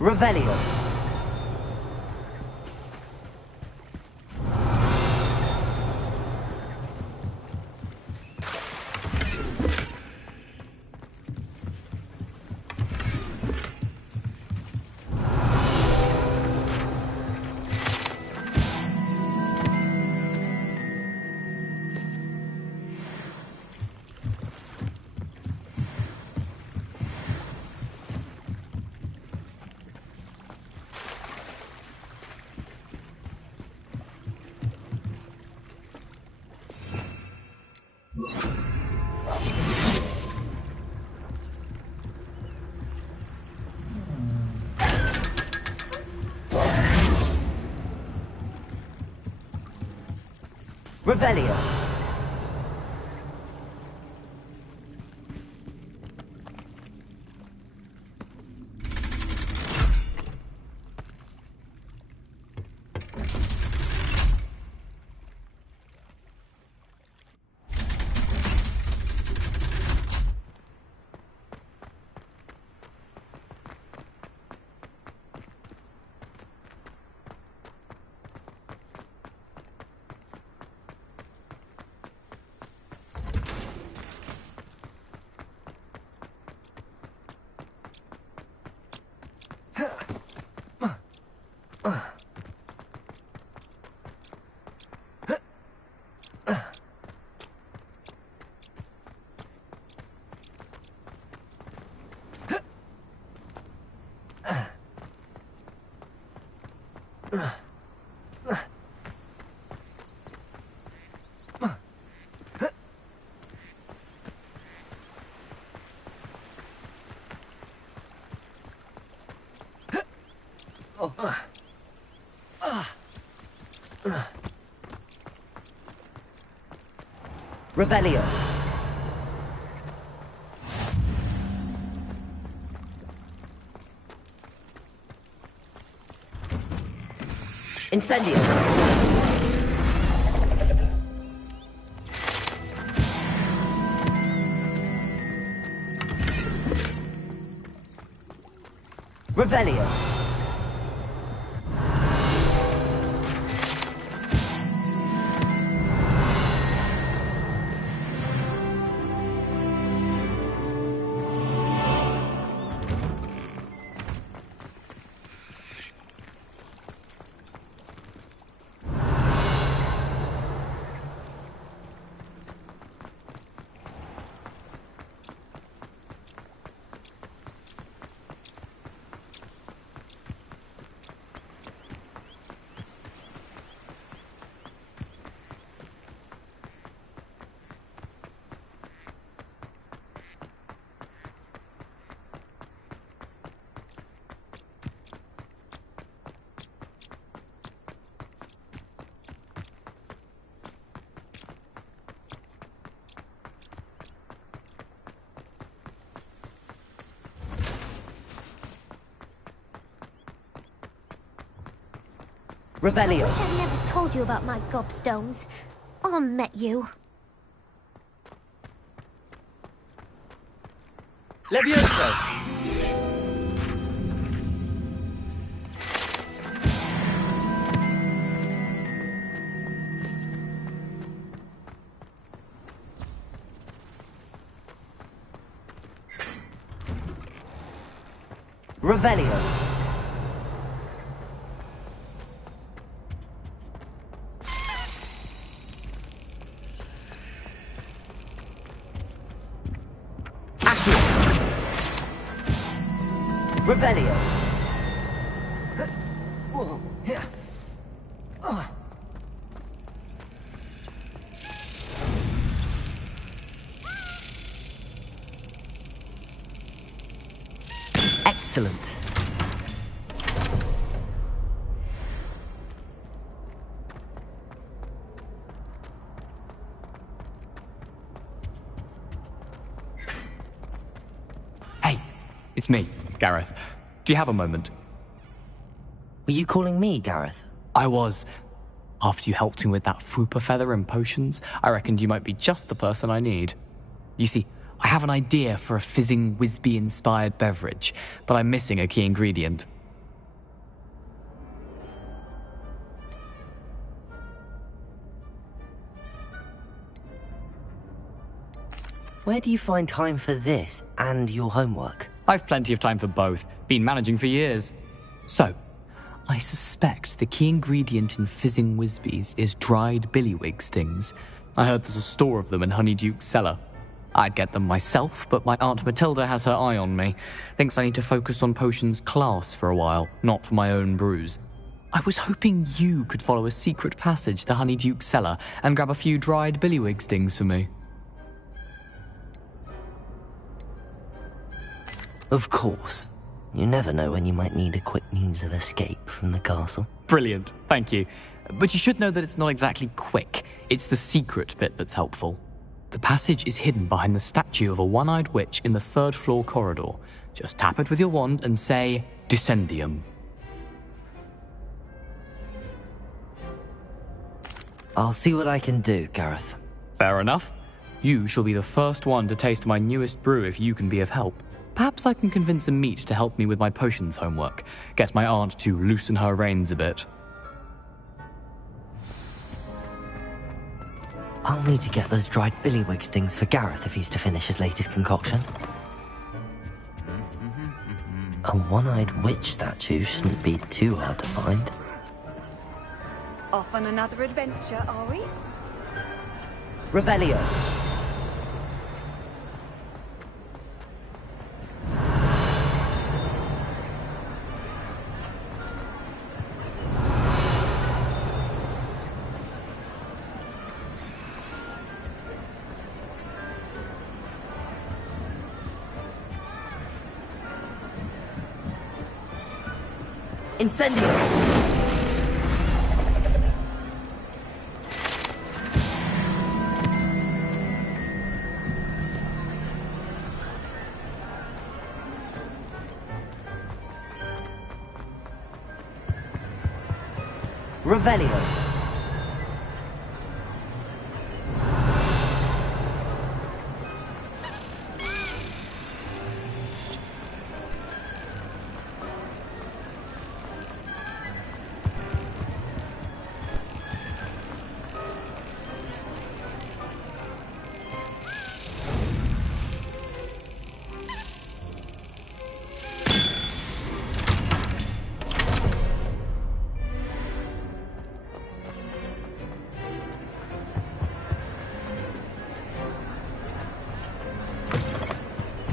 Revelio. Revelio. Revelio. Incendio. Revelio. Revelio. I wish I'd never told you about my gobstones. Or met you. Levioso. Revelio. Revelio. Excellent. Hey, it's me, Gareth. Do you have a moment? Were you calling me, Gareth? I was. After you helped me with that Fupa feather and potions, I reckoned you might be just the person I need. You see, I have an idea for a fizzing Whizbee-inspired beverage, but I'm missing a key ingredient. where do you find time for this and your homework? I've plenty of time for both. Been managing for years. So, I suspect the key ingredient in fizzing Whizbees is dried billywig stings. I heard there's a store of them in Honeyduke's cellar. I'd get them myself, but my Aunt Matilda has her eye on me. Thinks I need to focus on potions class for a while, not for my own brews. I was hoping you could follow a secret passage to Honeyduke's cellar and grab a few dried billywig stings for me. Of course. You never know when you might need a quick means of escape from the castle. Brilliant, thank you. But you should know that it's not exactly quick. It's the secret bit that's helpful. The passage is hidden behind the statue of a one-eyed witch in the third-floor corridor. Just tap it with your wand and say, Descendium. I'll see what I can do, Gareth. Fair enough. You shall be the first one to taste my newest brew if you can be of help. Perhaps I can convince a meat to help me with my potions homework. Get my aunt to loosen her reins a bit. I'll need to get those dried billywig stings for Gareth if he's to finish his latest concoction. A one-eyed witch statue shouldn't be too hard to find. Off on another adventure, are we? Revelio. Incendio! Revelio.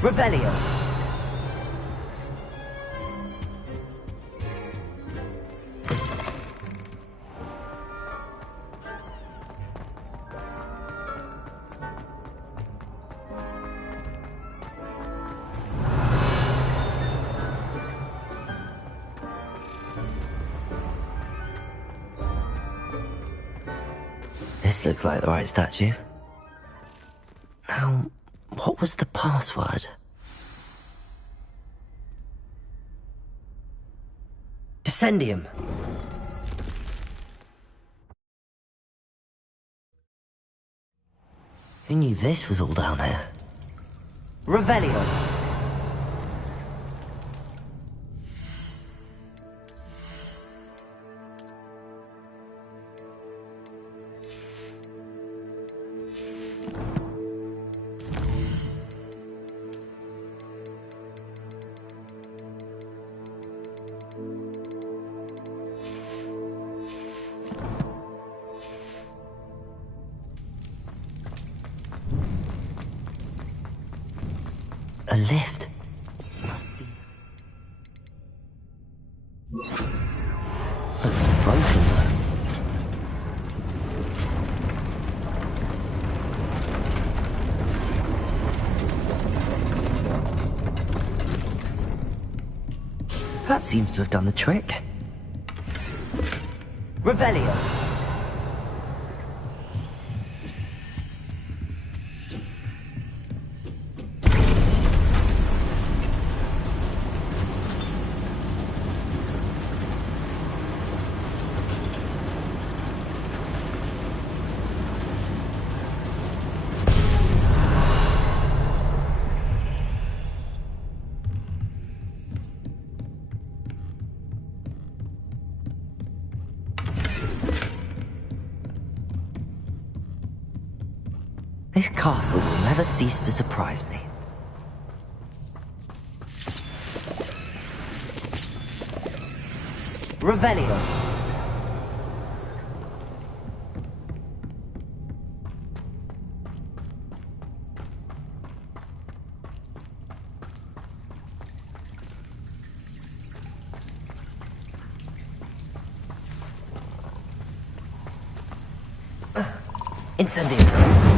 Revelio. This looks like the right statue. Now, what was the password? Descendium. Who knew this was all down here? Revelio. A lift. Must be. Looks broken though. That seems to have done the trick. Revelio. This castle will never cease to surprise me. Revelio. Incendio.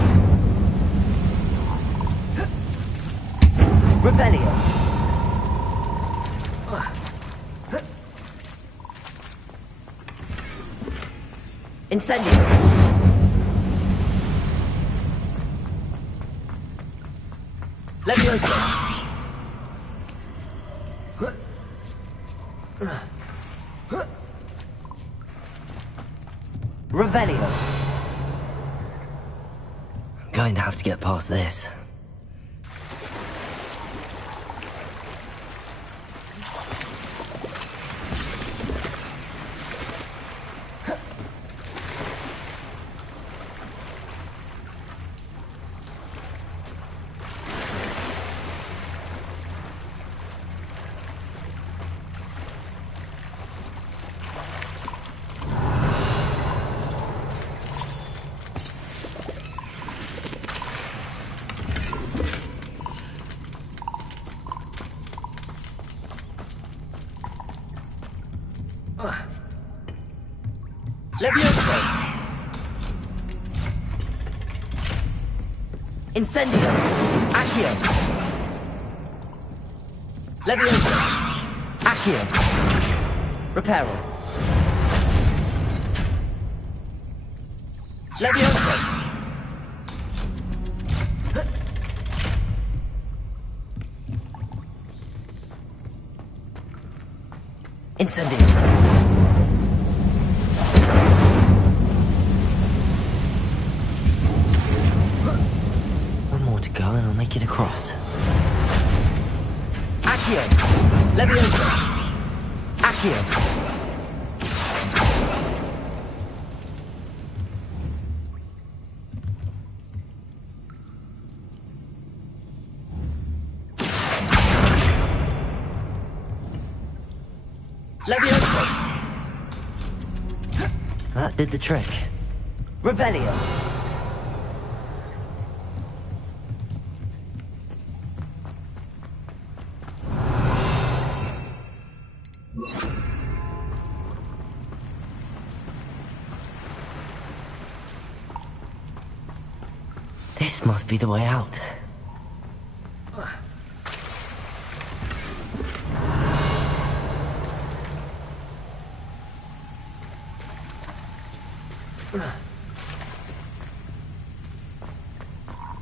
Revelio. Incendio. Leviosa. Revelio. Going to have to get past this. Leviosa. Incendio. Accio. Leviosa. Accio. Reparo. Leviosa. Incendio. Go and I'll make it across. Accio! Leviosa! Accio! Leviosa! That did the trick. Revelio! This must be the way out.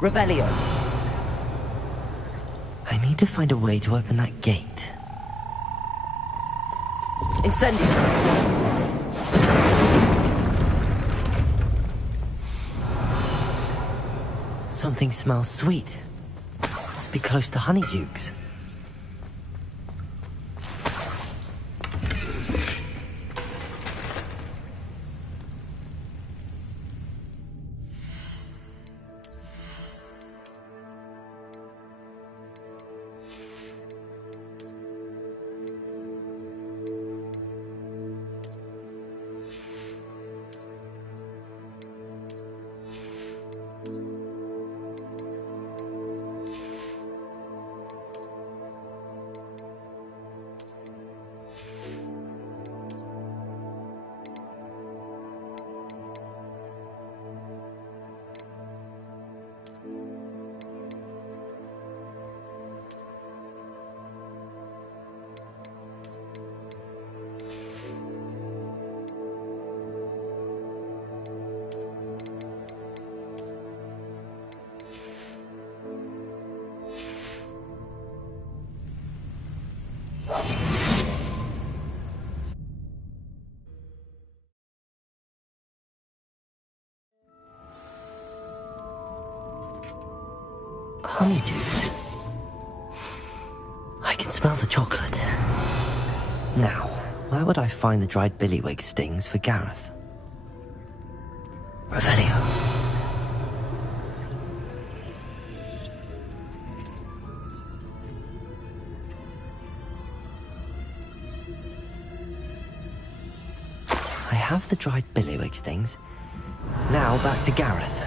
Revelio. I need to find a way to open that gate. Incendio. Something smells sweet. Must be close to Honeydukes. Honeydukes. I can smell the chocolate. Now, where would I find the dried billywig stings for Gareth? Revelio. have the dried billywigs things. Now back to Gareth.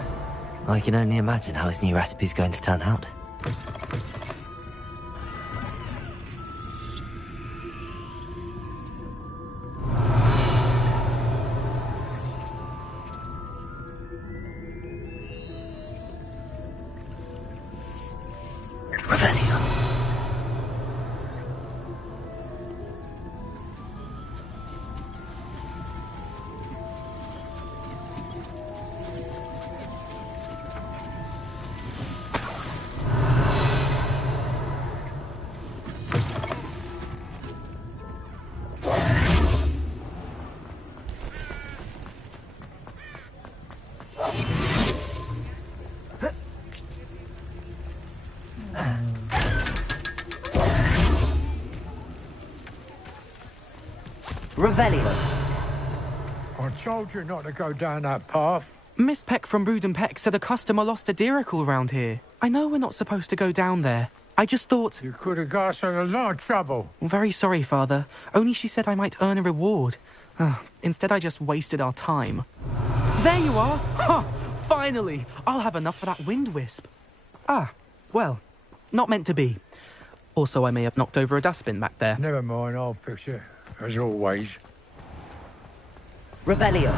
I can only imagine how his new recipe's going to turn out. Revelio. Revelio. I told you not to go down that path. Miss Peck from Brood and Peck said a customer lost a deeracle around here. I know we're not supposed to go down there. I just thought... You could have got us in a lot of trouble. I'm very sorry, Father. Only she said I might earn a reward. Instead, I just wasted our time. There you are! Ha! Finally! I'll have enough for that wind wisp. Ah, well, not meant to be. Also, I may have knocked over a dustbin back there. Never mind, I'll fix it. As always. Revelio.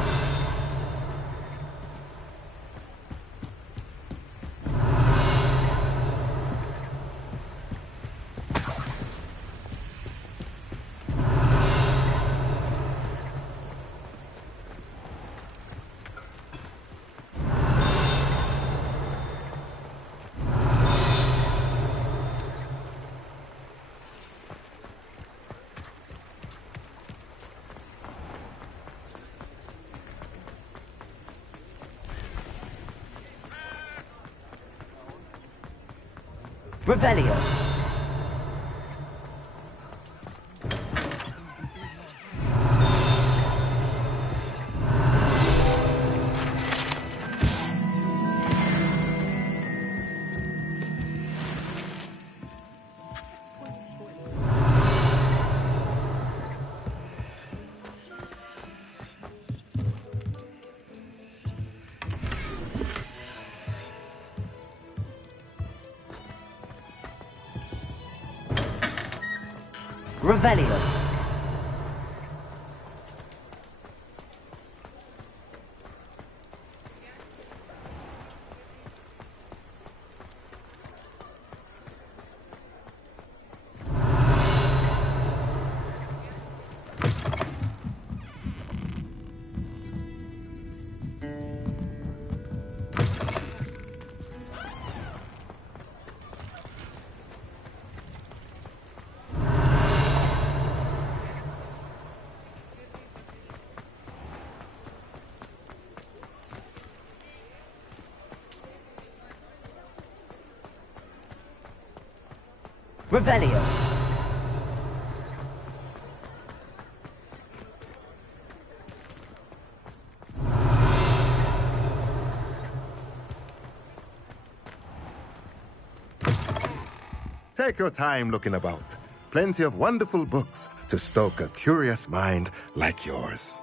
Revelio. Revelio. Revelio. Take your time looking about. Plenty of wonderful books to stoke a curious mind like yours.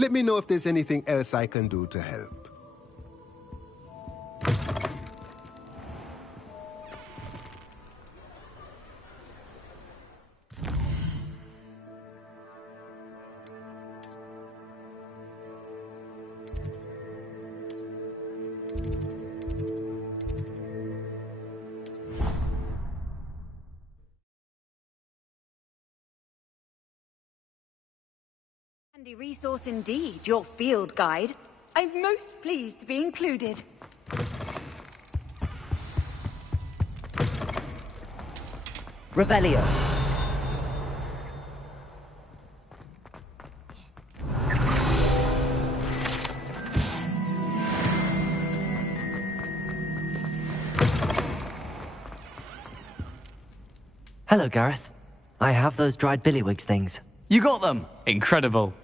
Let me know if there's anything else I can do to help. Handy resource indeed, your field guide. I'm most pleased to be included. Revelio. Hello, Gareth. I have those dried billywigs things. You got them! Incredible.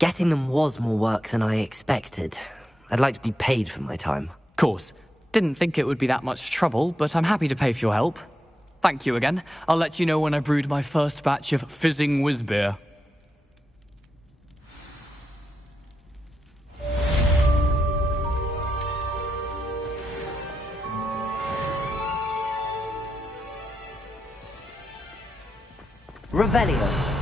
Getting them was more work than I expected. I'd like to be paid for my time. Course. Didn't think it would be that much trouble, but I'm happy to pay for your help. Thank you again. I'll let you know when I've brewed my first batch of fizzing whiz-beer. Revelio.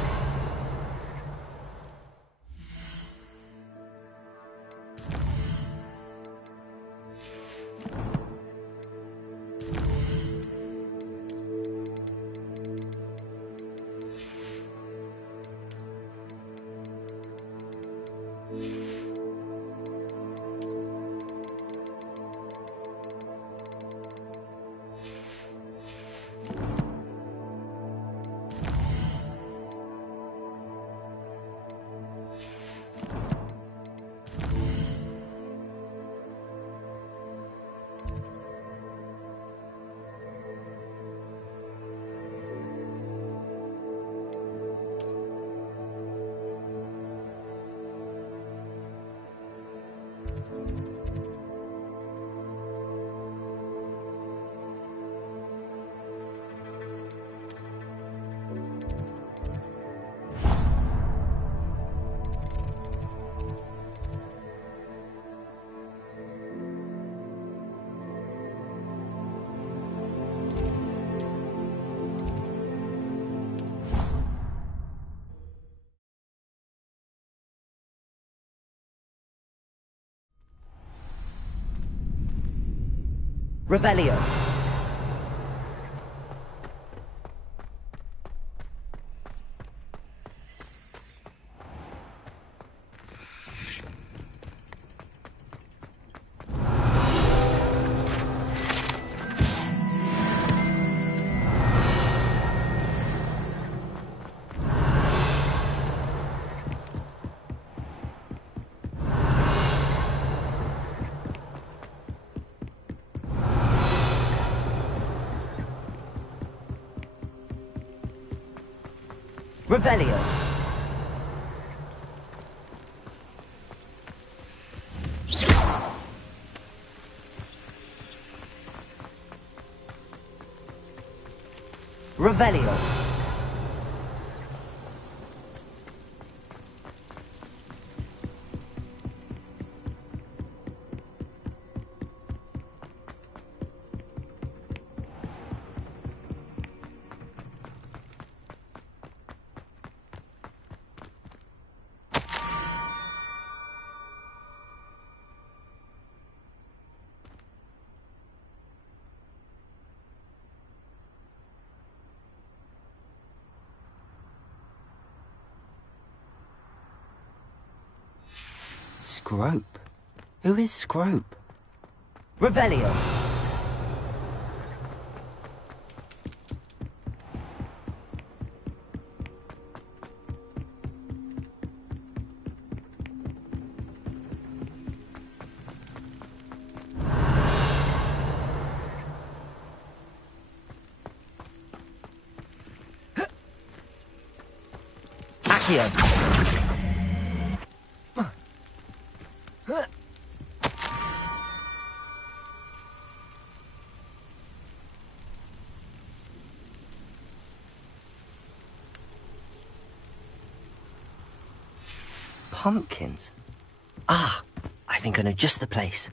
Revelio. Revelio. Revelio. Scrope? Who is Scrope? Revelio. Accio. Pumpkins? Ah, I think I know just the place.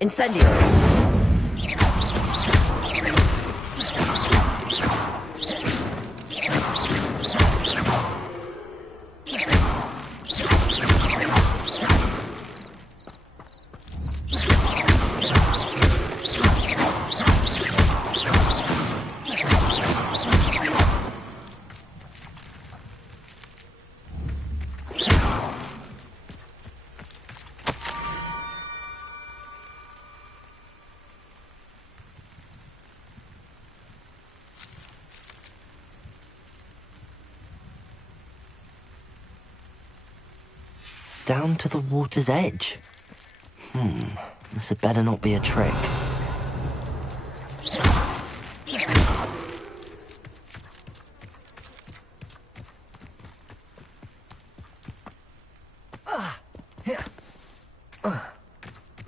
Incendio! Down to the water's edge. This had better not be a trick.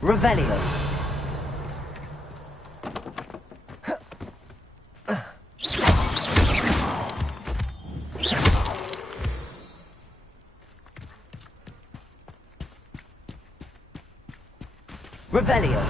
Revelio. Revelio.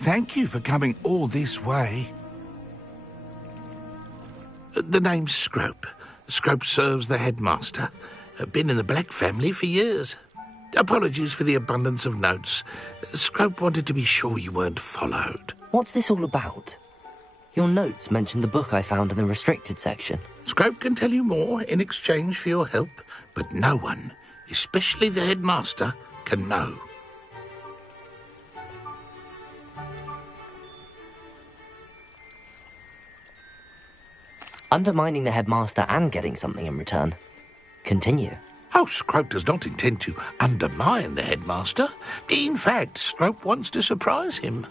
Thank you for coming all this way. The name's Scrope. Scrope serves the headmaster. Been in the Black family for years. Apologies for the abundance of notes. Scrope wanted to be sure you weren't followed. What's this all about? Your notes mentioned the book I found in the restricted section. Scrope can tell you more in exchange for your help, but no one, especially the headmaster, can know. Undermining the headmaster and getting something in return. Continue. Oh, Scrope does not intend to undermine the headmaster. In fact, Scrope wants to surprise him.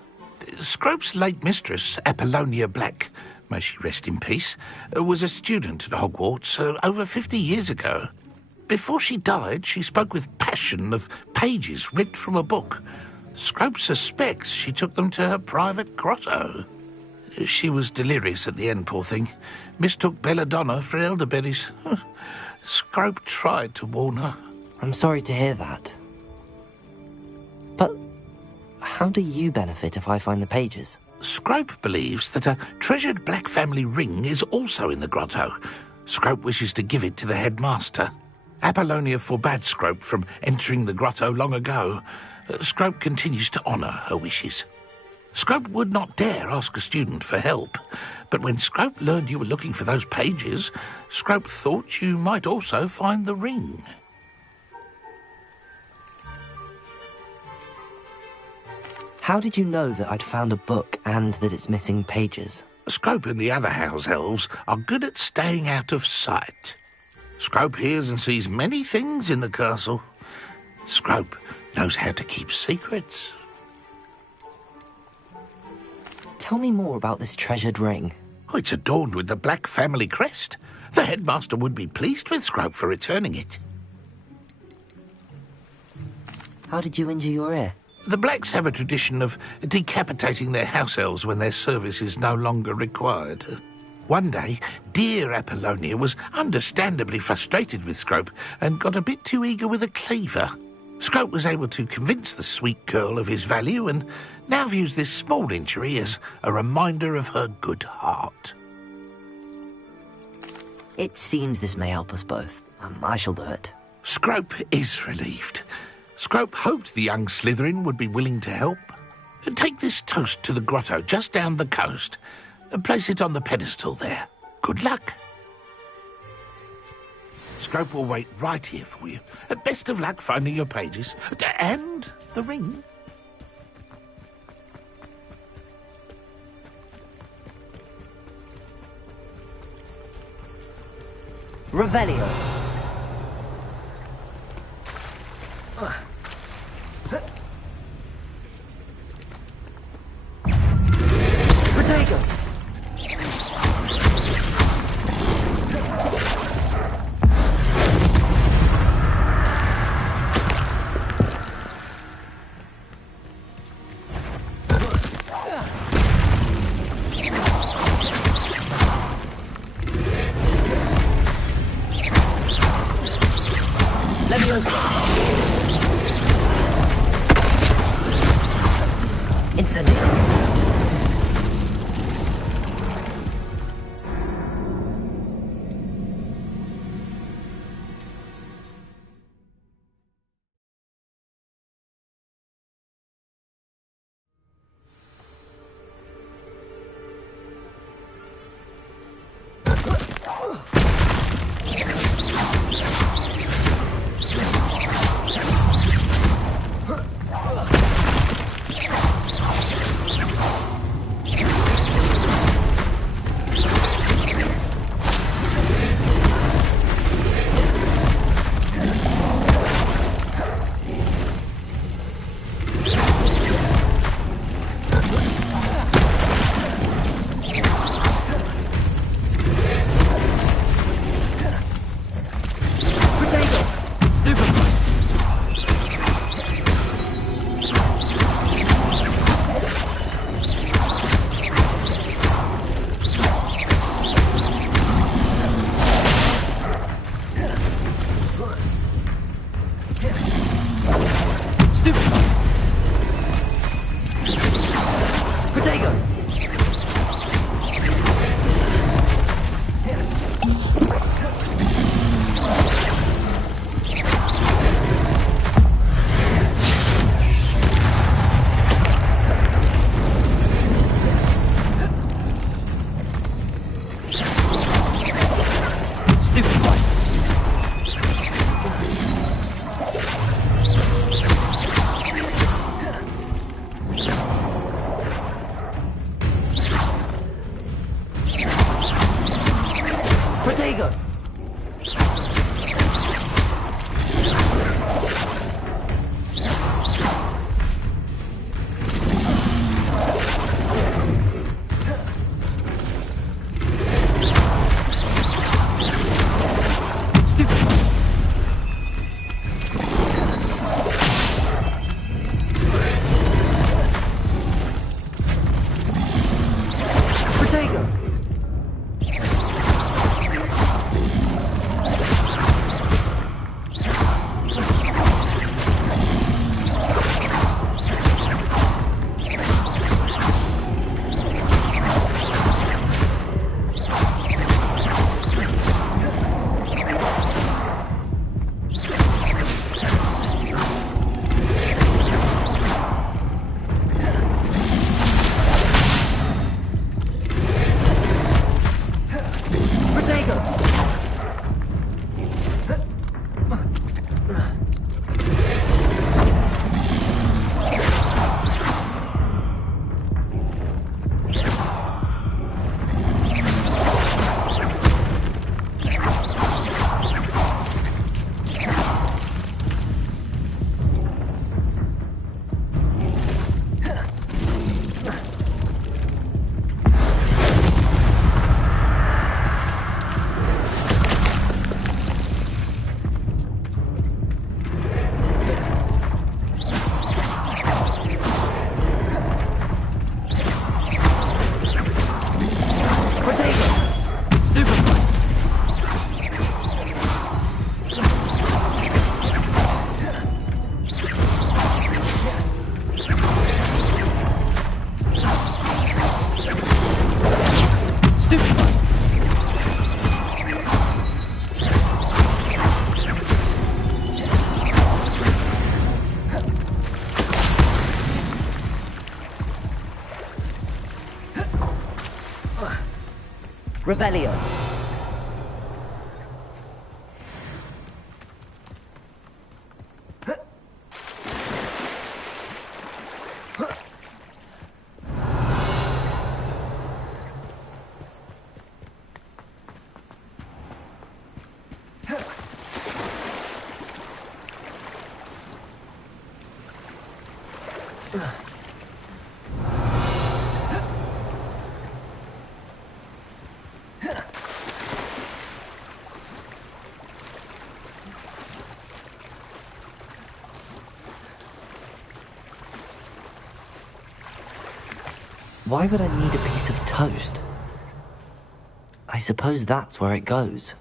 Scrope's late mistress, Apollonia Black, may she rest in peace, was a student at Hogwarts over 50 years ago. Before she died, she spoke with passion of pages ripped from a book. Scrope suspects she took them to her private grotto. She was delirious at the end, poor thing. Mistook belladonna for elderberries. Scrope tried to warn her. I'm sorry to hear that. But how do you benefit if I find the pages? Scrope believes that a treasured Black family ring is also in the grotto. Scrope wishes to give it to the headmaster. Apollonia forbade Scrope from entering the grotto long ago. Scrope continues to honour her wishes. Scrope would not dare ask a student for help, but when Scrope learned you were looking for those pages, Scrope thought you might also find the ring. How did you know that I'd found a book and that it's missing pages? Scrope and the other house elves are good at staying out of sight. Scrope hears and sees many things in the castle. Scrope knows how to keep secrets. Tell me more about this treasured ring. Oh, it's adorned with the Black family crest. The headmaster would be pleased with Scrope for returning it. How did you injure your ear? The Blacks have a tradition of decapitating their house elves when their service is no longer required. One day, dear Apollonia was understandably frustrated with Scrope and got a bit too eager with a cleaver. Scrope was able to convince the sweet girl of his value and now views this small injury as a reminder of her good heart. It seems this may help us both. I shall do it. Scrope is relieved. Scrope hoped the young Slytherin would be willing to help. Take this toast to the grotto just down the coast and place it on the pedestal there. Good luck. Scrope will wait right here for you. Best of luck finding your pages. And the ring. Revelio. Protego. Incendio. Revelio. Why would I need a piece of toast? I suppose that's where it goes.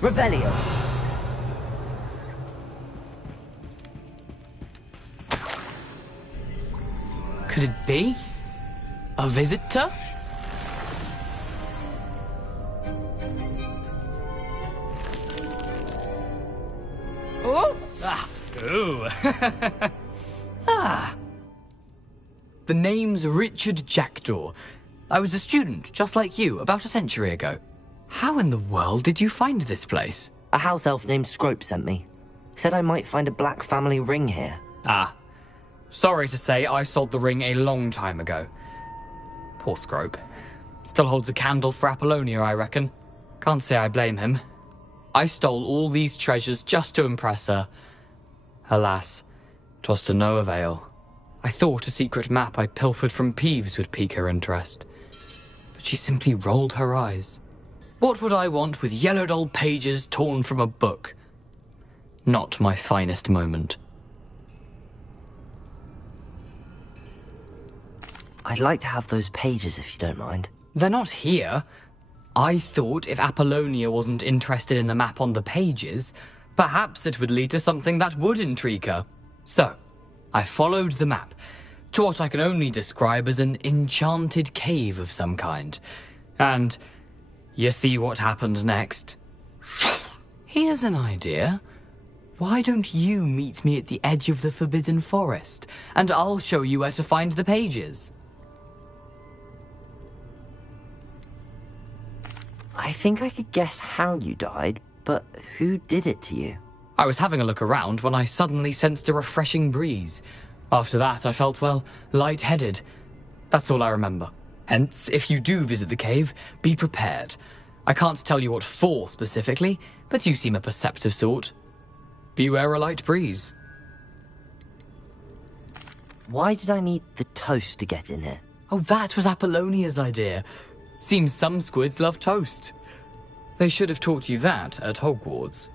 Revelio. Could it be? A visitor? Oh! Ah! Ooh! Ah! The name's Richard Jackdaw. I was a student, just like you, about a century ago. How in the world did you find this place? A house elf named Scrope sent me. Said I might find a black family ring here. Ah. Sorry to say, I sold the ring a long time ago. Poor Scrope. Still holds a candle for Apollonia, I reckon. Can't say I blame him. I stole all these treasures just to impress her. Alas, 'twas to no avail. I thought a secret map I pilfered from Peeves would pique her interest. But she simply rolled her eyes. What would I want with yellowed old pages torn from a book? Not my finest moment. I'd like to have those pages if you don't mind. They're not here. I thought if Apollonia wasn't interested in the map on the pages, perhaps it would lead to something that would intrigue her. So, I followed the map to what I can only describe as an enchanted cave of some kind. And you see what happened next? Here's an idea. Why don't you meet me at the edge of the Forbidden Forest, and I'll show you where to find the pages? I think I could guess how you died, but who did it to you? I was having a look around when I suddenly sensed a refreshing breeze. After that, I felt, well, lightheaded. That's all I remember. Hence, if you do visit the cave, be prepared. I can't tell you what for specifically, but you seem a perceptive sort. Beware a light breeze. Why did I need the toast to get in here? Oh, that was Apollonia's idea. Seems some squids love toast. They should have taught you that at Hogwarts.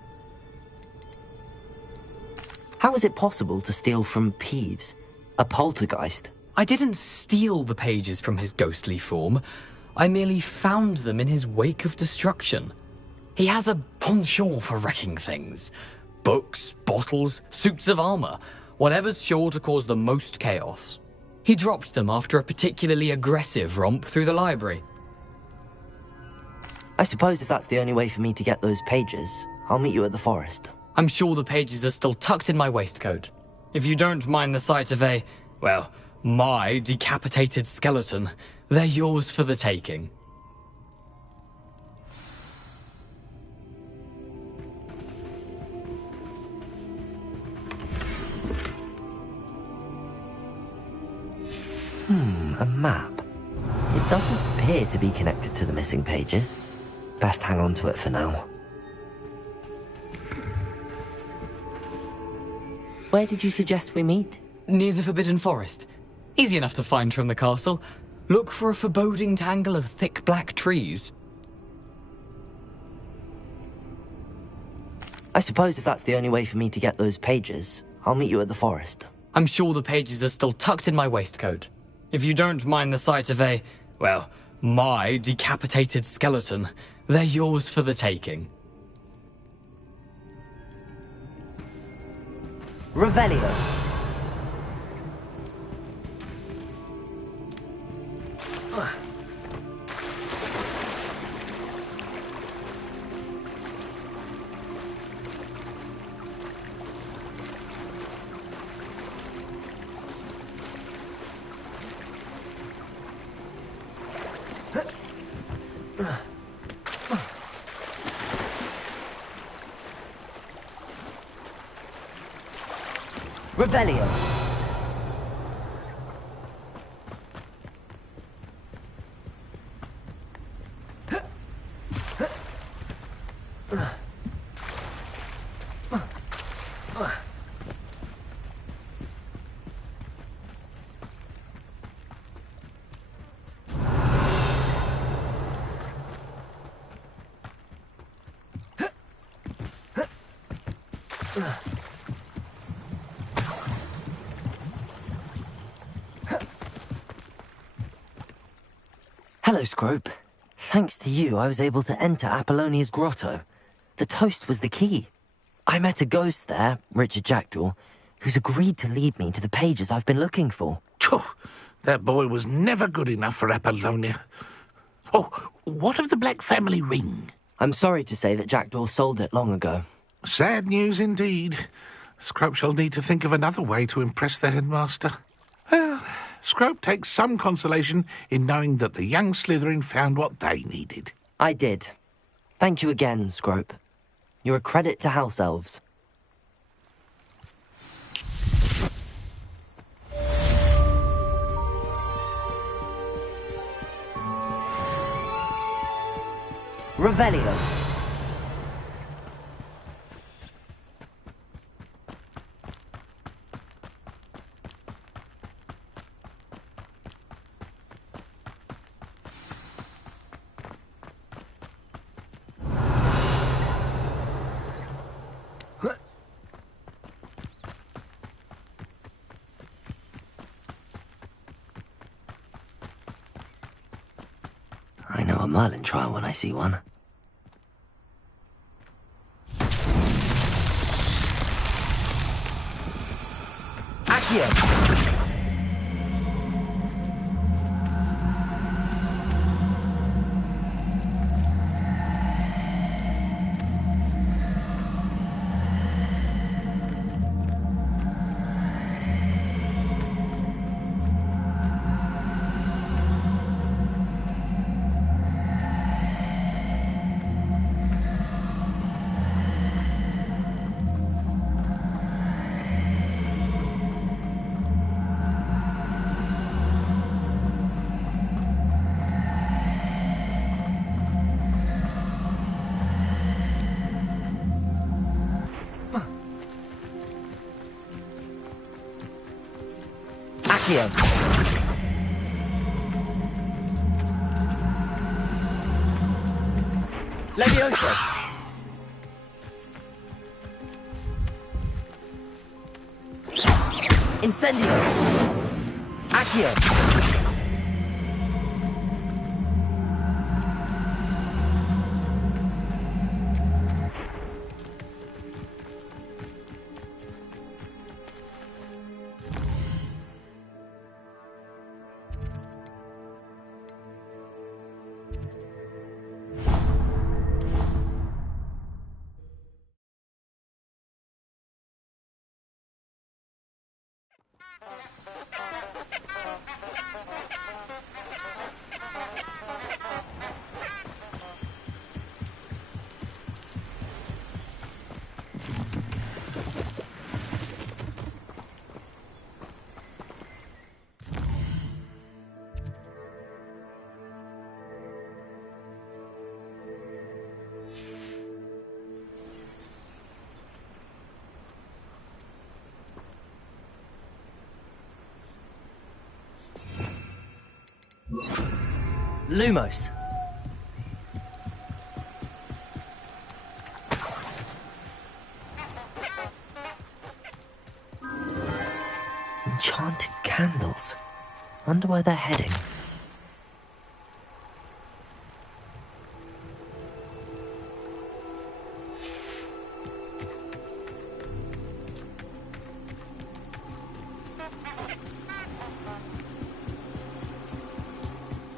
How is it possible to steal from Peeves, a poltergeist? I didn't steal the pages from his ghostly form. I merely found them in his wake of destruction. He has a penchant for wrecking things. Books, bottles, suits of armor, whatever's sure to cause the most chaos. He dropped them after a particularly aggressive romp through the library. I suppose if that's the only way for me to get those pages, I'll meet you at the forest. I'm sure the pages are still tucked in my waistcoat. If you don't mind the sight of a, well, my decapitated skeleton, they're yours for the taking. A map. It doesn't appear to be connected to the missing pages. Best hang on to it for now. Where did you suggest we meet? Near the Forbidden Forest. Easy enough to find from the castle. Look for a foreboding tangle of thick black trees. I suppose if that's the only way for me to get those pages, I'll meet you at the forest. I'm sure the pages are still tucked in my waistcoat. If you don't mind the sight of a, well, my decapitated skeleton, they're yours for the taking. Revelio. Revelio. Hello, Scrope. Thanks to you, I was able to enter Apollonia's grotto. The toast was the key. I met a ghost there, Richard Jackdaw, who's agreed to lead me to the pages I've been looking for. Phew, that boy was never good enough for Apollonia. Oh, what of the Black family ring? I'm sorry to say that Jackdaw sold it long ago. Sad news indeed. Scrope shall need to think of another way to impress the headmaster. Well, Scrope takes some consolation in knowing that the young Slytherin found what they needed. I did. Thank you again, Scrope. You're a credit to House Elves. Revelio. I know a Merlin trial when I see one. Accio! Accio. Levioso. Incendio. Accio. Lumos. Enchanted candles. Wonder where they're heading.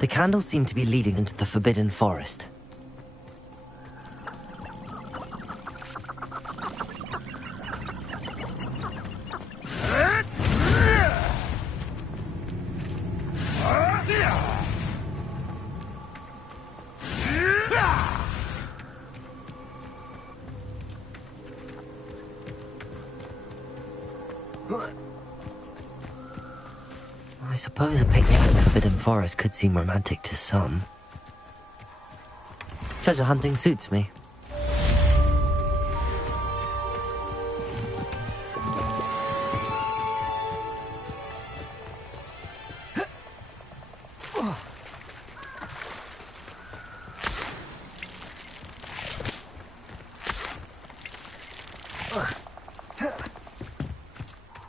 The candles seem to be leading into the Forbidden Forest. I suppose a picnic in the Forbidden Forest could seem romantic to some. Treasure hunting suits me.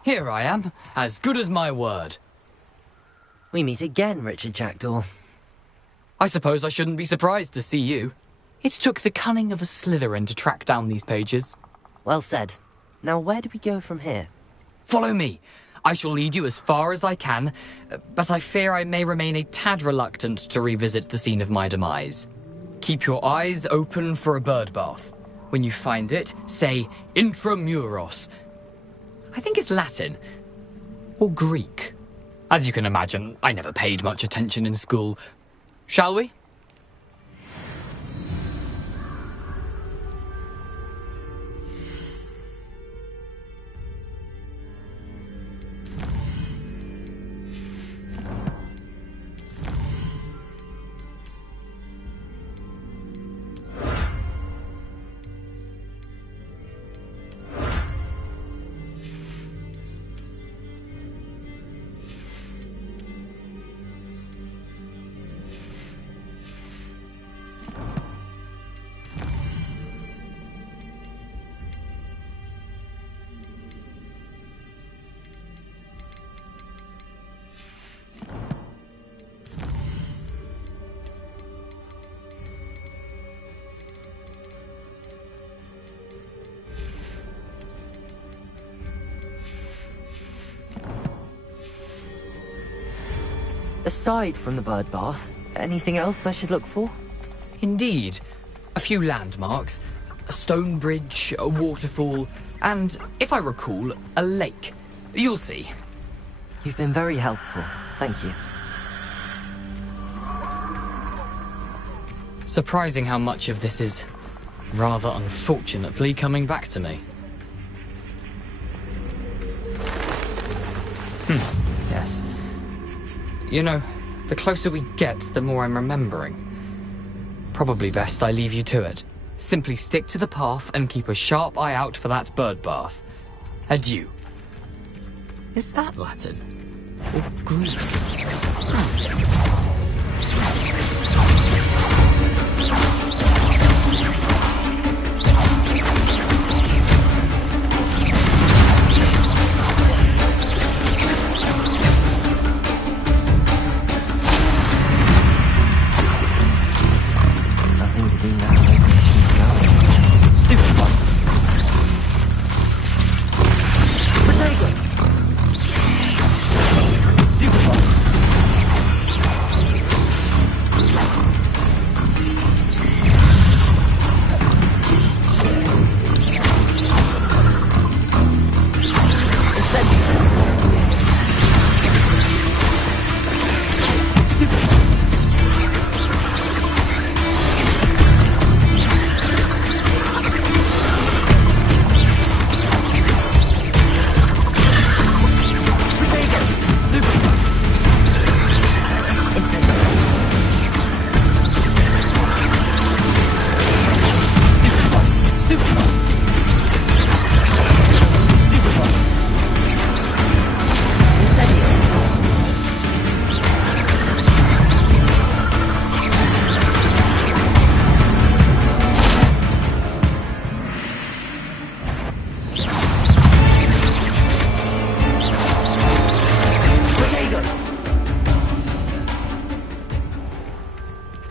Here I am, as good as my word. We meet again, Richard Jackdaw. I suppose I shouldn't be surprised to see you. It took the cunning of a Slytherin to track down these pages. Well said. Now where do we go from here? Follow me. I shall lead you as far as I can, but I fear I may remain a tad reluctant to revisit the scene of my demise. Keep your eyes open for a bird bath. When you find it, say intramuros. I think it's Latin. Or Greek. As you can imagine, I never paid much attention in school. Shall we? Aside from the bird bath, anything else I should look for? Indeed. A few landmarks, a stone bridge, a waterfall, and, if I recall, a lake. You'll see. You've been very helpful. Thank you. Surprising how much of this is, rather unfortunately, coming back to me. Yes. You know, the closer we get, the more I'm remembering. Probably best I leave you to it. Simply stick to the path and keep a sharp eye out for that bird bath. Adieu. Is that Latin? Or Greek? Nothing to do now. Keep going. Stupid one. Potato! Stupid one.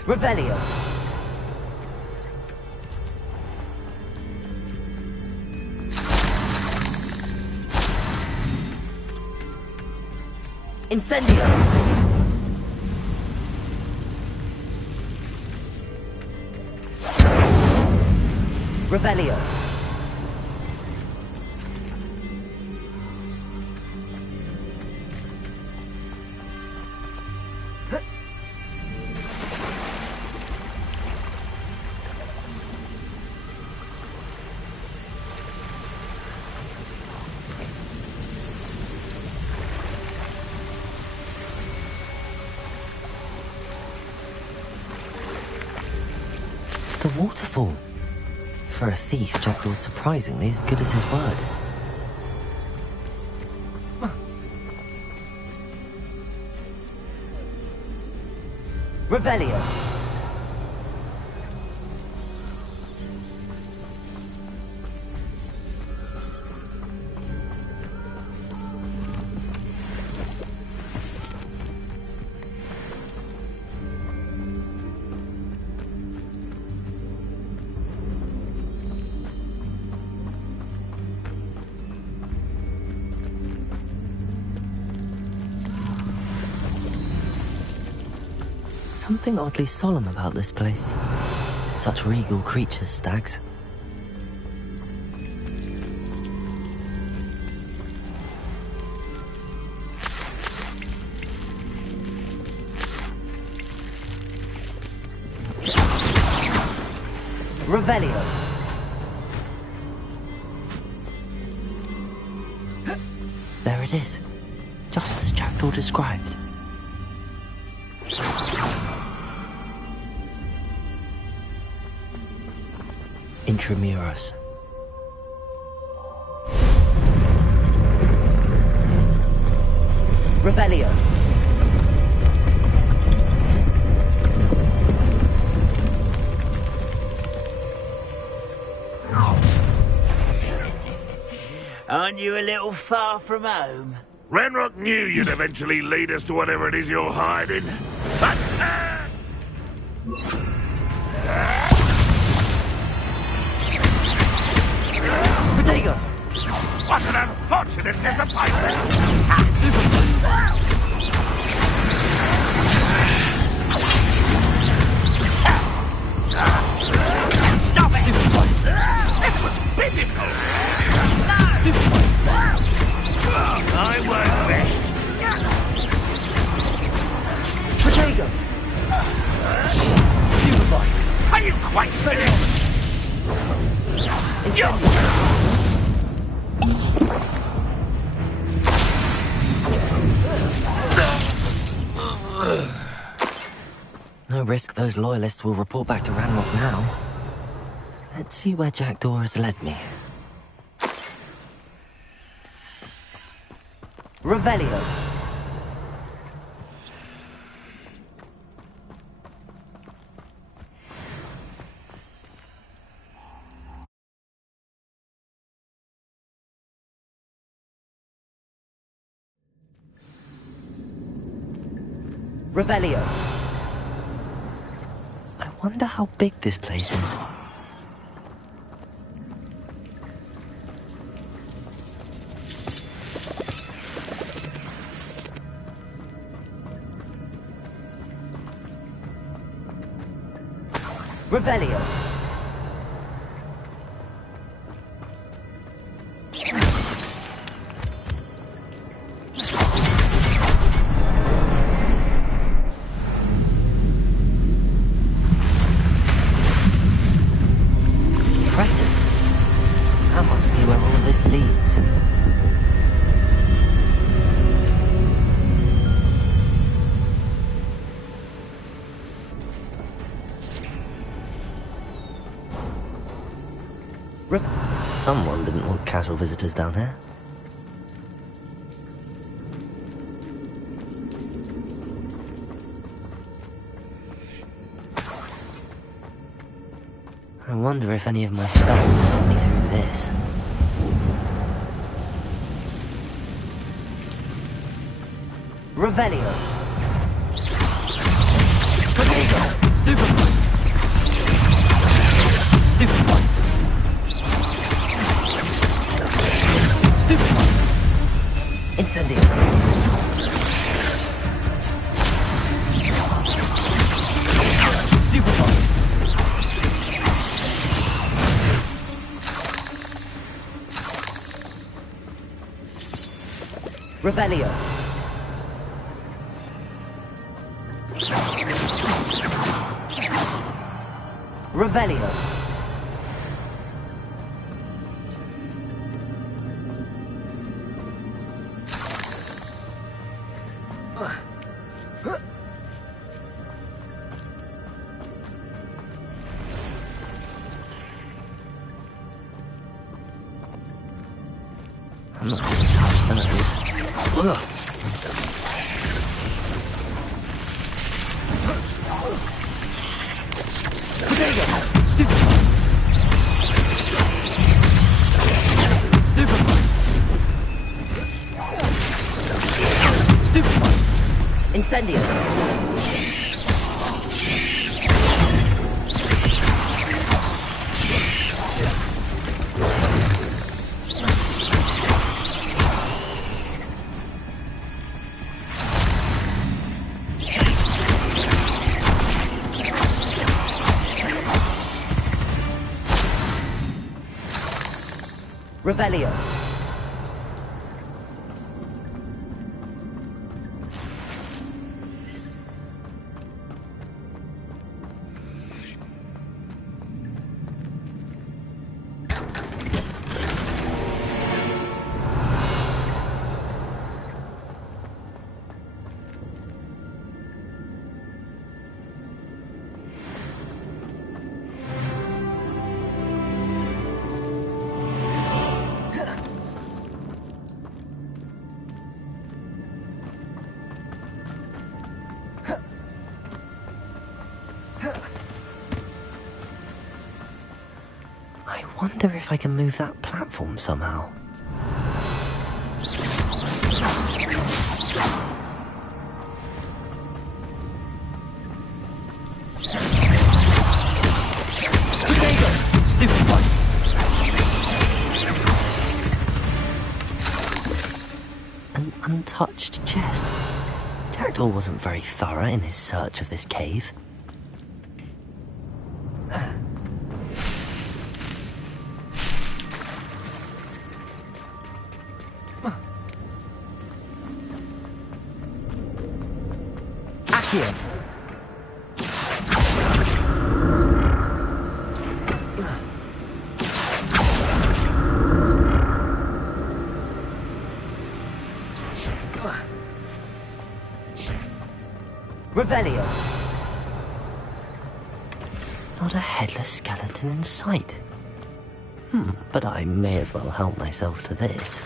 Revelio. Incendio. Revelio. The waterfall. For a thief, Jekyll's surprisingly as good as his word. Revelio. something oddly solemn about this place. Such regal creatures, stags. Revelio. There it is, just as Jackdaw described. Intramuros. Revelio. Aren't you a little far from home? Ranrock knew you'd eventually lead us to whatever it is you're hiding. But, Protego. what an unfortunate disappointment! Stop it! This was pitiful! I won't rest. Protego. Stupefy. Are you quite finished? No risk those loyalists will report back to Ranrock now. Let's see where Jackdaw has led me. Revelio. Revelio. I wonder how big this place is. Revelio. Impressive. That must be where all this leads. Someone didn't want casual visitors down here. I wonder if any of my spells help me through this. Revelio. Protego. Stupefy. Stupefy. Stupefy. Incendio. Stupefy. Revelio. Revelio. I'm not going to touch those. Ugh. Protego. Stupefy. Stupefy. Stupefy. Incendio. Revelio. I wonder if I can move that platform somehow. Stupid one. An untouched chest. Jackdaw wasn't very thorough in his search of this cave. Accio. Revelio. Not a headless skeleton in sight. But I may as well help myself to this.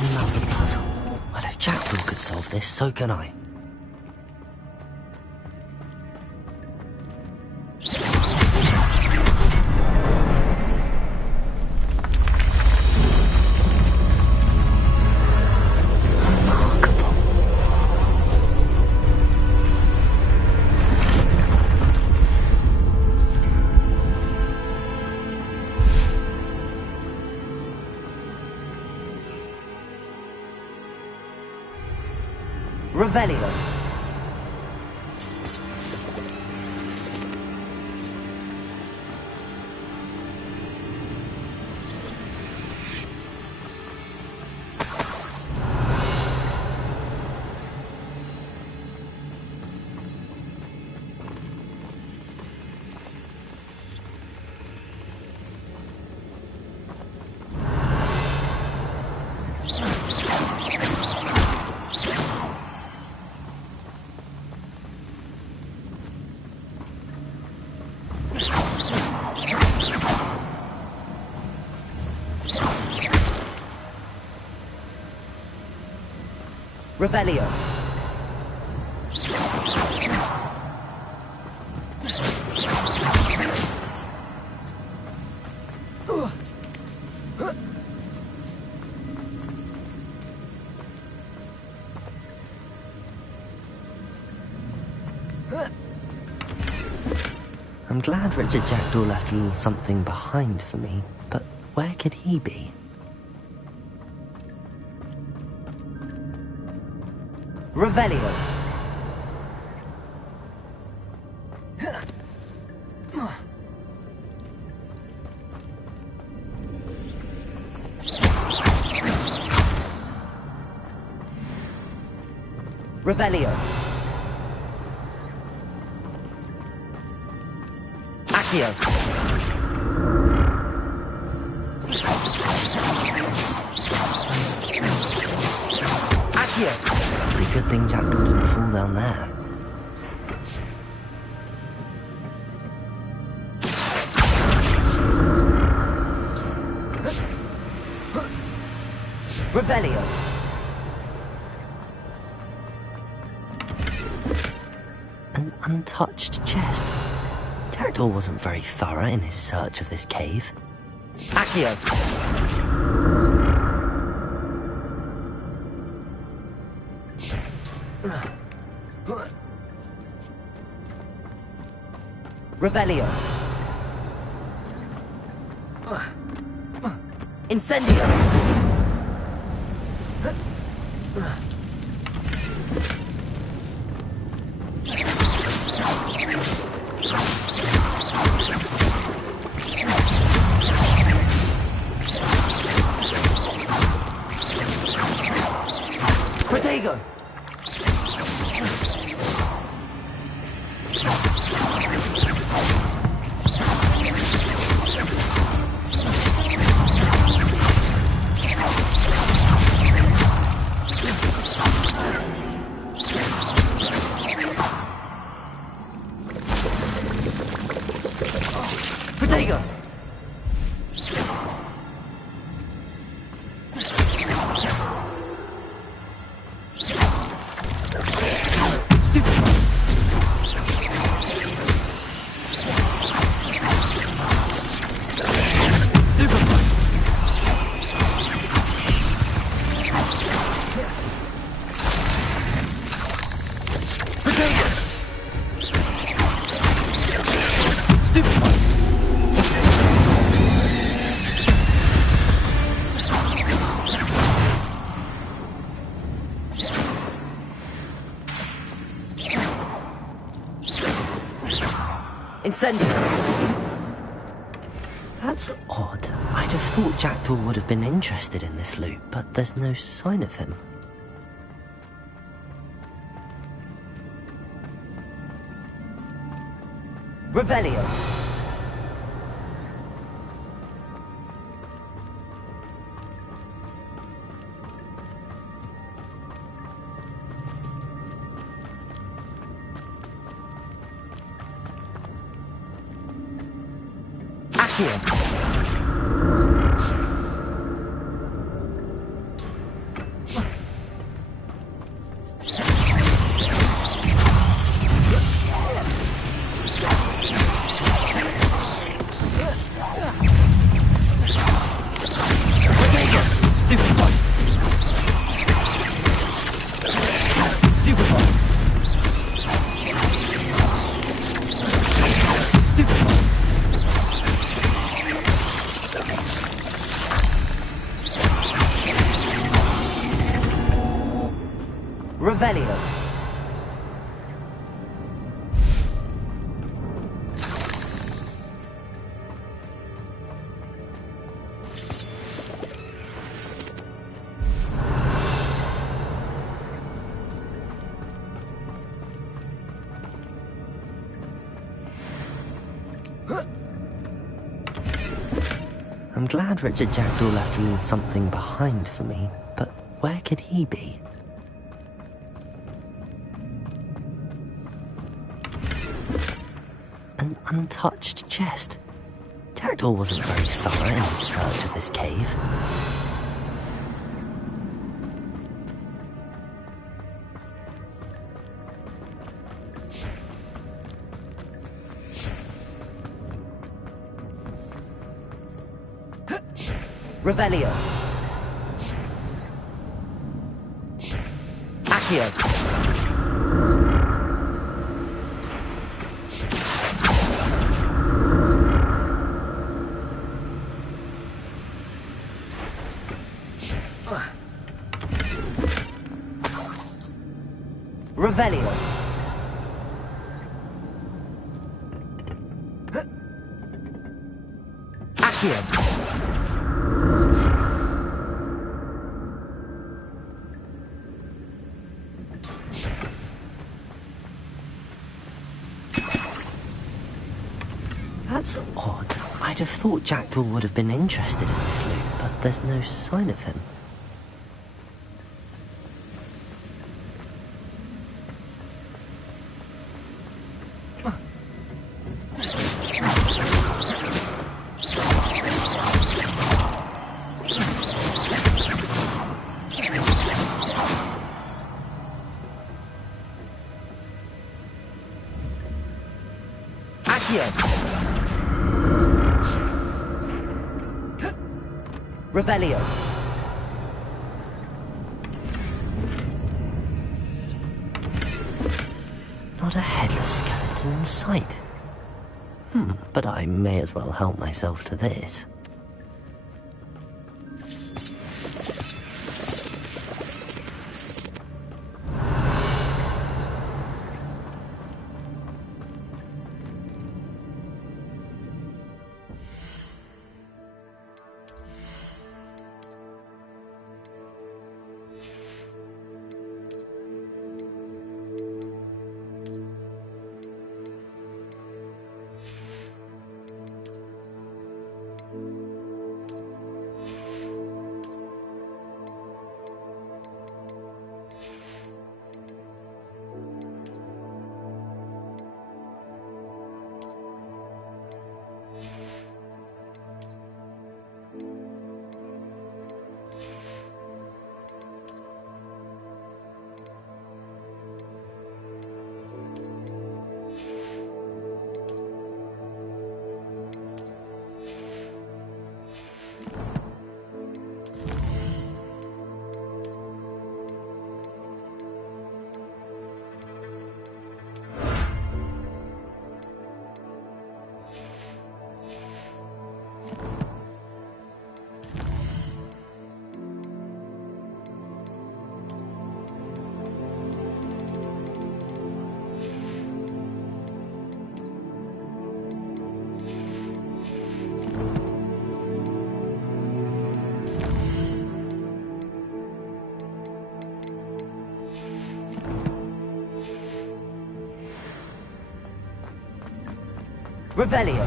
Another puzzle. Well, if Jackdaw could solve this, so can I. Remarkable. Revelio. Revelio. I'm glad Richard Jackdaw left a little something behind for me, but where could he be? Revelio. Revelio. Accio. Accio. It's a good thing Jackdaw didn't fall down there. Revelio. An untouched chest. Jackdaw wasn't very thorough in his search of this cave. Accio. Revelio. Incendio. Protego. Protego. Incendio. That's odd. I'd have thought Jackdaw would have been interested in this loot, but there's no sign of him. Revelio. Accio. Revelio. I'm glad Richard Jackdaw left a little something behind for me, but where could he be? An untouched chest. Jackdaw wasn't very thorough in his search of this cave. Revelio. Accio. Revelio. Accio. That's odd. I'd have thought Jackdaw would have been interested in this loot, but there's no sign of him. Revelio. Not a headless skeleton in sight. But I may as well help myself to this. Revelio.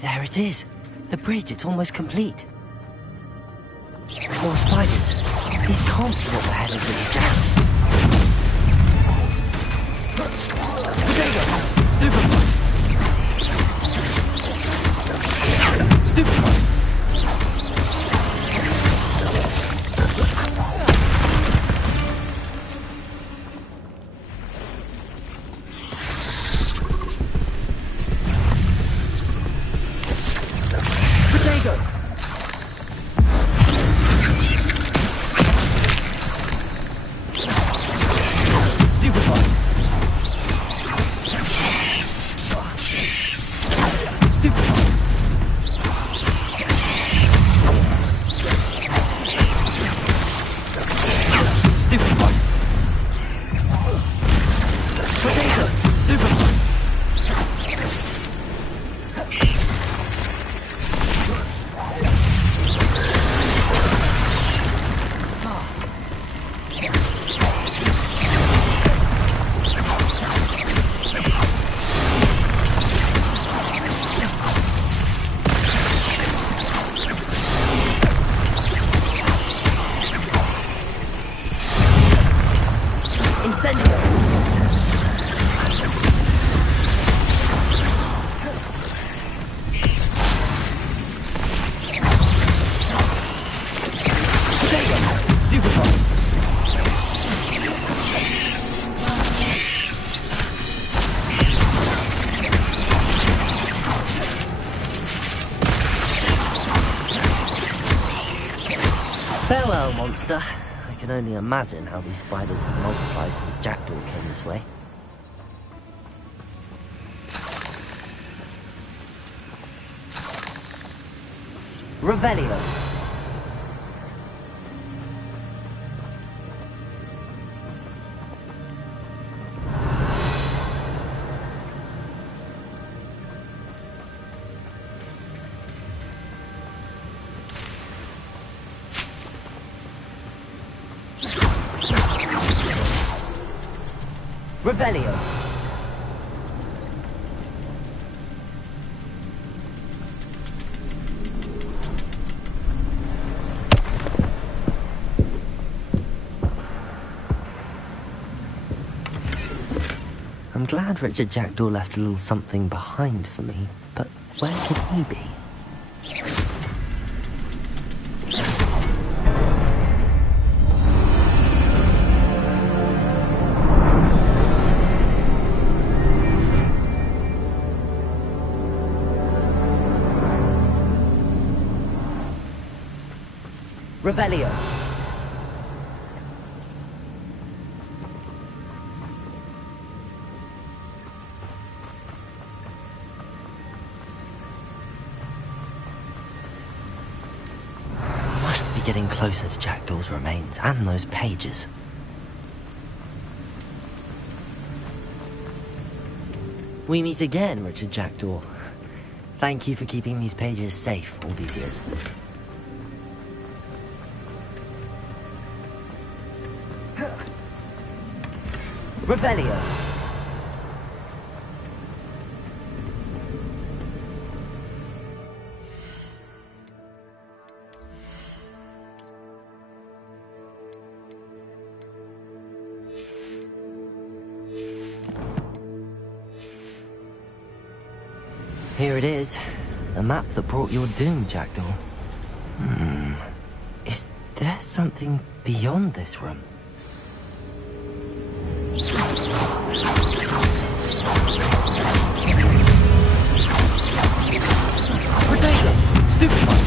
There it is. The bridge, it's almost complete. More spiders. These can't be what the hell is really jammed. Stupid! Farewell, monster. I can only imagine how these spiders have multiplied since Jackdaw came this way. Revelio. Revelio. I'm glad Richard Jackdaw left a little something behind for me, but where could he be? Revelio. Must be getting closer to Jackdaw's remains and those pages. We meet again, Richard Jackdaw. Thank you for keeping these pages safe all these years. Revelio. Here it is. The map that brought your doom, Jackdaw. Is there something beyond this room? Revelio. Stupid one.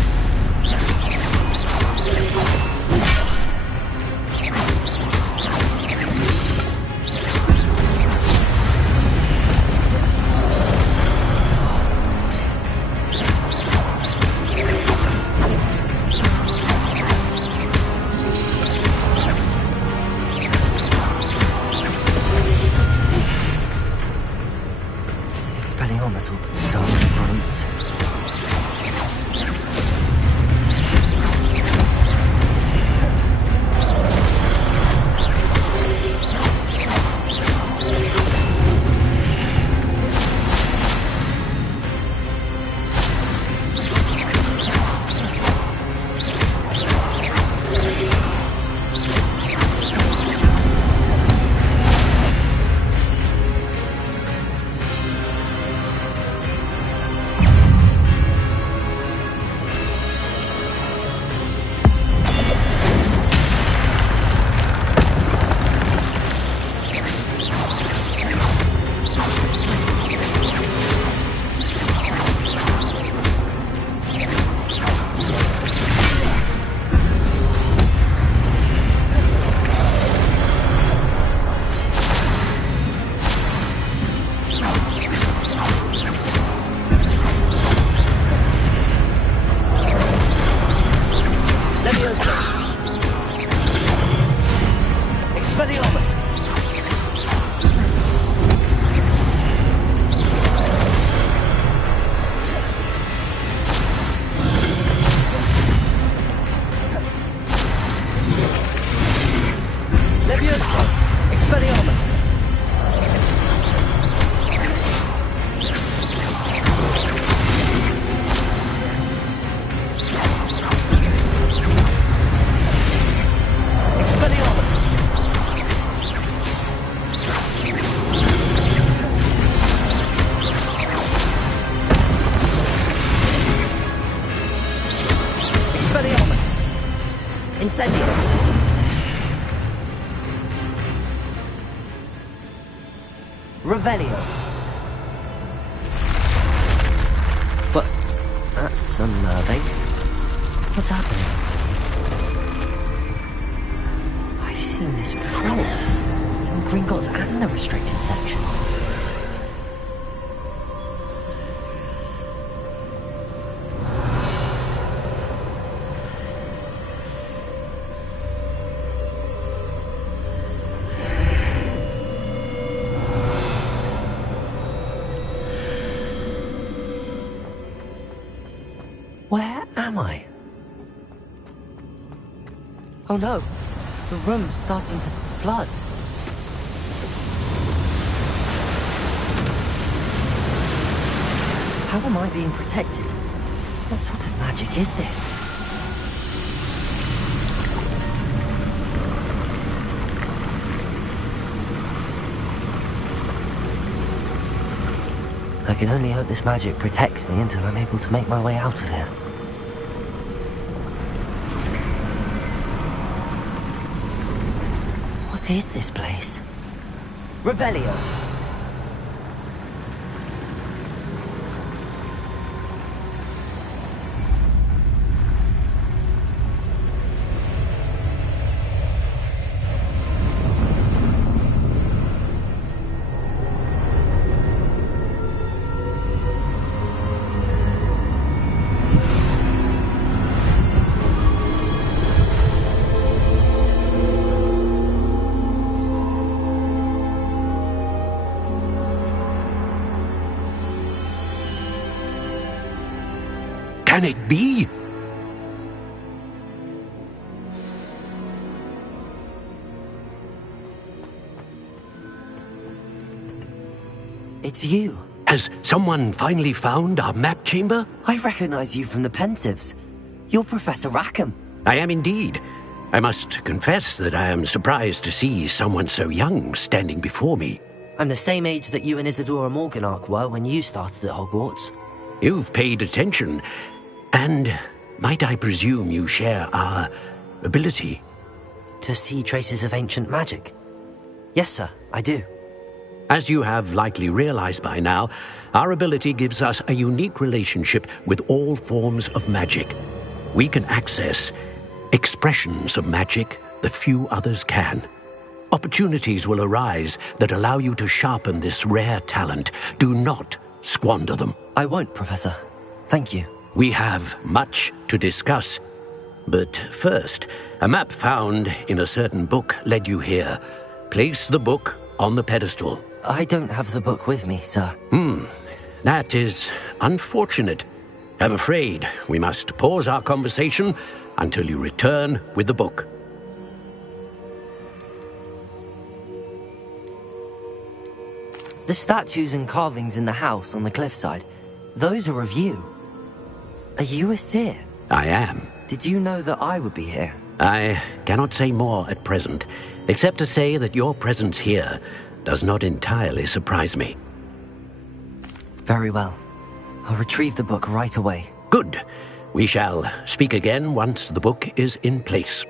Expelliarmus or some brutes. Expelliarmus. Leviosa. Expelliarmus. Expelliarmus. Expelliarmus. Incendio. Revelio. But that's unnerving. What's happening? I've seen this before. In Gringotts and the restricted section. Where am I? Oh no, the room's starting to flood. How am I being protected? What sort of magic is this? I can only hope this magic protects me until I'm able to make my way out of here. What is this place? Revelio. can it be? It's you. Has someone finally found our map chamber? I recognize you from the Pensieves. You're Professor Rackham. I am indeed. I must confess that I am surprised to see someone so young standing before me. I'm the same age that you and Isadora Morganach were when you started at Hogwarts. You've paid attention. And might I presume you share our ability? To see traces of ancient magic? Yes, sir, I do. As you have likely realized by now, our ability gives us a unique relationship with all forms of magic. We can access expressions of magic that few others can. Opportunities will arise that allow you to sharpen this rare talent. Do not squander them. I won't, Professor. Thank you. We have much to discuss. But first, a map found in a certain book led you here. Place the book on the pedestal. I don't have the book with me, sir. That is unfortunate. I'm afraid we must pause our conversation until you return with the book. The statues and carvings in the house on the cliffside, those are of you. Are you a seer? I am. Did you know that I would be here? I cannot say more at present, except to say that your presence here does not entirely surprise me. Very well. I'll retrieve the book right away. Good. We shall speak again once the book is in place.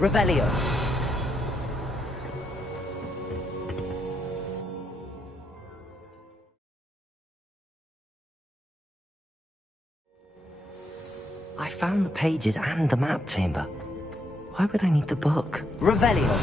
Revelio. I found the pages and the map chamber. Why would I need the book? Revelio.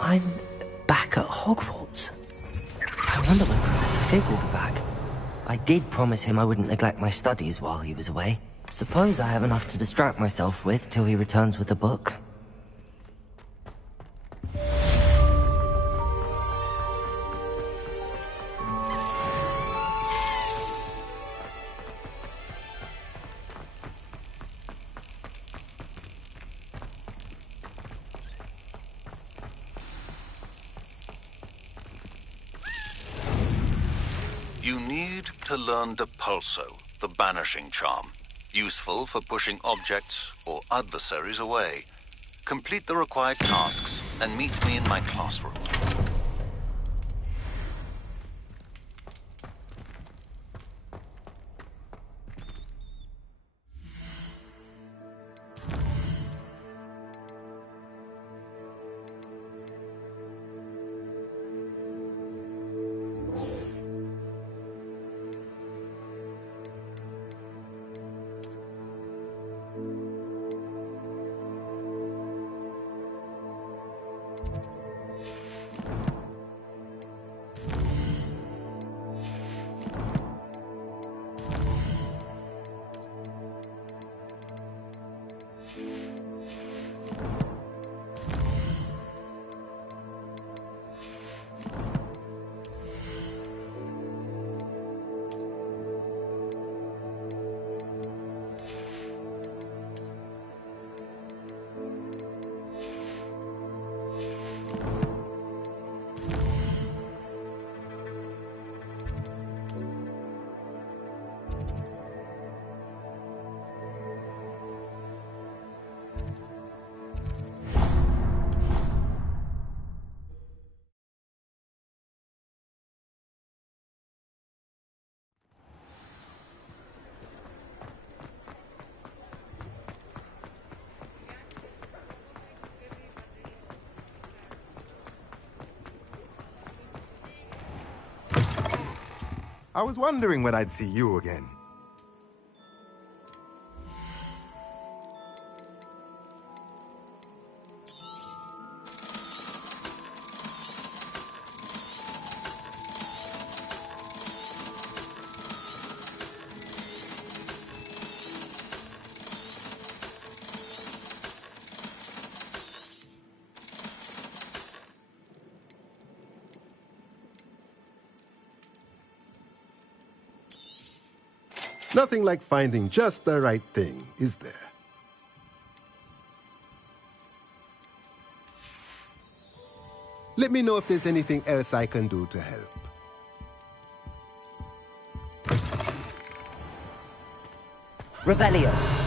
I'm back at Hogwarts. I wonder when Professor Fig will be back. I did promise him I wouldn't neglect my studies while he was away. Suppose I have enough to distract myself with till he returns with a book. You need to learn Depulso, the banishing charm. Useful for pushing objects or adversaries away. Complete the required tasks and meet me in my classroom. I was wondering when I'd see you again. Nothing like finding just the right thing, is there? Let me know if there's anything else I can do to help. Revelio.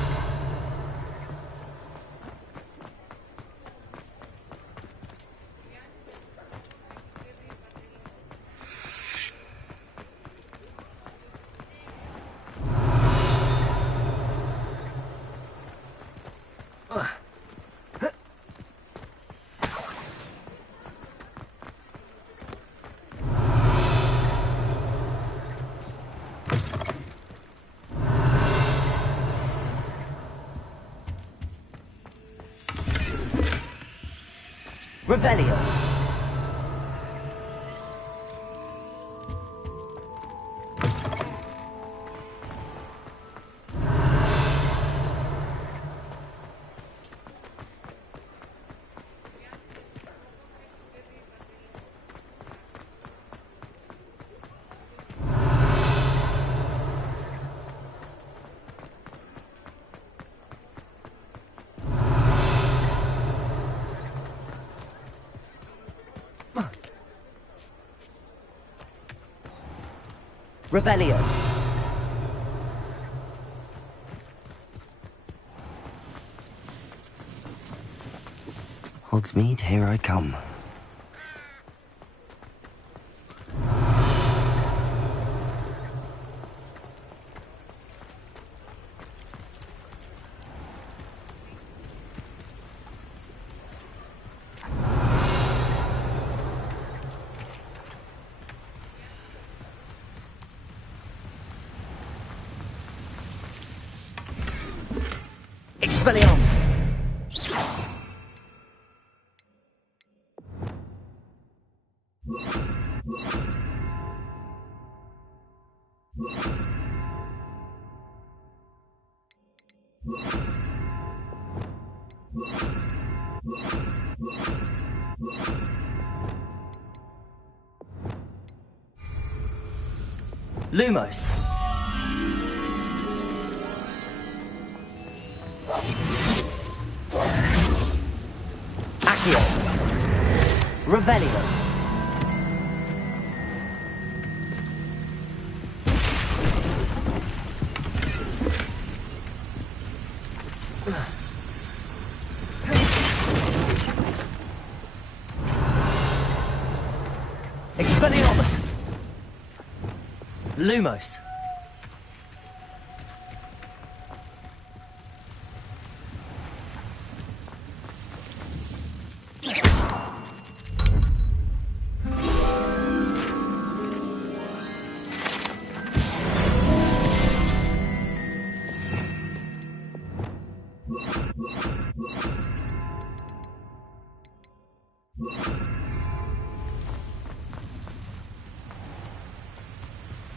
Revelio. Revelio. Hogsmeade, here I come. Expelliarmus. Lumos. Accio. Revelio. Expelliarmus. Lumos.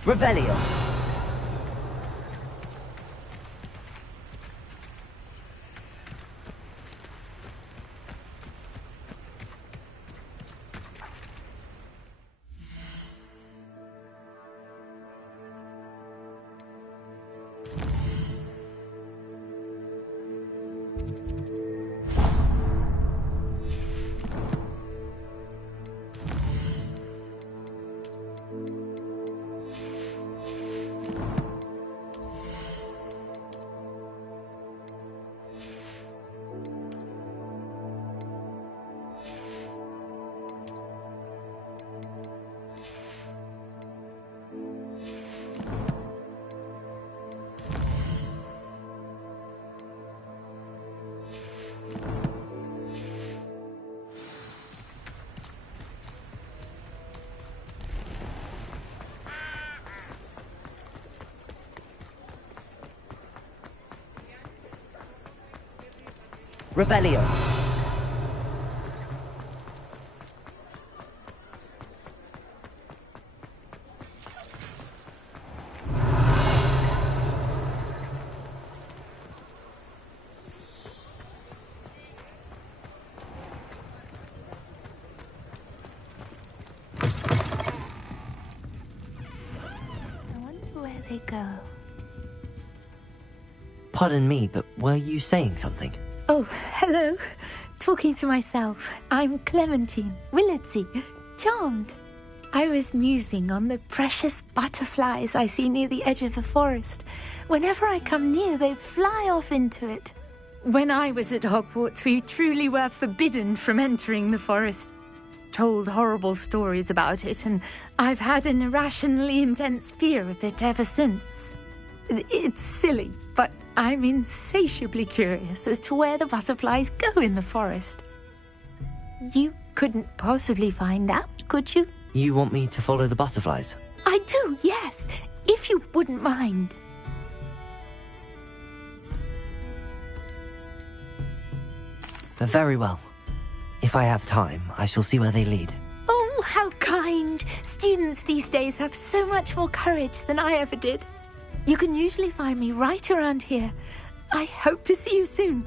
Revelio. Revelio. I wonder where they go. Pardon me, but were you saying something? Oh, hello. Talking to myself. I'm Clementine Willardsey. Charmed. I was musing on the precious butterflies I see near the edge of the forest. Whenever I come near, they fly off into it. When I was at Hogwarts, we truly were forbidden from entering the forest. Told horrible stories about it, and I've had an irrationally intense fear of it ever since. It's silly, but I'm insatiably curious as to where the butterflies go in the forest. You couldn't possibly find out, could you? You want me to follow the butterflies? I do, yes, if you wouldn't mind. Very well. If I have time, I shall see where they lead. Oh, how kind. Students these days have so much more courage than I ever did. You can usually find me right around here. I hope to see you soon.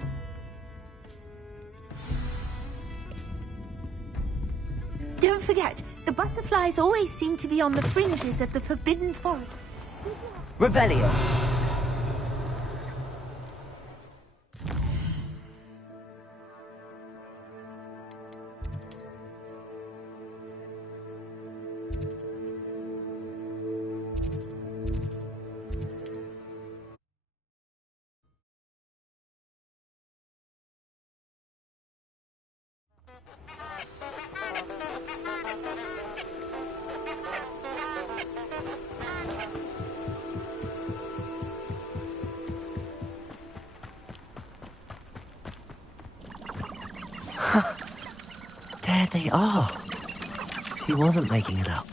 Don't forget, the butterflies always seem to be on the fringes of the Forbidden Forest. Revelio. There they are. She wasn't making it up.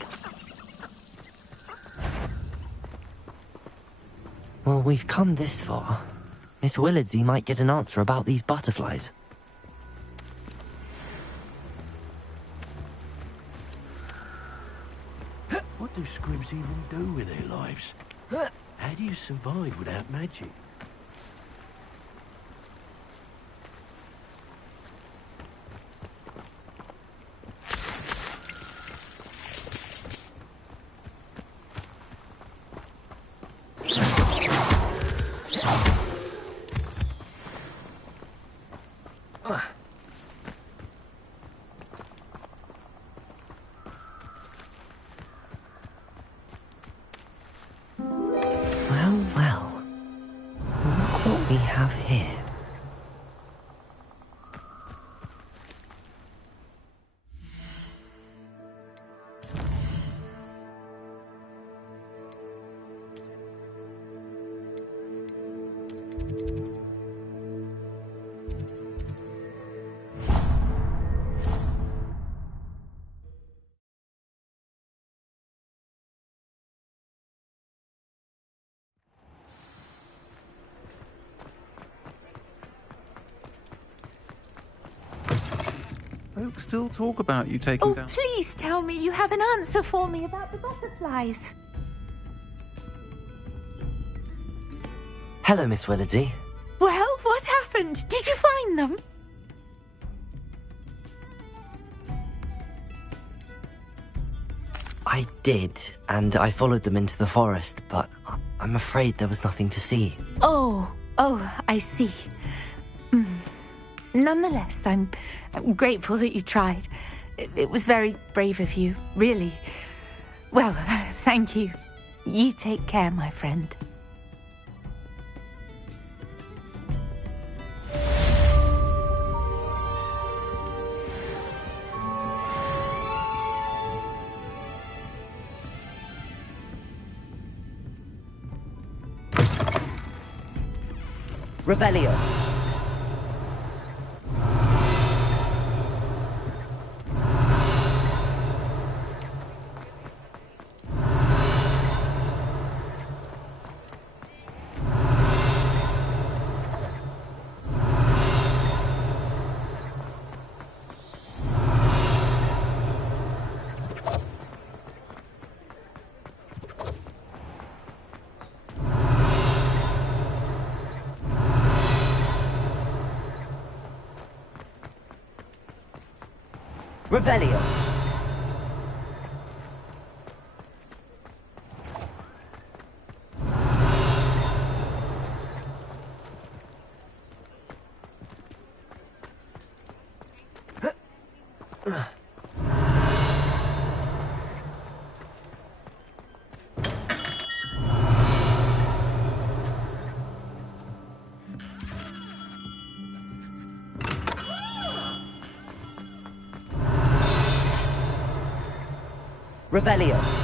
Well, we've come this far. Miss Willardsey might get an answer about these butterflies. What do scribs even do with their lives? How do you survive without magic? Well, well. Look what we have here. Folks still talk about you taking down... Please tell me you have an answer for me about the butterflies. Hello, Miss Willardsey. Well, what happened? Did you find them? I did, and I followed them into the forest, but I'm afraid there was nothing to see. Oh, I see. Nonetheless, I'm grateful that you tried. It was very brave of you, really. Well, thank you. You take care, my friend. Revelio. Revelio. Revelio.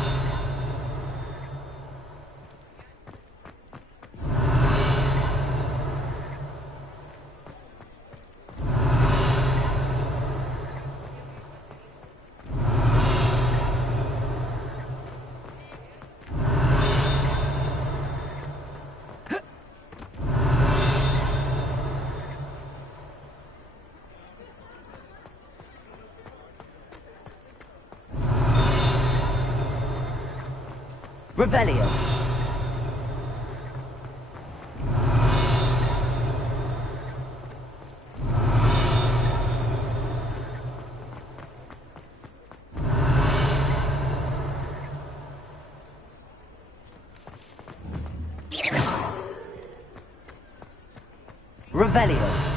Revelio. Revelio.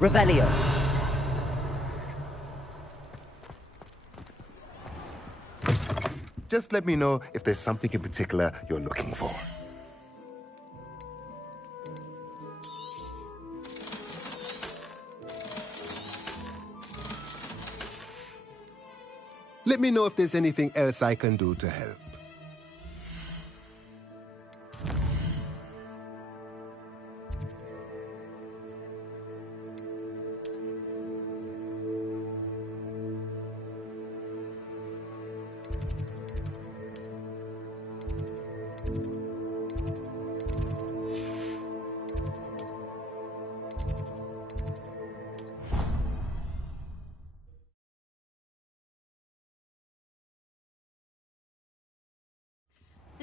Revelio. Just let me know if there's something in particular you're looking for. Let me know if there's anything else I can do to help.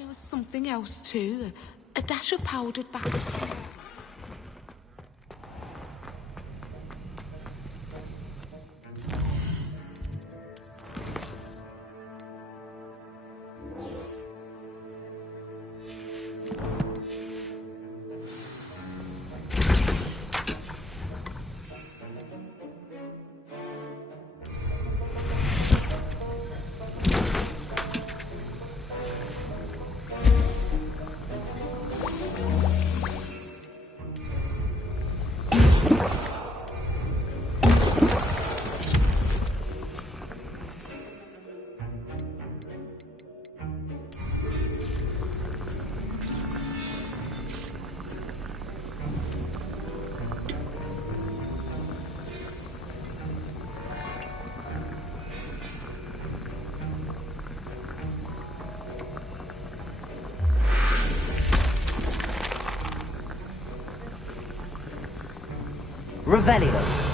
there was something else too. A dash of powdered back. Revelio.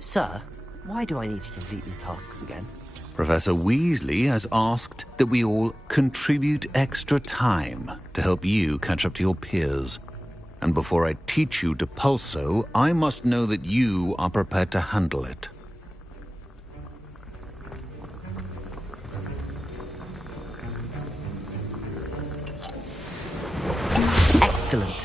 Sir, why do I need to complete these tasks again? Professor Weasley has asked that we all contribute extra time to help you catch up to your peers. And before I teach you Depulso, I must know that you are prepared to handle it. Excellent.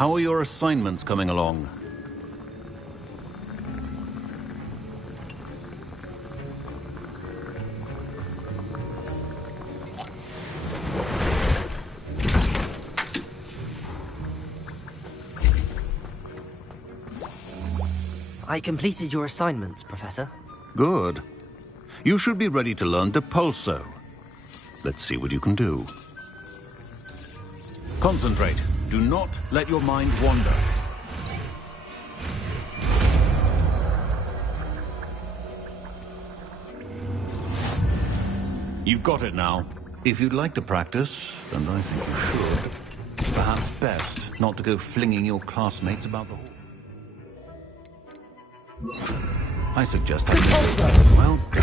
How are your assignments coming along? I completed your assignments, Professor. Good. You should be ready to learn Depulso. Let's see what you can do. Concentrate. Do not let your mind wander. You've got it now. If you'd like to practice, and I think you should, perhaps best not to go flinging your classmates about the hall. I suggest having well done.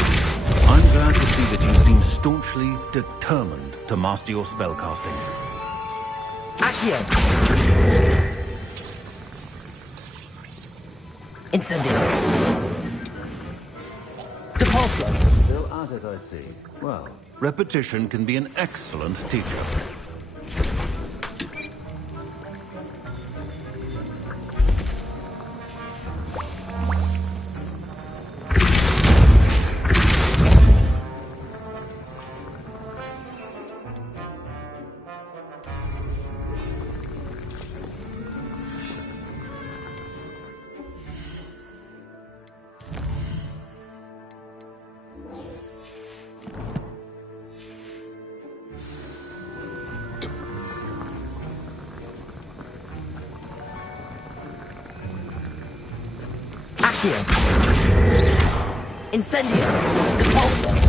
I'm glad to see that you seem staunchly determined to master your spellcasting. Accio! Incendio! Depulso! Still at it, I see. Well, repetition can be an excellent teacher. Accio. Incendio. Depulso.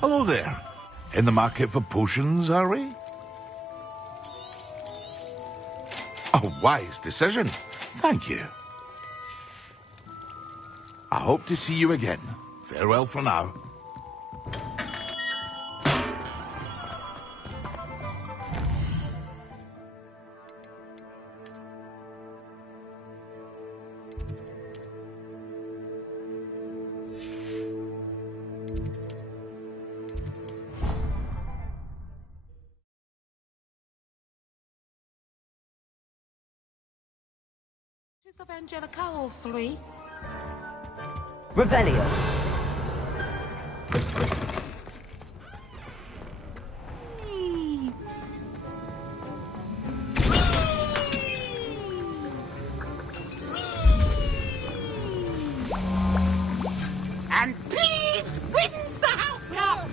Hello there. In the market for potions, are we? A wise decision. Thank you. I hope to see you again. Farewell for now. Of Angelica, all three. Revelio. And Peeves wins the house cup!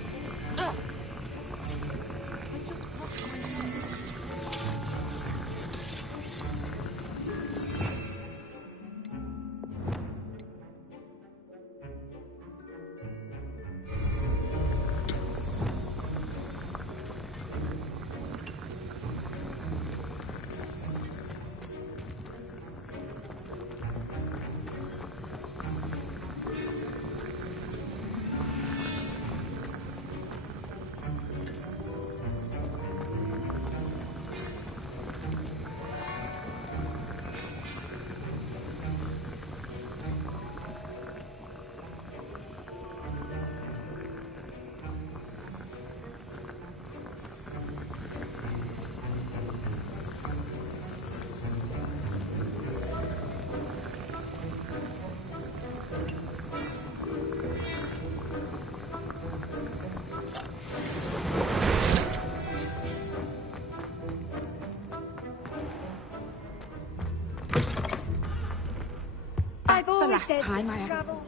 I've always last said time I travel.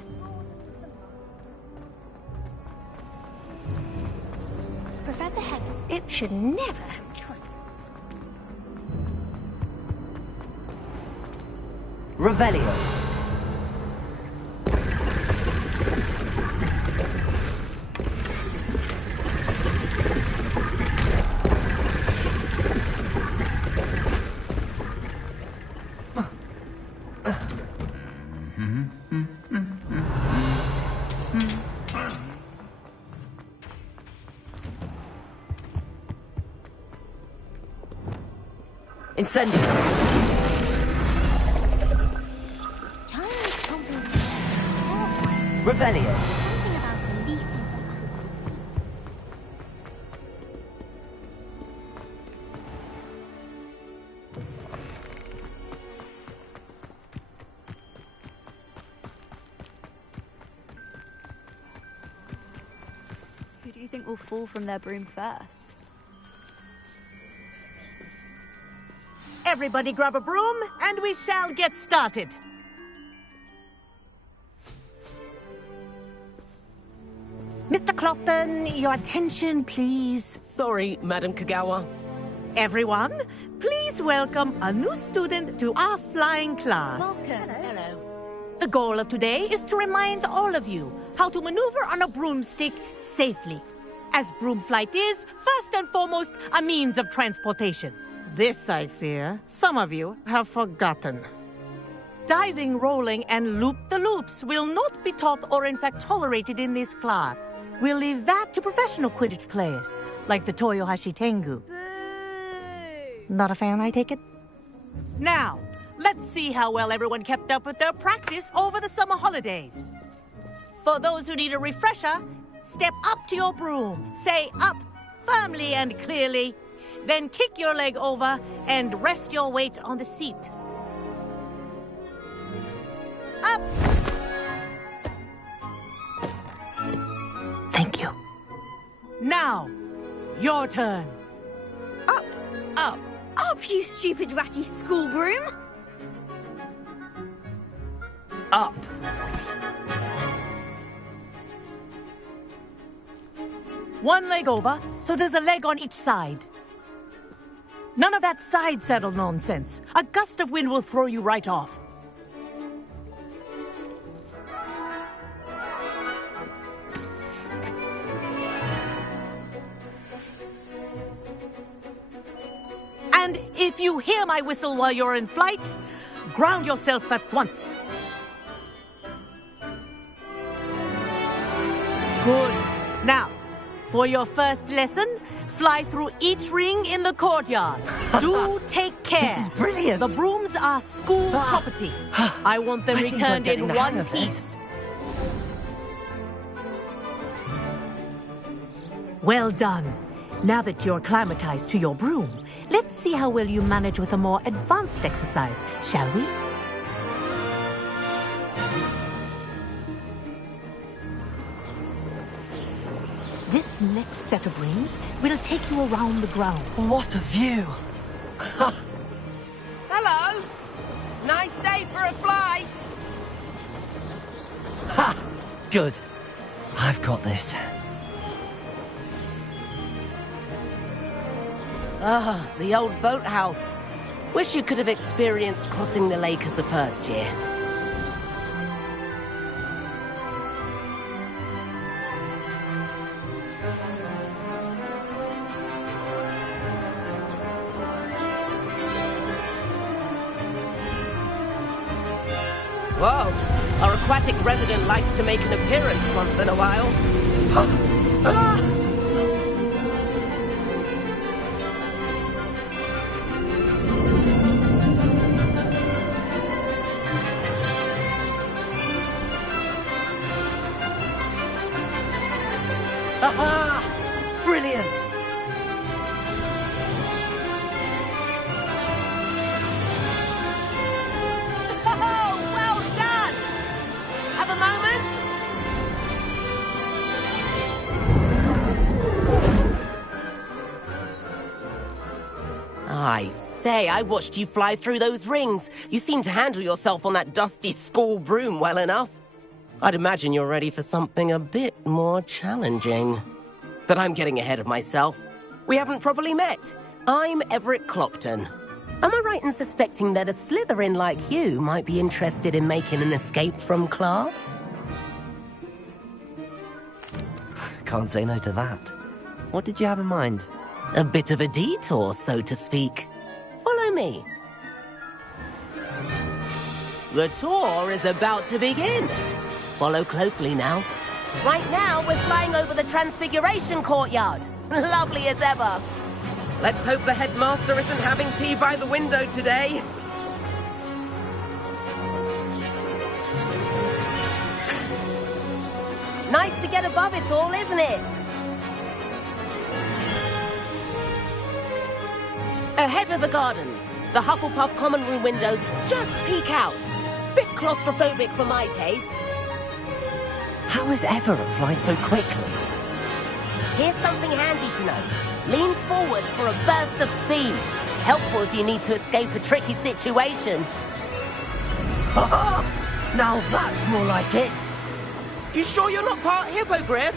Professor Head, it should never have trusted. Revelio. Incendio. Chinese compliments are horrifying. Revelio. Something about a leaf. Who do you think will fall from their broom first? Everybody grab a broom, and we shall get started. Mr. Clopton, your attention, please. Sorry, Madam Kagawa. Everyone, please welcome a new student to our flying class. Welcome. Hello. The goal of today is to remind all of you how to maneuver on a broomstick safely, as broom flight is, first and foremost, a means of transportation. This, I fear, some of you have forgotten. Diving, rolling, and loop-the-loops will not be taught or in fact tolerated in this class. We'll leave that to professional Quidditch players, like the Toyohashi Tengu. Not a fan, I take it? Now, let's see how well everyone kept up with their practice over the summer holidays. For those who need a refresher, step up to your broom, say up firmly and clearly, then kick your leg over and rest your weight on the seat. Up! Thank you. Now, your turn. Up! Up! Up, you stupid ratty school broom! Up! One leg over, so there's a leg on each side. None of that side saddle nonsense. A gust of wind will throw you right off. And if you hear my whistle while you're in flight, ground yourself at once. Good. Now, for your first lesson, fly through each ring in the courtyard. Do take care. This is brilliant. The brooms are school property. I want them returned in one piece. Well done. Now that you're acclimatized to your broom, let's see how well you manage with a more advanced exercise, shall we? This next set of rings will take you around the ground. What a view! Hello! Nice day for a flight! Ha! Good. I've got this. Ah, the old boathouse. Wish you could have experienced crossing the lake as a first year. Whoa, our aquatic resident likes to make an appearance once in a while. Aha! Brilliant! Oh, well done! Have a moment? I say, I watched you fly through those rings. You seem to handle yourself on that dusty school broom well enough. I'd imagine you're ready for something a bit more challenging. But I'm getting ahead of myself. We haven't properly met. I'm Everett Clopton. Am I right in suspecting that a Slytherin like you might be interested in making an escape from class? Can't say no to that. What did you have in mind? A bit of a detour, so to speak. Follow me. The tour is about to begin. Follow closely now. Right now, we're flying over the Transfiguration Courtyard. Lovely as ever. Let's hope the headmaster isn't having tea by the window today. Nice to get above it all, isn't it? Ahead of the gardens, the Hufflepuff common room windows just peek out. Bit claustrophobic for my taste. How is Everett flying so quickly? Here's something handy to know. Lean forward for a burst of speed. Helpful if you need to escape a tricky situation. Now that's more like it. You sure you're not part hippogriff?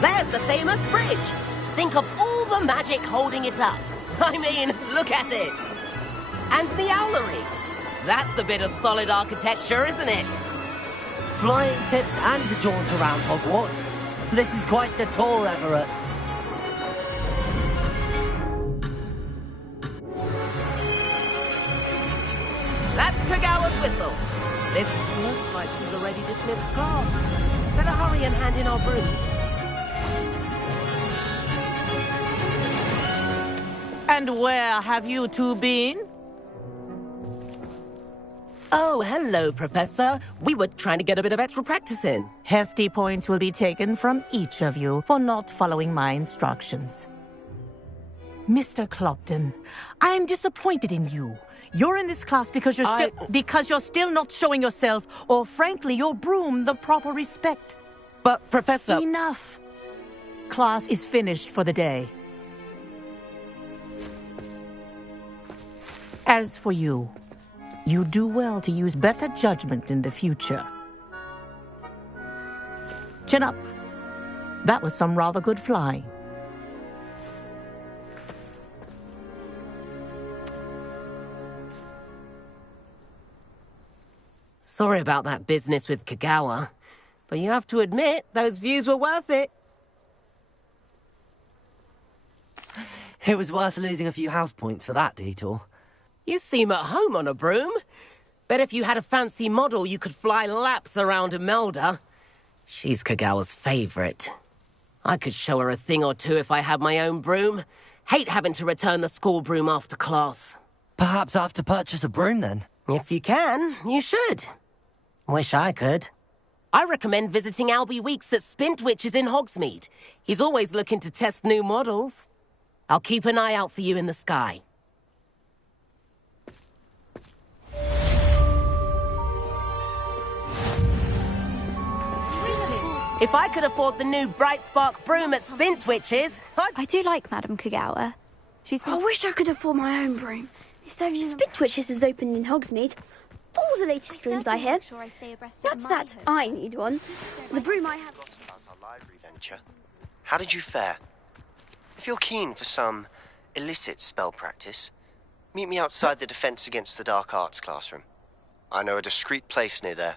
There's the famous bridge. Think of all the magic holding it up. I mean, look at it. And the owlery. That's a bit of solid architecture, isn't it? Flying tips and a jaunt around Hogwarts. This is quite the tour, Everett. That's Kagawa's whistle. This looks like she's already dismissed class. Better hurry and hand in our brooms. And where have you two been? Oh, hello, Professor. We were trying to get a bit of extra practice in. Hefty points will be taken from each of you for not following my instructions. Mr. Clopton, I'm disappointed in you. You're in this class because you're still not showing yourself, or frankly, your broom, the proper respect. But, Professor... Enough. Class is finished for the day. As for you, you do well to use better judgment in the future. Chin up. That was some rather good flying. Sorry about that business with Kagawa, but you have to admit, those views were worth it. It was worth losing a few house points for that detour. You seem at home on a broom. Bet if you had a fancy model, you could fly laps around Imelda. She's Kagawa's favorite. I could show her a thing or two if I had my own broom. Hate having to return the school broom after class. Perhaps I have to purchase a broom then? If you can, you should. Wish I could. I recommend visiting Albie Weeks at Spintwitches in Hogsmeade. He's always looking to test new models. I'll keep an eye out for you in the sky. If I could afford the new Bright Spark broom at Spintwitches, I do like Madame Kagawa. I wish I could afford my own broom. Spintwitches is opened in Hogsmeade. All the latest brooms, I hear. Not that I need one. The broom I have... About our library venture. How did you fare? If you're keen for some illicit spell practice, meet me outside the Defense Against the Dark Arts classroom. I know a discreet place near there.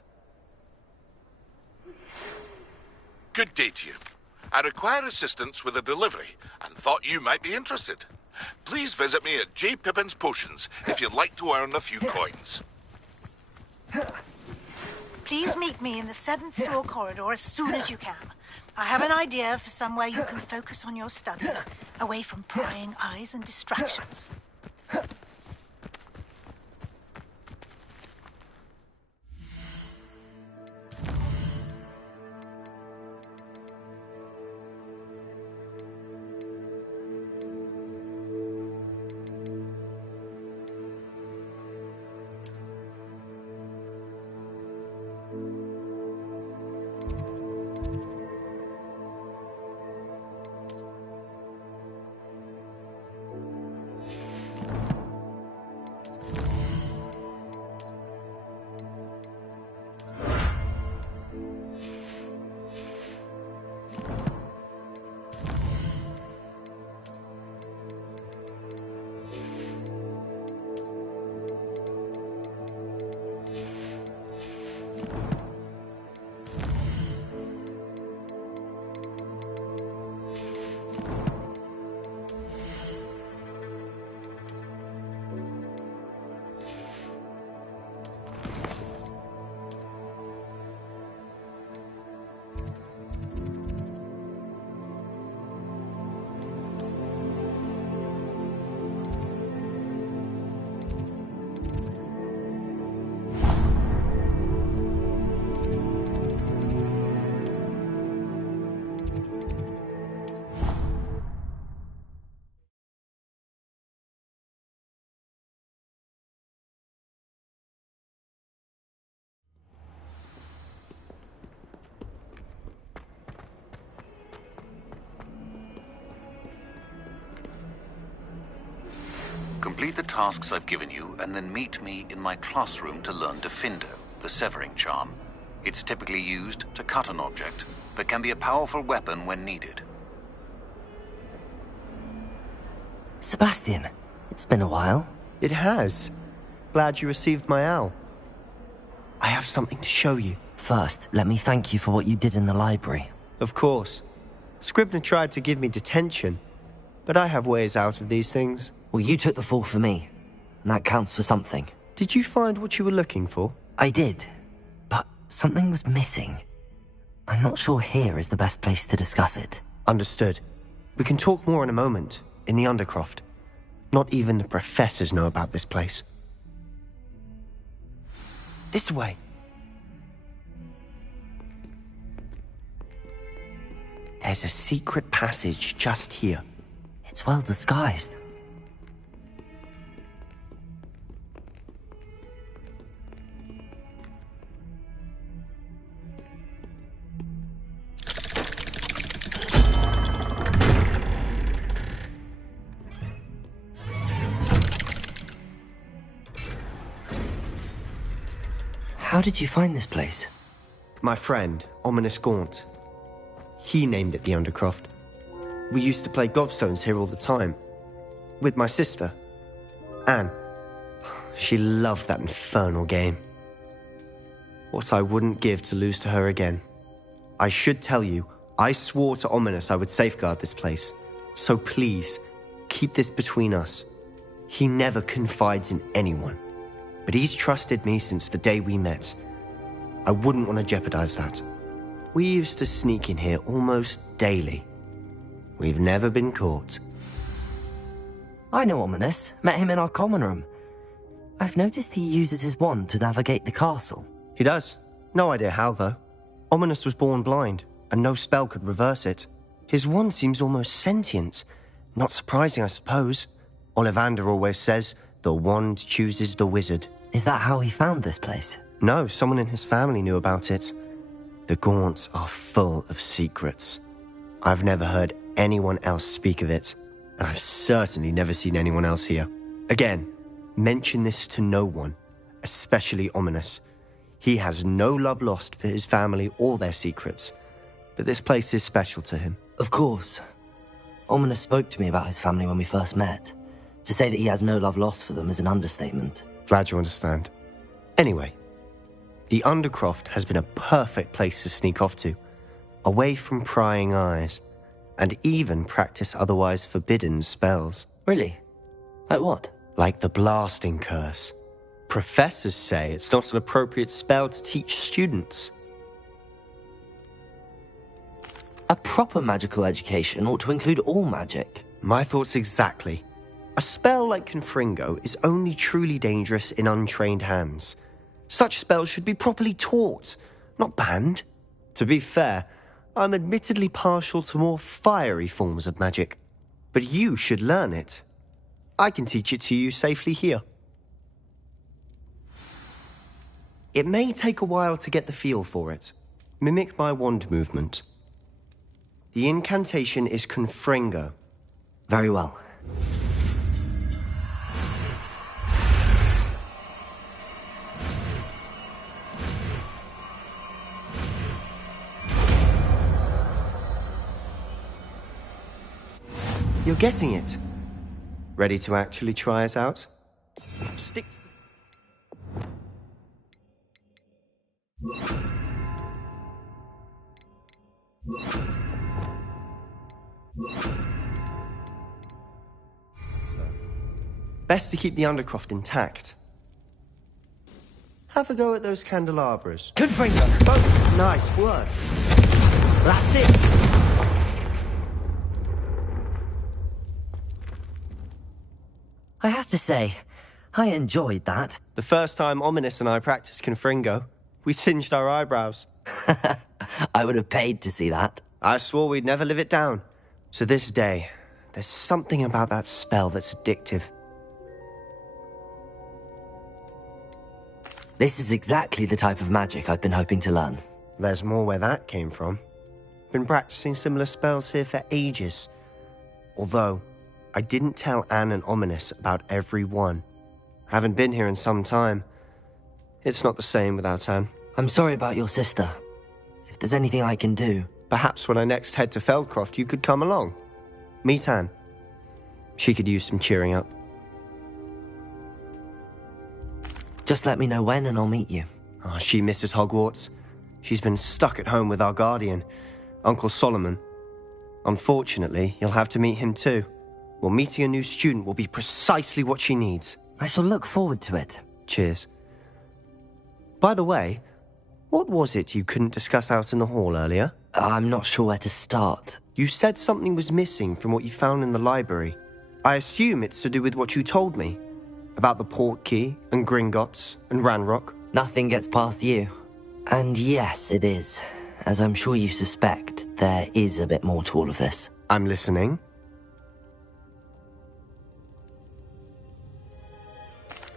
Good day to you. I require assistance with a delivery and thought you might be interested. Please visit me at J. Pippin's Potions if you'd like to earn a few coins. Please meet me in the 7th floor corridor as soon as you can. I have an idea for somewhere you can focus on your studies, away from prying eyes and distractions. Complete the tasks I've given you, and then meet me in my classroom to learn Defindo, the severing charm. It's typically used to cut an object, but can be a powerful weapon when needed. Sebastian, it's been a while. It has. Glad you received my owl. I have something to show you. First, let me thank you for what you did in the library. Of course. Scribner tried to give me detention, but I have ways out of these things. Well, you took the fall for me, and that counts for something. Did you find what you were looking for? I did, but something was missing. I'm not sure here is the best place to discuss it. Understood. We can talk more in a moment, in the Undercroft. Not even the professors know about this place. This way. There's a secret passage just here. It's well disguised. How did you find this place? My friend, Ominous Gaunt. He named it the Undercroft. We used to play gobstones here all the time. With my sister, Anne. She loved that infernal game. What I wouldn't give to lose to her again. I should tell you, I swore to Ominous I would safeguard this place. So please, keep this between us. He never confides in anyone. But he's trusted me since the day we met. I wouldn't want to jeopardize that. We used to sneak in here almost daily. We've never been caught. I know Ominous. Met him in our common room. I've noticed he uses his wand to navigate the castle. He does. No idea how, though. Ominous was born blind, and no spell could reverse it. His wand seems almost sentient. Not surprising, I suppose. Ollivander always says, the wand chooses the wizard. Is that how he found this place? No, someone in his family knew about it. The Gaunts are full of secrets. I've never heard anyone else speak of it, and I've certainly never seen anyone else here. Again, mention this to no one, especially Ominous. He has no love lost for his family or their secrets, but this place is special to him. Of course. Ominous spoke to me about his family when we first met. To say that he has no love lost for them is an understatement. Glad you understand. Anyway, the Undercroft has been a perfect place to sneak off to, away from prying eyes, and even practice otherwise forbidden spells. Really? Like what? Like the blasting curse. Professors say it's not an appropriate spell to teach students. A proper magical education ought to include all magic. My thoughts exactly. A spell like Confringo is only truly dangerous in untrained hands. Such spells should be properly taught, not banned. To be fair, I'm admittedly partial to more fiery forms of magic. But you should learn it. I can teach it to you safely here. It may take a while to get the feel for it. Mimic my wand movement. The incantation is Confringo. Very well. You're getting it. Ready to actually try it out? Stick to... Best to keep the Undercroft intact. Have a go at those candelabras. Confringo! Oh, nice work. That's it! I have to say, I enjoyed that. The first time Ominous and I practiced Confringo, we singed our eyebrows. I would have paid to see that. I swore we'd never live it down. To this day, there's something about that spell that's addictive. This is exactly the type of magic I've been hoping to learn. There's more where that came from. Been practicing similar spells here for ages. Although, I didn't tell Anne and Ominous about every one. Haven't been here in some time. It's not the same without Anne. I'm sorry about your sister. If there's anything I can do... Perhaps when I next head to Feldcroft, you could come along. Meet Anne. She could use some cheering up. Just let me know when and I'll meet you. Oh, she misses Hogwarts. She's been stuck at home with our guardian, Uncle Solomon. Unfortunately, you'll have to meet him too. Well, meeting a new student will be precisely what she needs. I shall look forward to it. Cheers. By the way, what was it you couldn't discuss out in the hall earlier? I'm not sure where to start. You said something was missing from what you found in the library. I assume it's to do with what you told me about the Portkey and Gringotts and Ranrock. Nothing gets past you. And yes, it is. As I'm sure you suspect, there is a bit more to all of this. I'm listening.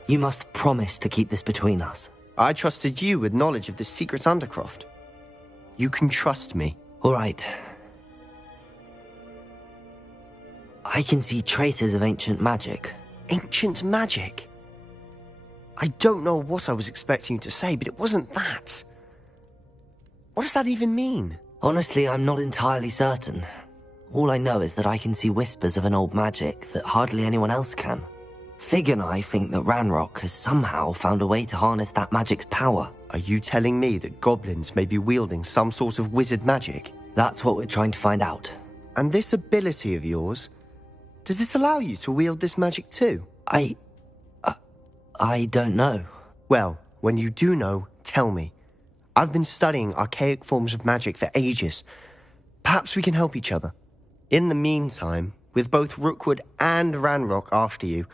You must promise to keep this between us. I trusted you with knowledge of the secret Undercroft. You can trust me. All right. I can see traces of ancient magic. Ancient magic? I don't know what I was expecting you to say, but it wasn't that. What does that even mean? Honestly, I'm not entirely certain. All I know is that I can see whispers of an old magic that hardly anyone else can. Fig and I think that Ranrock has somehow found a way to harness that magic's power. Are you telling me that goblins may be wielding some sort of wizard magic? That's what we're trying to find out. And this ability of yours, does it allow you to wield this magic too? I don't know. Well, when you do know, tell me. I've been studying archaic forms of magic for ages. Perhaps we can help each other. In the meantime, with both Rookwood and Ranrock after you,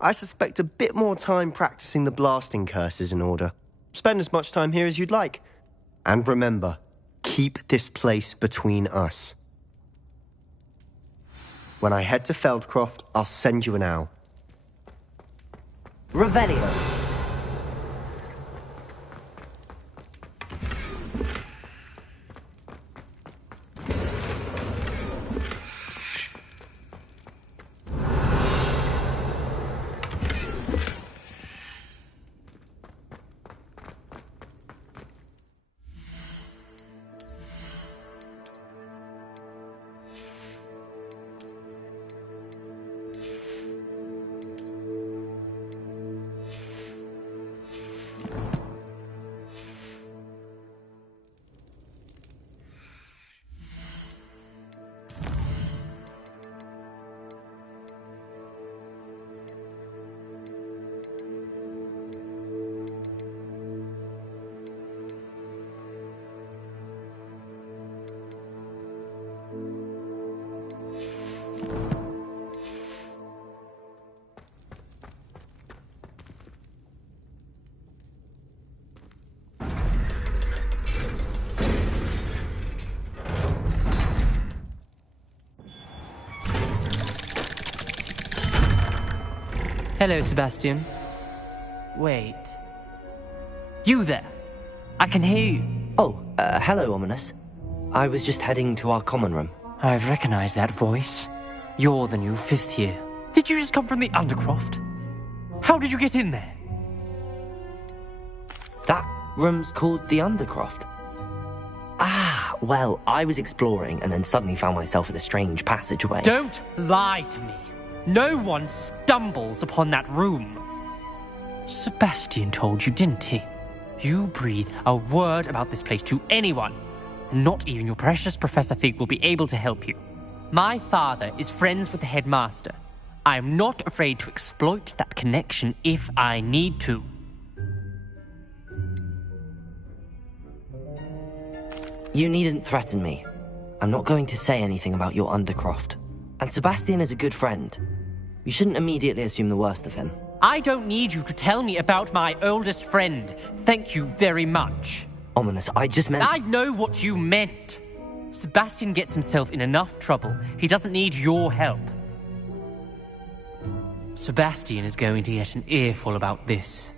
I suspect a bit more time practicing the blasting curse is in order. Spend as much time here as you'd like. And remember, keep this place between us. When I head to Feldcroft, I'll send you an owl. Revelio. Hello, Sebastian. Wait. You there? I can hear you. Oh, hello, Ominous. I was just heading to our common room. I've recognized that voice. You're the new 5th year. Did you just come from the Undercroft? How did you get in there? That room's called the Undercroft. Ah, well, I was exploring and then suddenly found myself in a strange passageway. Don't lie to me. No one stumbles upon that room. Sebastian told you, didn't he? You breathe a word about this place to anyone, and not even your precious Professor Fig will be able to help you. My father is friends with the headmaster. I am not afraid to exploit that connection if I need to. You needn't threaten me. I'm not going to say anything about your Undercroft. And Sebastian is a good friend. You shouldn't immediately assume the worst of him. I don't need you to tell me about my oldest friend. Thank you very much. Ominous, I just meant... I know what you meant. Sebastian gets himself in enough trouble. He doesn't need your help. Sebastian is going to get an earful about this.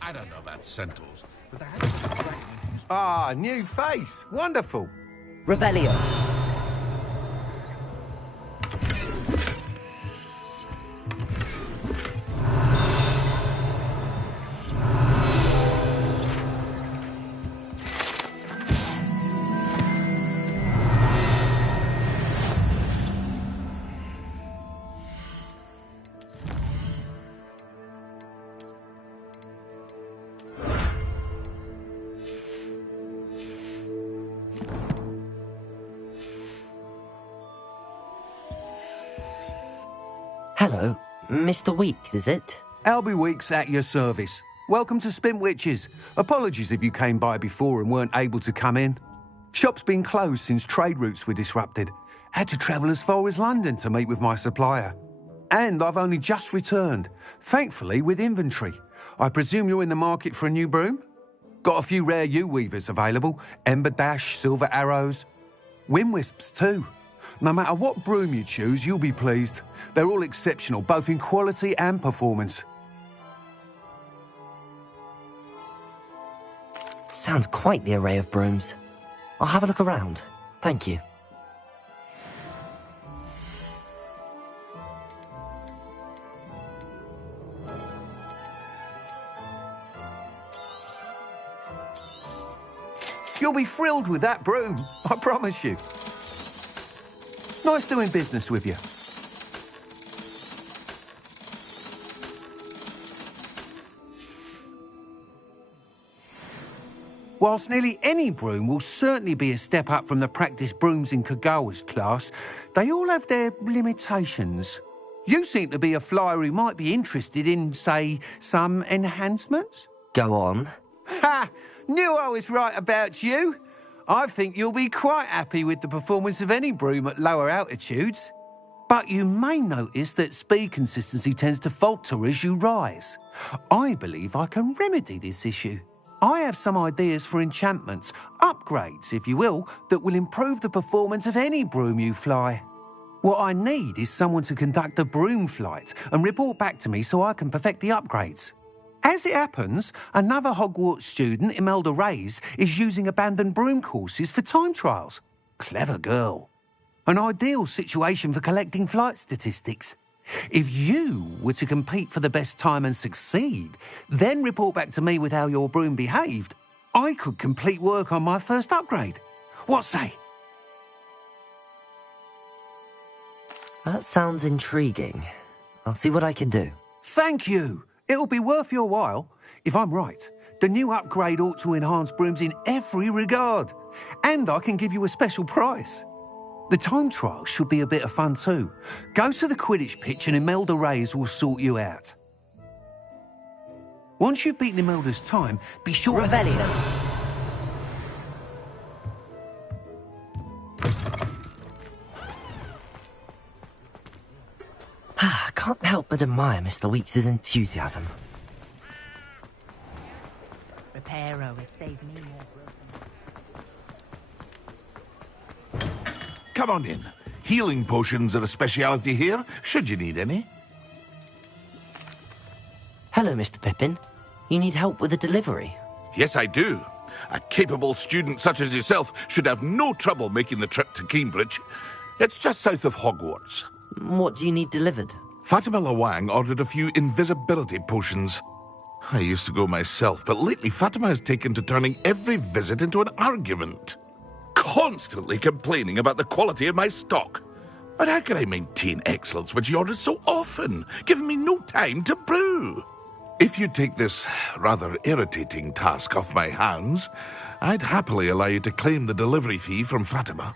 I don't know about centaurs, but they have... Ah, new face. Wonderful. Revelio. Hello, Mr. Weeks, is it? Albie Weeks at your service. Welcome to Spintwitches. Apologies if you came by before and weren't able to come in. Shop's been closed since trade routes were disrupted. Had to travel as far as London to meet with my supplier. And I've only just returned, thankfully with inventory. I presume you're in the market for a new broom? Got a few rare yew-weavers available. Ember Dash, Silver Arrows. Wind-wisps too. No matter what broom you choose, you'll be pleased. They're all exceptional, both in quality and performance. Sounds quite the array of brooms. I'll have a look around. Thank you. You'll be thrilled with that broom, I promise you. Nice doing business with you. Whilst nearly any broom will certainly be a step up from the practice brooms in Kagawa's class, they all have their limitations. You seem to be a flyer who might be interested in, say, some enhancements? Go on. Ha! Knew I was right about you. I think you'll be quite happy with the performance of any broom at lower altitudes. But you may notice that speed consistency tends to falter as you rise. I believe I can remedy this issue. I have some ideas for enchantments, upgrades, if you will, that will improve the performance of any broom you fly. What I need is someone to conduct a broom flight and report back to me so I can perfect the upgrades. As it happens, another Hogwarts student, Imelda Reyes, is using abandoned broom courses for time trials. Clever girl. An ideal situation for collecting flight statistics. If you were to compete for the best time and succeed, then report back to me with how your broom behaved, I could complete work on my first upgrade. What say? That sounds intriguing. I'll see what I can do. Thank you. It'll be worth your while. If I'm right, the new upgrade ought to enhance brooms in every regard. And I can give you a special price. The time trial should be a bit of fun too. Go to the Quidditch pitch and Imelda Reyes will sort you out. Once you've beaten Imelda's time, be sure... Revelio. I can't help but admire Mr. Weeks' enthusiasm. Reparo has saved me more. Come on in. Healing potions are a speciality here, should you need any. Hello, Mr. Pippin. You need help with a delivery? Yes, I do. A capable student such as yourself should have no trouble making the trip to Cambridge. It's just south of Hogwarts. What do you need delivered? Fatima Lawang ordered a few invisibility potions. I used to go myself, but lately Fatima has taken to turning every visit into an argument. Constantly complaining about the quality of my stock. But how can I maintain excellence when she orders so often, giving me no time to brew? If you take this rather irritating task off my hands, I'd happily allow you to claim the delivery fee from Fatima.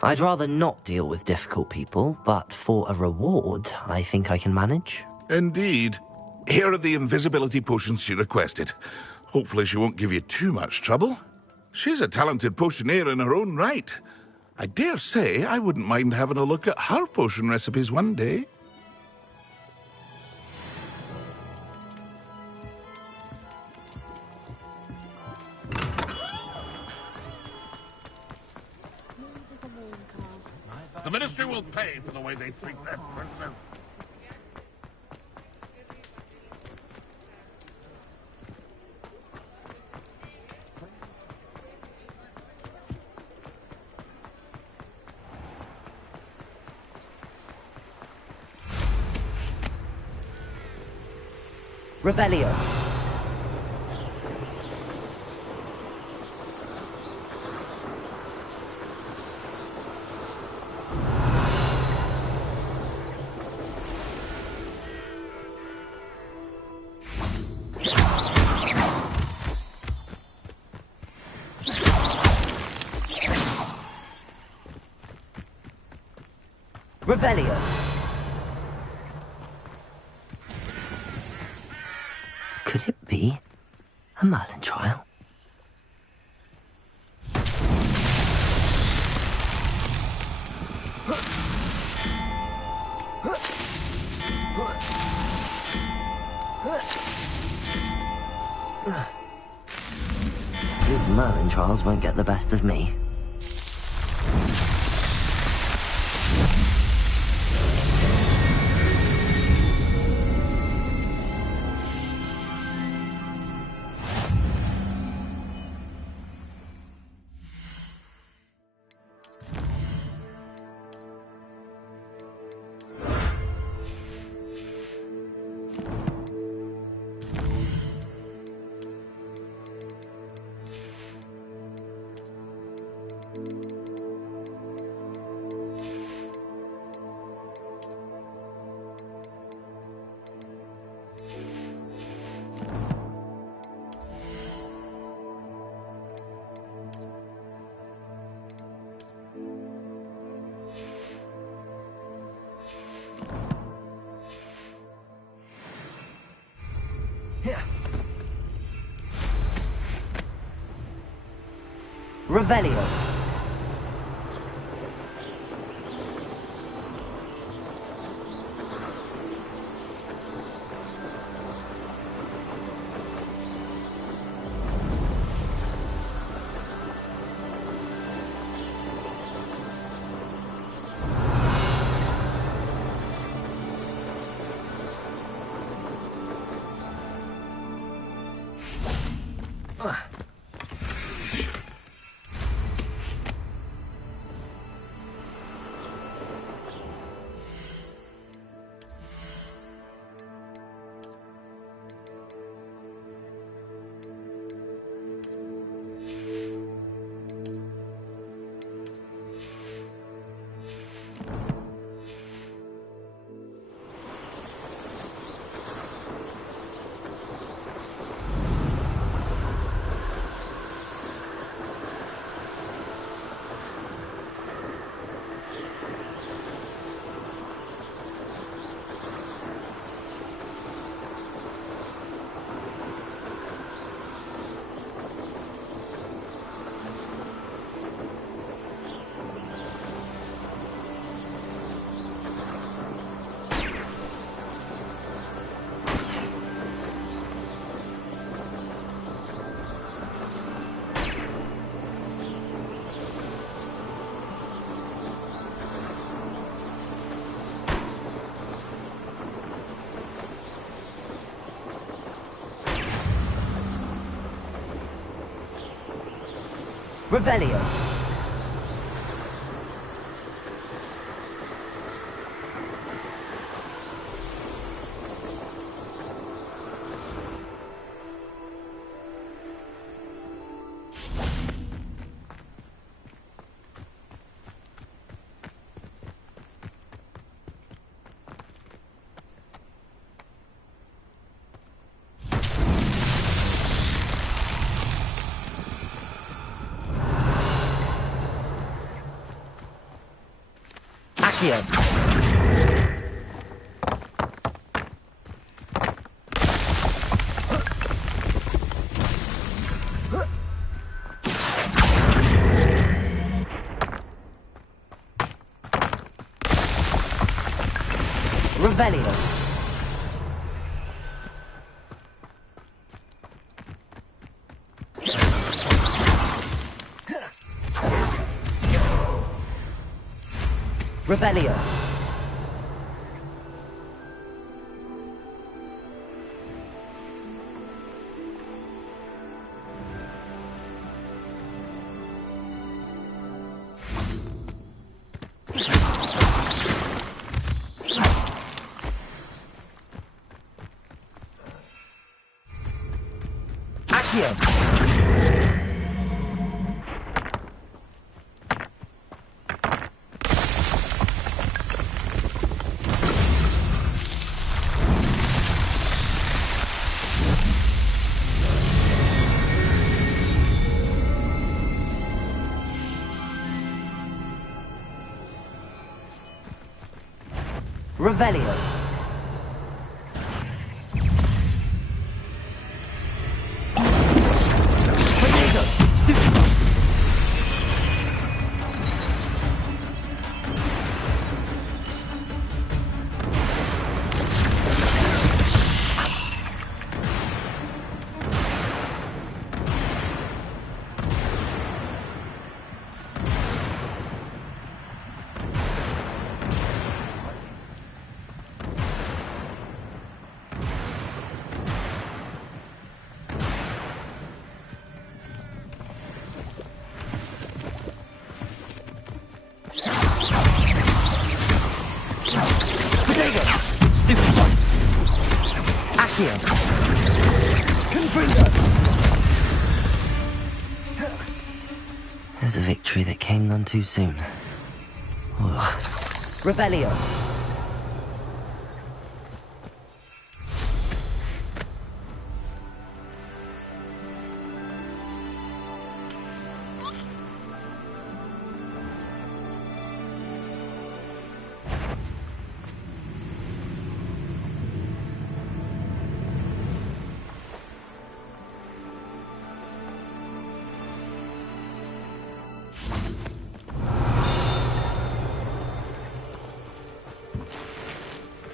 I'd rather not deal with difficult people, but for a reward, I think I can manage. Indeed. Here are the invisibility potions she requested. Hopefully she won't give you too much trouble. She's a talented potioneer in her own right. I dare say I wouldn't mind having a look at her potion recipes one day. The Ministry will pay for the way they treat their prisoners. Revelio. Revelio. Could it be a Merlin trial? These Merlin trials won't get the best of me. Revelio. Revelio. Accio. Revelio. Revelio. Revelio. Potato. Stupid. There's a victory that came none too soon. Ugh. Revelio.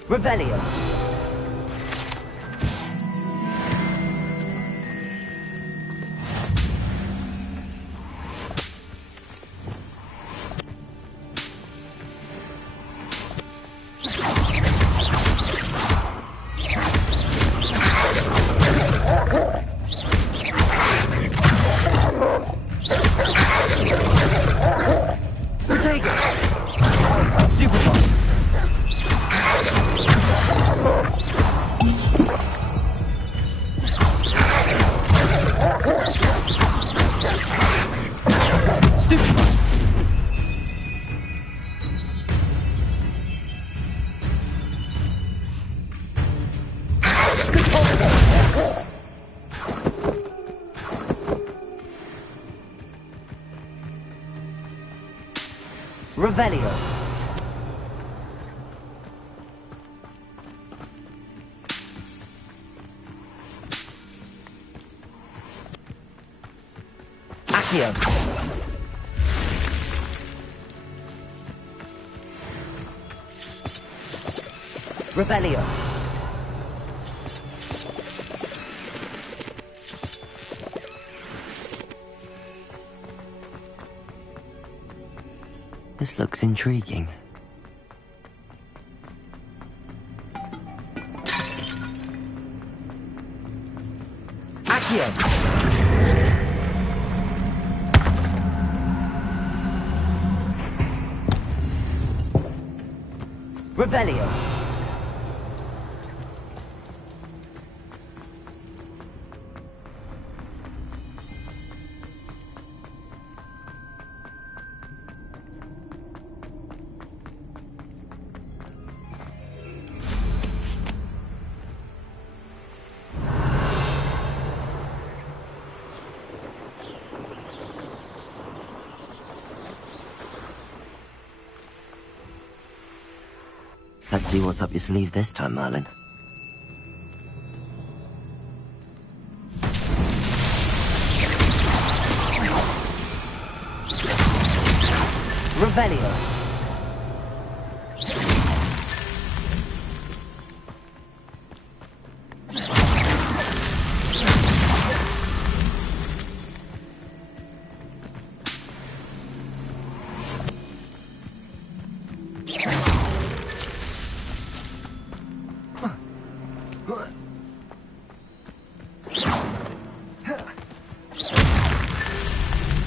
Revelio. Revelio. Accio. Revelio. This looks intriguing. Accio! Revelio! Let's see what's up your sleeve this time, Merlin. Revelio.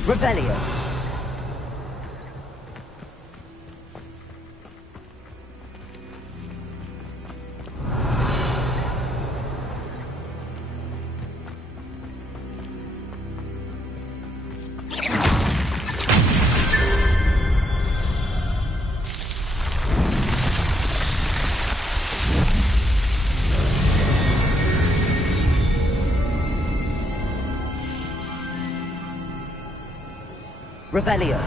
Revelio. Revelio.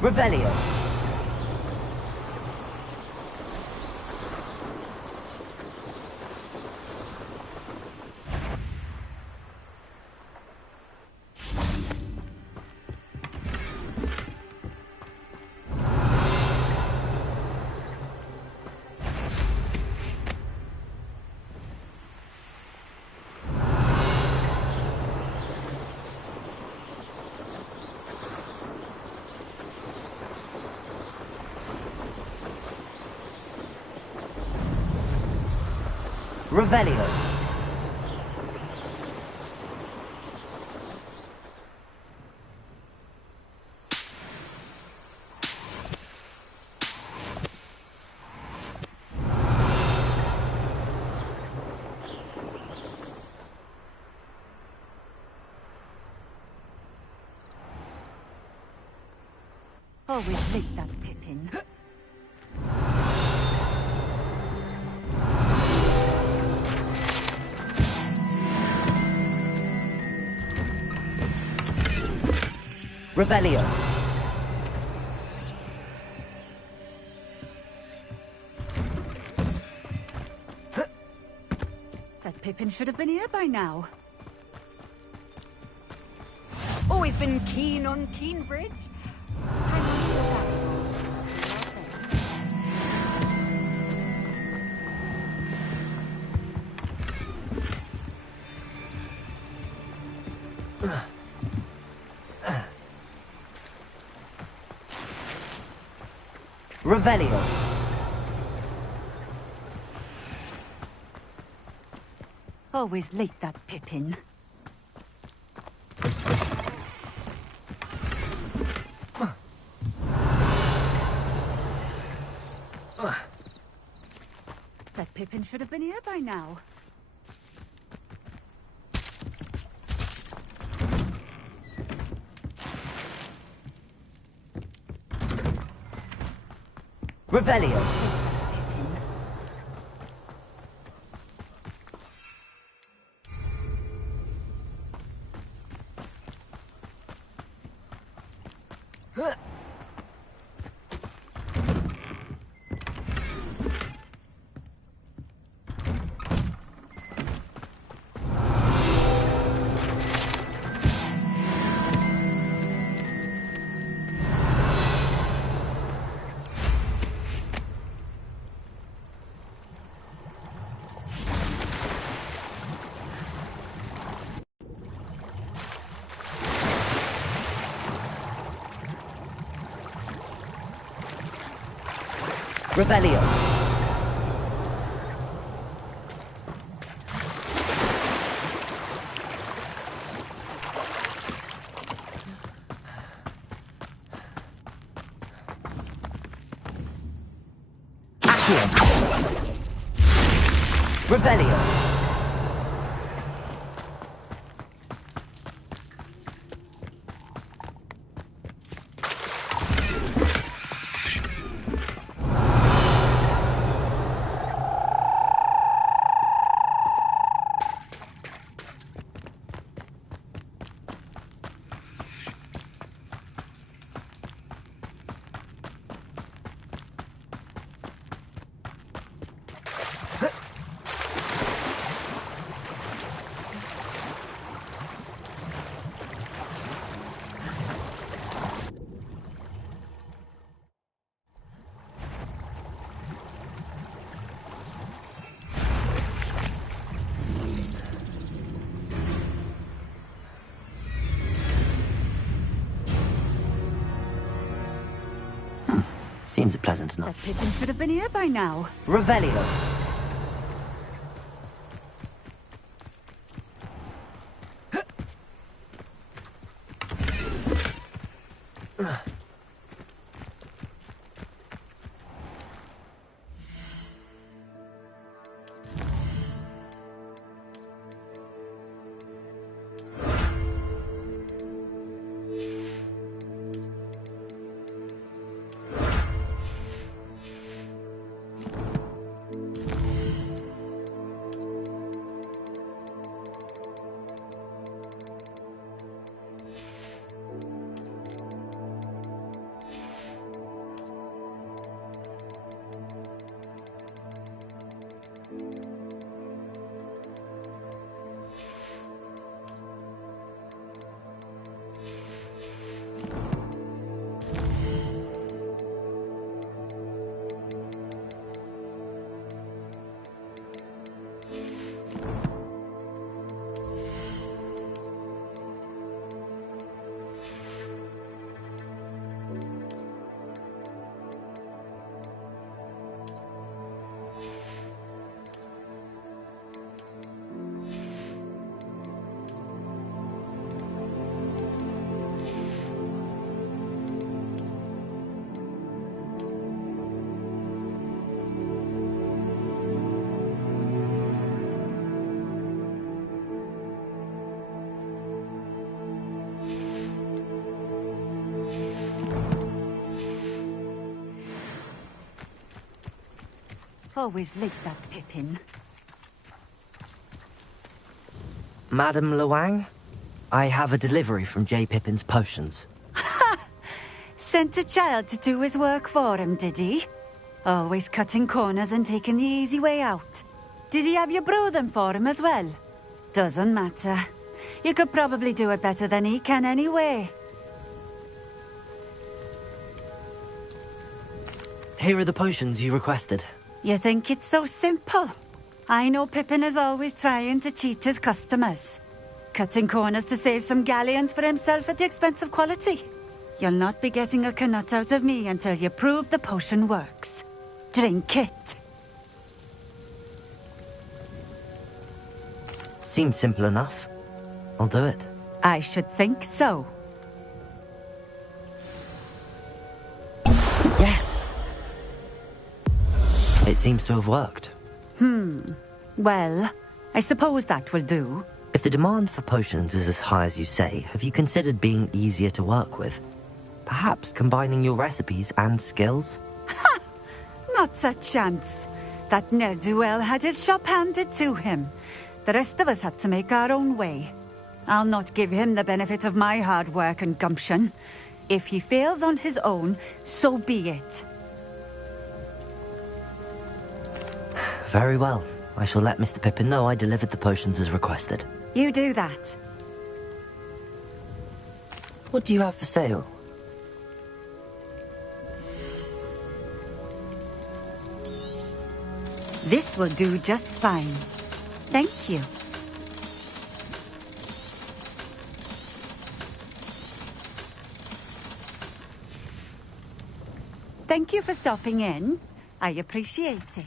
Revelio. Revelio. Always late, that Pippin. Revelio. That Pippin should have been here by now. Always been keen on Keenbridge. Hang on to your battles. Revelio. Always late, that Pippin. That Pippin should have been here by now. Revelio. Revelio. Accio. Revelio. Seems pleasant enough. That Pippin should have been here by now. Revelio. Always late, that Pippin. Madam Luang, I have a delivery from J. Pippin's potions. Sent a child to do his work for him, did he? Always cutting corners and taking the easy way out. Did he have you brew them for him as well? Doesn't matter. You could probably do it better than he can anyway. Here are the potions you requested. You think it's so simple? I know Pippin is always trying to cheat his customers. Cutting corners to save some galleons for himself at the expense of quality. You'll not be getting a canut out of me until you prove the potion works. Drink it. Seems simple enough. I'll do it. I should think so. Yes! It seems to have worked. Well, I suppose that will do. If the demand for potions is as high as you say, have you considered being easier to work with? Perhaps combining your recipes and skills? Ha! Not a chance. That ne'er-do-well had his shop handed to him. The rest of us had to make our own way. I'll not give him the benefit of my hard work and gumption. If he fails on his own, so be it. Very well. I shall let Mr. Pippin know I delivered the potions as requested. You do that. What do you have for sale? This will do just fine. Thank you. Thank you for stopping in. I appreciate it.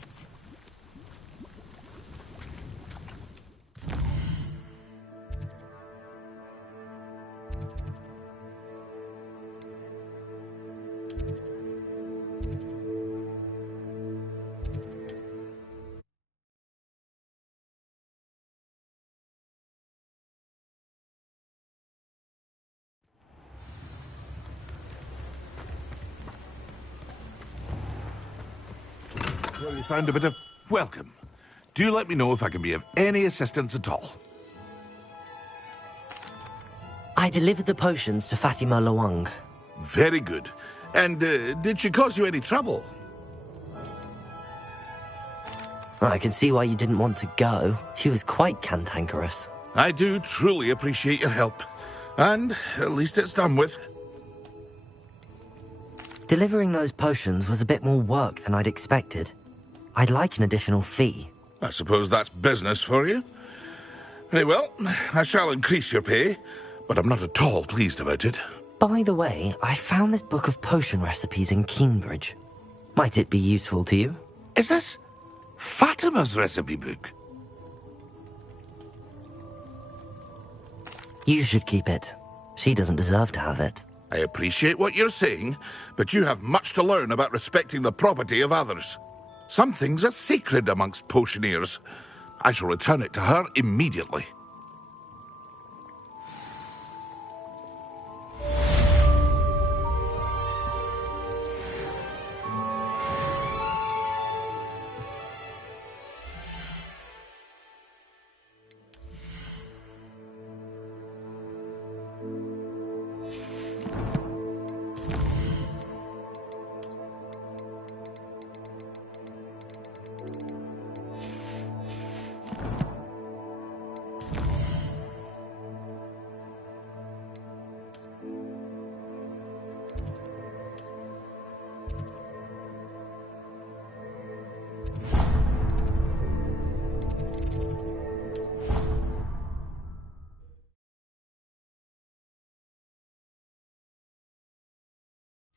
Well, you found a bit of welcome. Do let me know if I can be of any assistance at all. I delivered the potions to Fatima Luang. Very good. And did she cause you any trouble? I can see why you didn't want to go. She was quite cantankerous. I do truly appreciate your help. And at least it's done with. Delivering those potions was a bit more work than I'd expected. I'd like an additional fee. I suppose that's business for you. Very well, I shall increase your pay, but I'm not at all pleased about it. By the way, I found this book of potion recipes in Keenbridge. Might it be useful to you? Is this Fatima's recipe book? You should keep it. She doesn't deserve to have it. I appreciate what you're saying, but you have much to learn about respecting the property of others. Some things are sacred amongst potioneers. I shall return it to her immediately.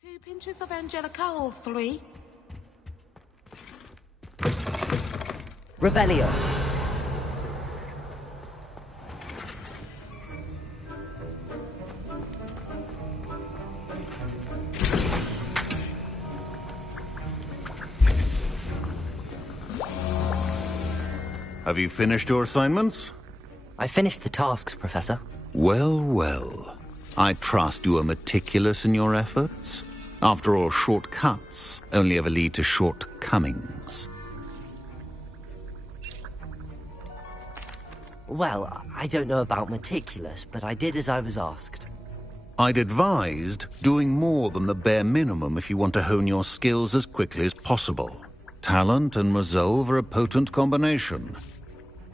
Two pinches of Angelica or 3? Revelio. Have you finished your assignments? I finished the tasks, Professor. Well, well. I trust you are meticulous in your efforts. After all, shortcuts only ever lead to shortcomings. Well, I don't know about meticulous, but I did as I was asked. I'd advised doing more than the bare minimum if you want to hone your skills as quickly as possible. Talent and resolve are a potent combination.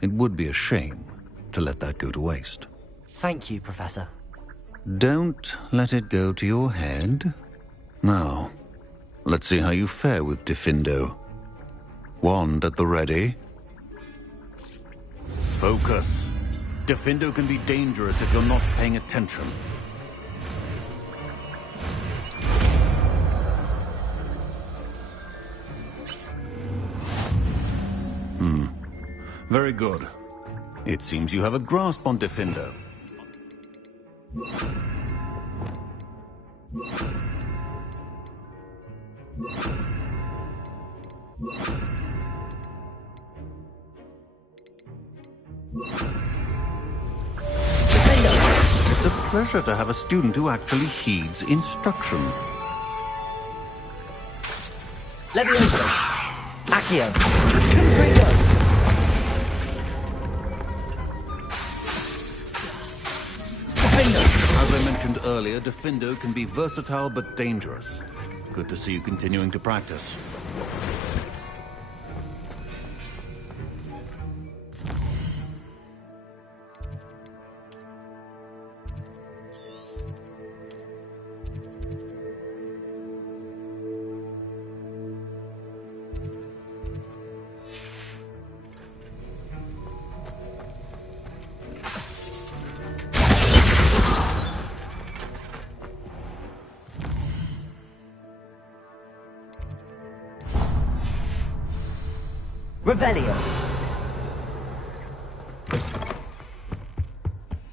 It would be a shame to let that go to waste. Thank you, Professor. Don't let it go to your head. Now, let's see how you fare with Diffindo. Wand at the ready. Focus. Diffindo can be dangerous if you're not paying attention. Very good. It seems you have a grasp on Diffindo. It's a pleasure to have a student who actually heeds instruction. Levioso. Accio. Confringo. As I mentioned earlier, Diffindo can be versatile but dangerous. Good to see you continuing to practice. Revelio.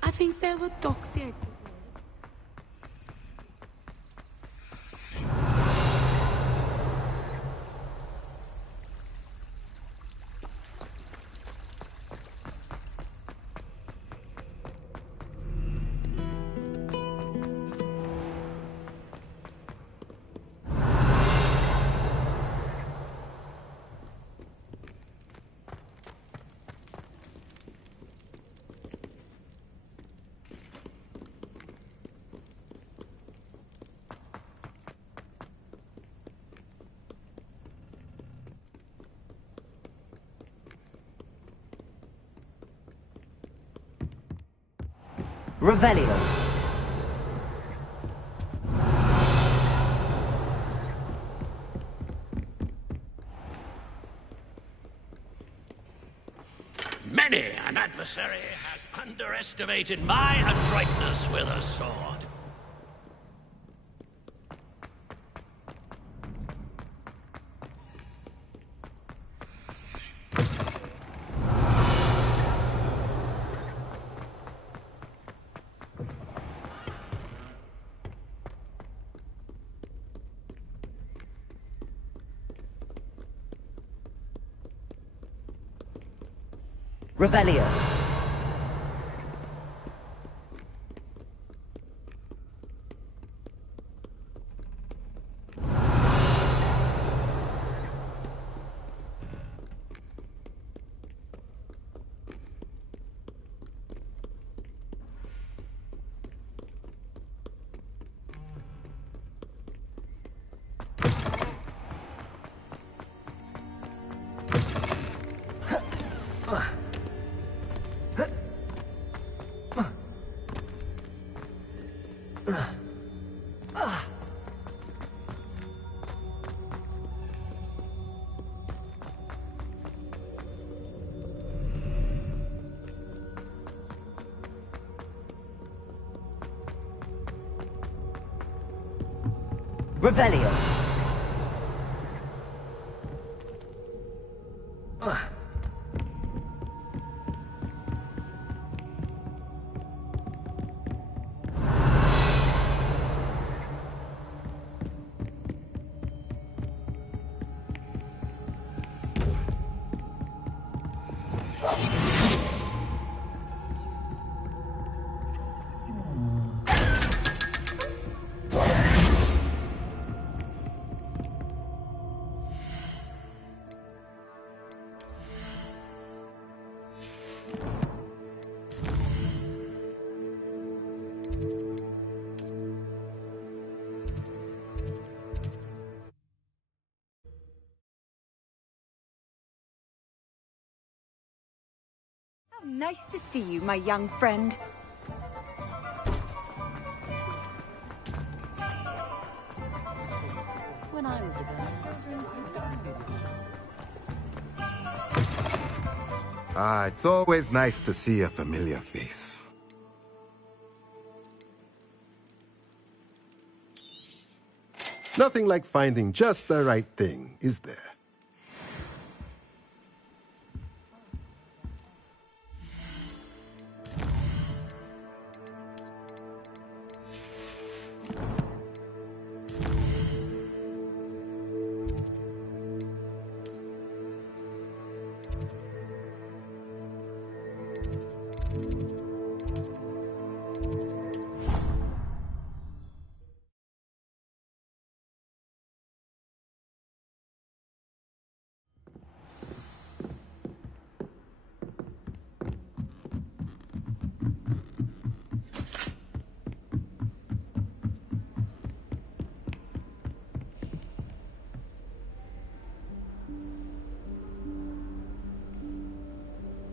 I think there were Doxia. Revelio. Many an adversary has underestimated my adroitness with a sword. Revelio. Revelio. Nice to see you, my young friend. When I was a Ah, it's always nice to see a familiar face. Nothing like finding just the right thing, is there?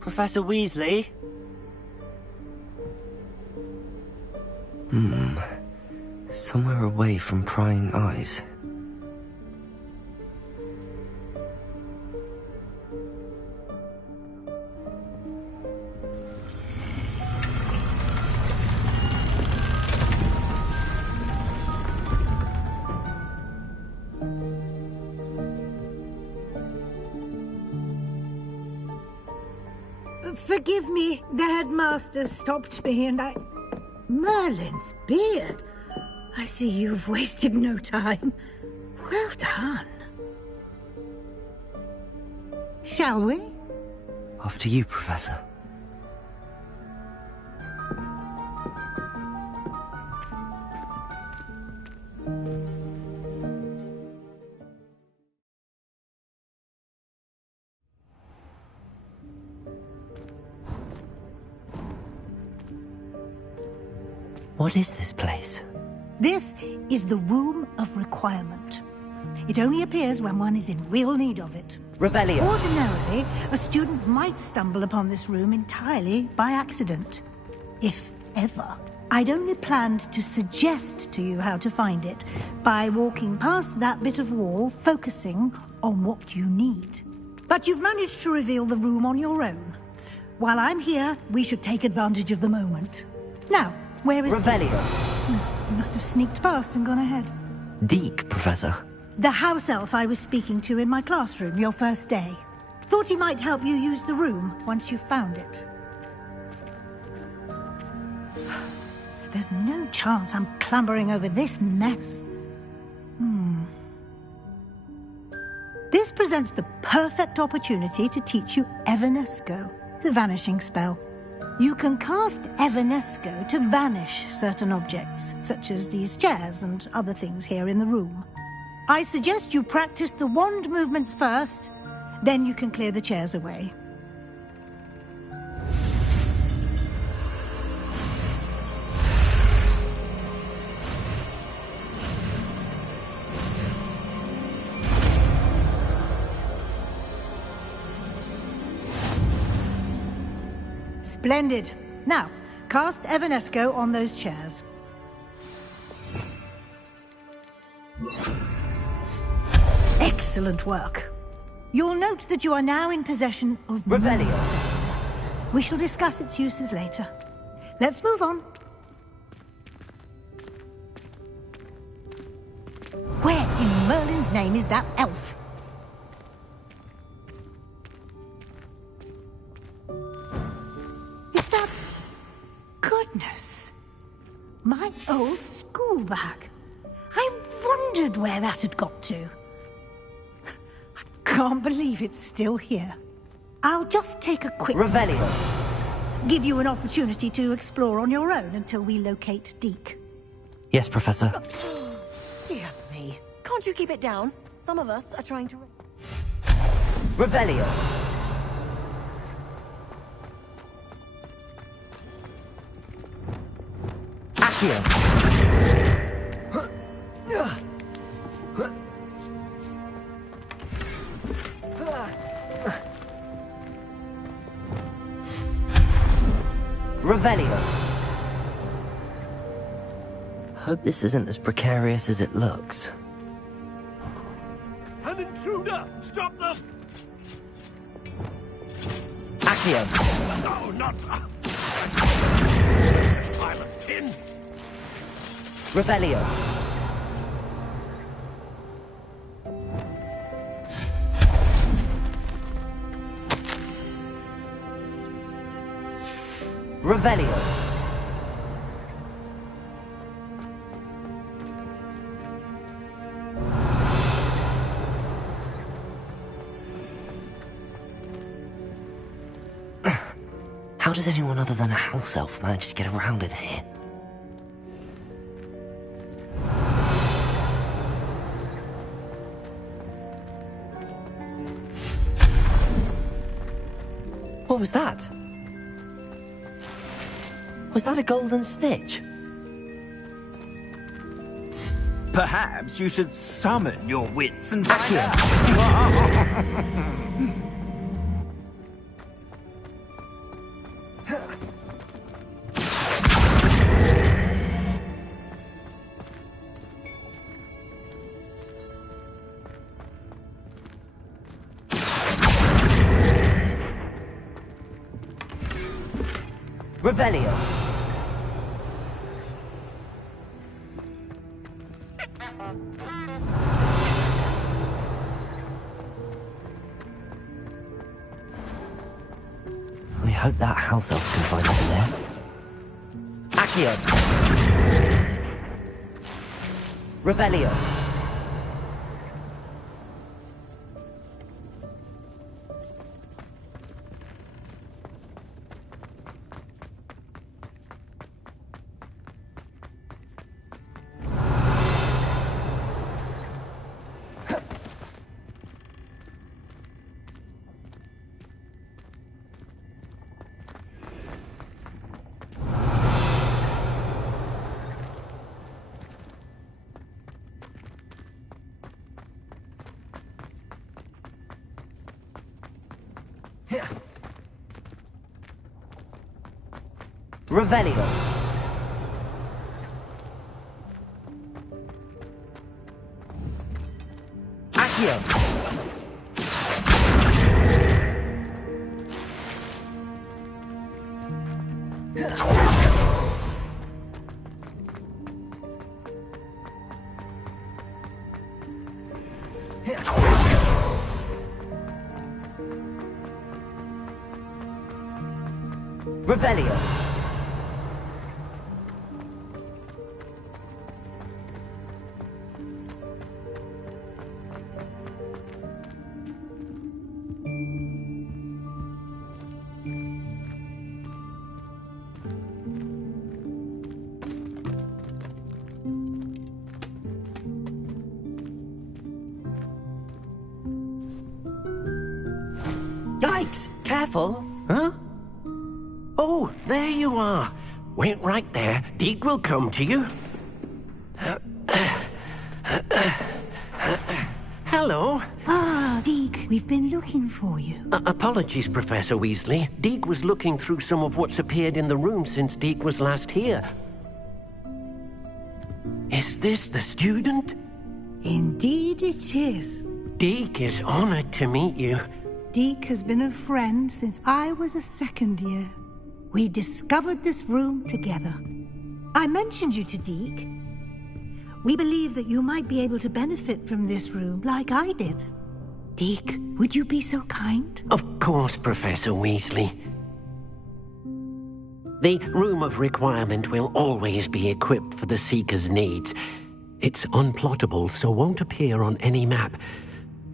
Professor Weasley? Somewhere away from prying eyes. Forgive me, the headmaster stopped me and I... Merlin's beard. I see you've wasted no time. Well done. Shall we? After you, Professor. What is this place? This is the Room of Requirement. It only appears when one is in real need of it. Revelio. Ordinarily, a student might stumble upon this room entirely by accident. If ever. I'd only planned to suggest to you how to find it by walking past that bit of wall, focusing on what you need. But you've managed to reveal the room on your own. While I'm here, we should take advantage of the moment. Now, where is Revelio? You must have sneaked past and gone ahead. Deke, Professor. The house elf I was speaking to in my classroom your first day. Thought he might help you use the room once you found it. There's no chance I'm clambering over this mess. This presents the perfect opportunity to teach you Evanesco, the vanishing spell. You can cast Evanesco to vanish certain objects, such as these chairs and other things here in the room. I suggest you practice the wand movements first, then you can clear the chairs away. Splendid. Now, cast Evanesco on those chairs. Excellent work. You'll note that you are now in possession of Revelio. We shall discuss its uses later. Let's move on. Where in Merlin's name is that elf? Is that... Goodness. My old school bag. I wondered where that had got to. Can't believe it's still here. I'll just take a quick... Revelio. Give you an opportunity to explore on your own until we locate Deke. Yes, Professor. Dear me. Can't you keep it down? Some of us are trying to... Revelio. Accio. Revelio. Hope this isn't as precarious as it looks. An intruder! Stop them! Accio. No, not... pile of tin! Revelio. Revelio. How does anyone other than a house elf manage to get around in here? What was that? Was that a golden snitch? Perhaps you should summon your wits and find out. Revelio. We hope that house elf can find us in there. Accio. Revelio. Revelio. Accio. Revelio. Yikes! Careful! Huh? Oh, there you are. Wait right there. Deke will come to you. Hello. Ah, Deke, we've been looking for you. Apologies, Professor Weasley. Deke was looking through some of what's appeared in the room since Deke was last here. Is this the student? Indeed it is. Deke is honored to meet you. Deke has been a friend since I was a second year. We discovered this room together. I mentioned you to Deke. We believe that you might be able to benefit from this room like I did. Deke, would you be so kind? Of course, Professor Weasley. The Room of Requirement will always be equipped for the Seeker's needs. It's unplottable, so won't appear on any map.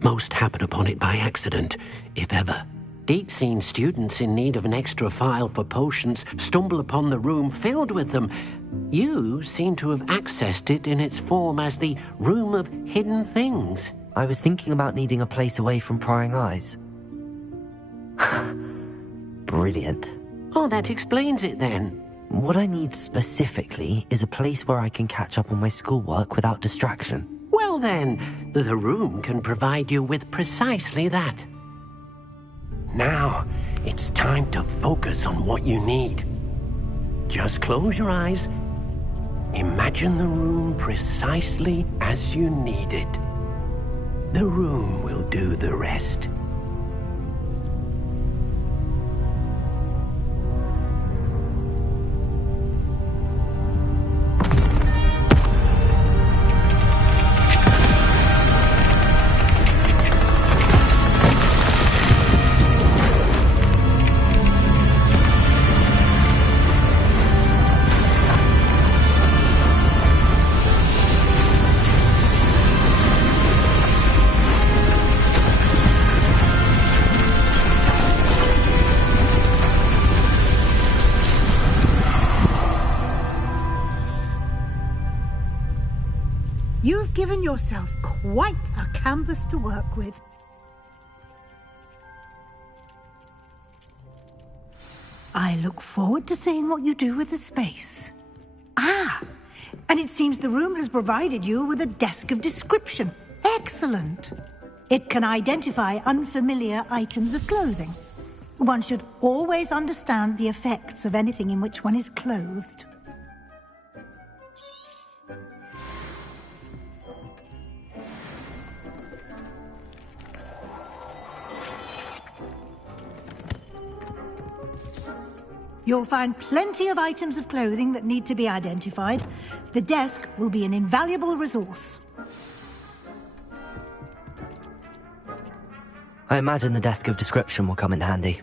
Most happen upon it by accident, if ever. Deke's seen students in need of an extra file for potions stumble upon the room filled with them. You seem to have accessed it in its form as the Room of Hidden Things. I was thinking about needing a place away from prying eyes. Brilliant. Oh, that explains it then. What I need specifically is a place where I can catch up on my schoolwork without distraction. Well then, the room can provide you with precisely that. Now, it's time to focus on what you need. Just close your eyes. Imagine the room precisely as you need it. The room will do the rest. You've given yourself quite a canvas to work with. I look forward to seeing what you do with the space. Ah, and it seems the room has provided you with a desk of description. Excellent. It can identify unfamiliar items of clothing. One should always understand the effects of anything in which one is clothed. You'll find plenty of items of clothing that need to be identified. The desk will be an invaluable resource. I imagine the desk of description will come in handy.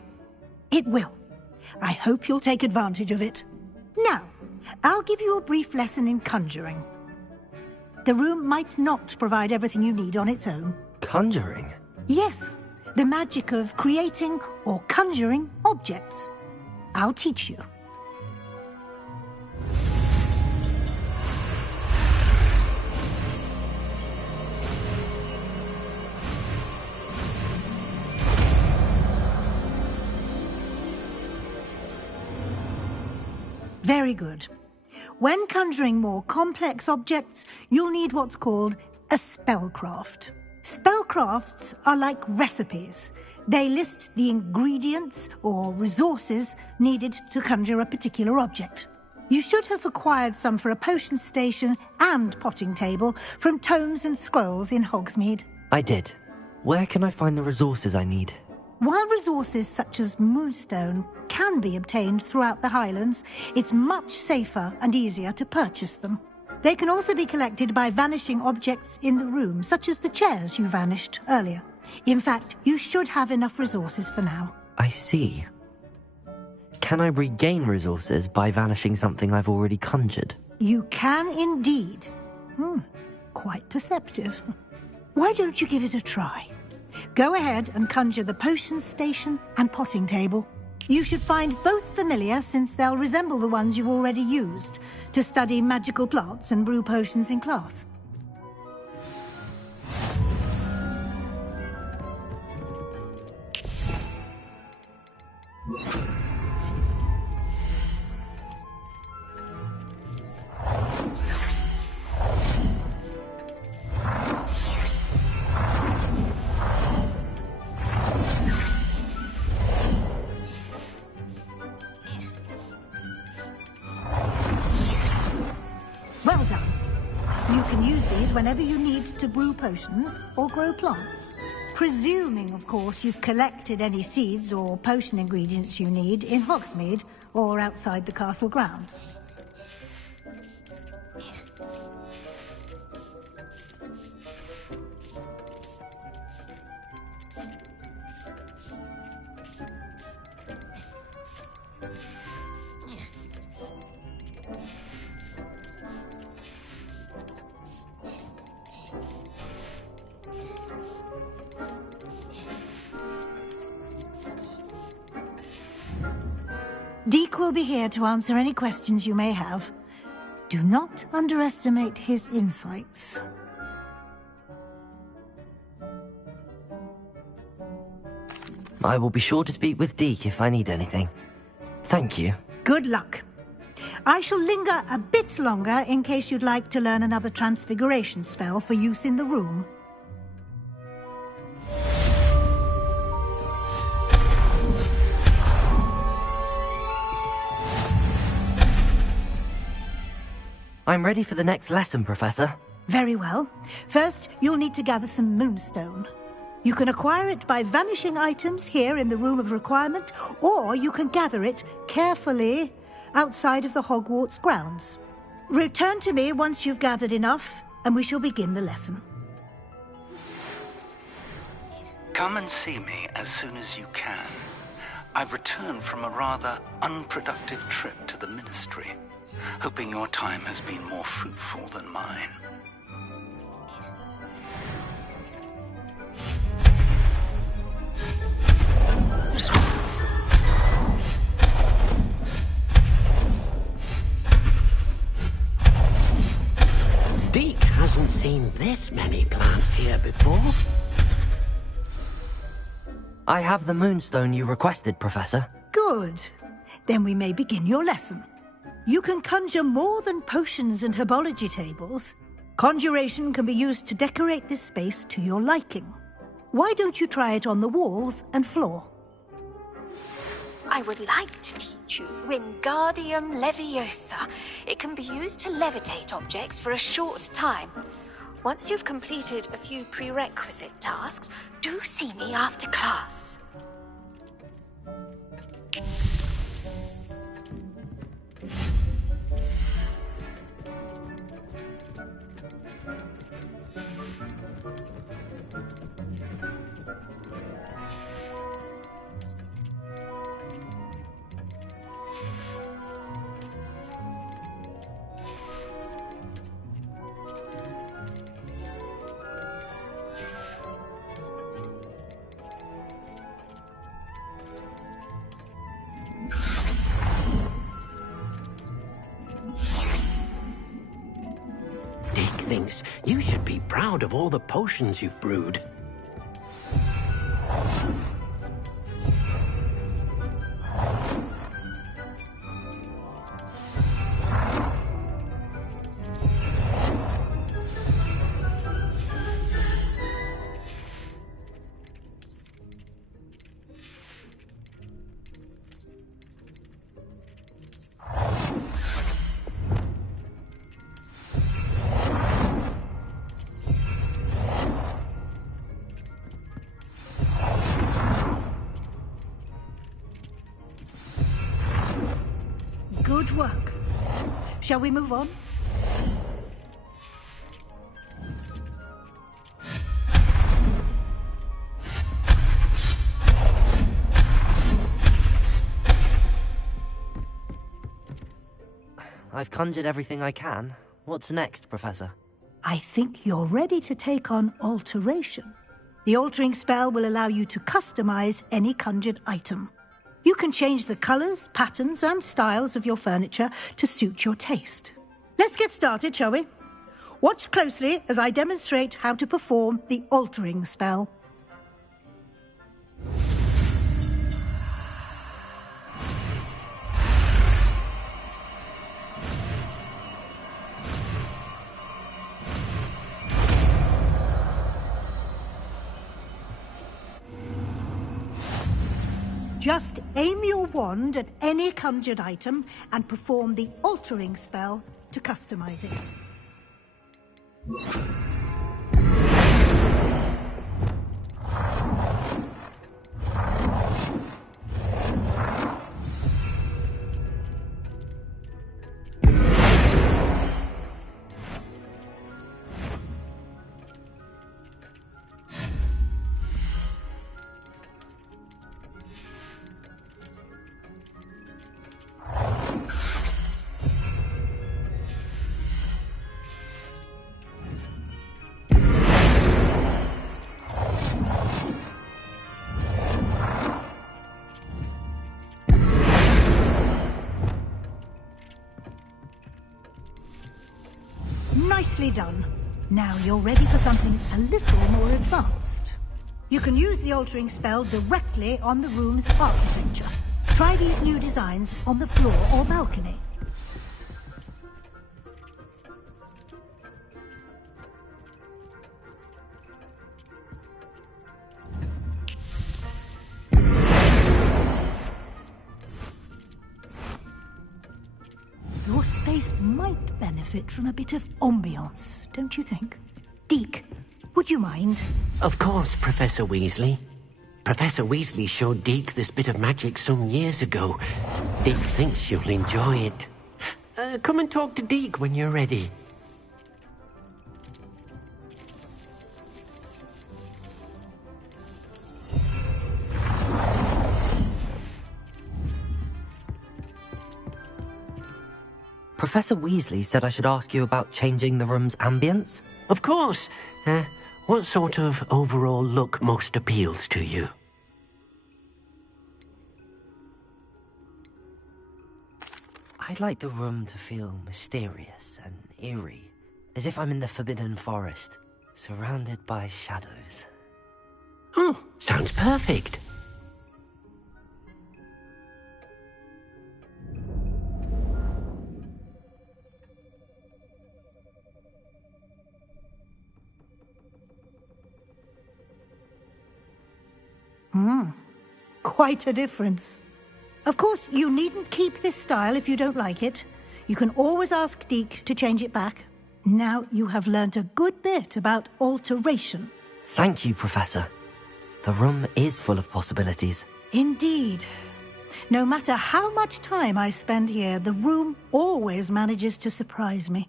It will. I hope you'll take advantage of it. Now, I'll give you a brief lesson in conjuring. The room might not provide everything you need on its own. Conjuring? Yes, the magic of creating or conjuring objects. I'll teach you. Very good. When conjuring more complex objects, you'll need what's called a spellcraft. Spellcrafts are like recipes. They list the ingredients or resources needed to conjure a particular object. You should have acquired some for a potion station and potting table from tomes and scrolls in Hogsmeade. I did. Where can I find the resources I need? While resources such as moonstone can be obtained throughout the Highlands, it's much safer and easier to purchase them. They can also be collected by vanishing objects in the room, such as the chairs you vanished earlier. In fact, you should have enough resources for now. I see. Can I regain resources by vanishing something I've already conjured? You can indeed. Quite perceptive. Why don't you give it a try? Go ahead and conjure the potion station and potting table. You should find both familiar, since they'll resemble the ones you've already used to study magical plants and brew potions in class. use whenever you need to brew potions or grow plants. Presuming, of course, you've collected any seeds or potion ingredients you need in Hogsmeade or outside the castle grounds. Deke will be here to answer any questions you may have. Do not underestimate his insights. I will be sure to speak with Deke if I need anything. Thank you. Good luck. I shall linger a bit longer in case you'd like to learn another transfiguration spell for use in the room. I'm ready for the next lesson, Professor. Very well. First, you'll need to gather some moonstone. You can acquire it by vanishing items here in the Room of Requirement, or you can gather it carefully outside of the Hogwarts grounds. Return to me once you've gathered enough, and we shall begin the lesson. Come and see me as soon as you can. I've returned from a rather unproductive trip to the Ministry, hoping your time has been more fruitful than mine. Deke hasn't seen this many plants here before. I have the moonstone you requested, Professor. Good. Then we may begin your lesson. You can conjure more than potions and herbology tables. Conjuration can be used to decorate this space to your liking. Why don't you try it on the walls and floor? I would like to teach you Wingardium Leviosa. It can be used to levitate objects for a short time. Once you've completed a few prerequisite tasks, do see me after class. Deke thinks you should be proud of all the potions you've brewed. Good work. Shall we move on? I've conjured everything I can. What's next, Professor? I think you're ready to take on alteration. The altering spell will allow you to customize any conjured item. You can change the colors, patterns, and styles of your furniture to suit your taste. Let's get started, shall we? Watch closely as I demonstrate how to perform the altering spell. Just aim your wand at any conjured item and perform the altering spell to customize it. Nicely done. Now you're ready for something a little more advanced. You can use the altering spell directly on the room's architecture. Try these new designs on the floor or balcony. Your space might benefit from a bit of ambiance, don't you think? Deke, would you mind? Of course, Professor Weasley. Professor Weasley showed Deke this bit of magic some years ago. Deke thinks you'll enjoy it. Come and talk to Deke when you're ready. Professor Weasley said I should ask you about changing the room's ambience? Of course. What sort of overall look most appeals to you? I'd like the room to feel mysterious and eerie, as if I'm in the Forbidden Forest, surrounded by shadows. Oh, sounds perfect. Quite a difference. Of course, you needn't keep this style if you don't like it. You can always ask Deke to change it back. Now you have learnt a good bit about alteration. Thank you, Professor. The room is full of possibilities. Indeed. No matter how much time I spend here, the room always manages to surprise me.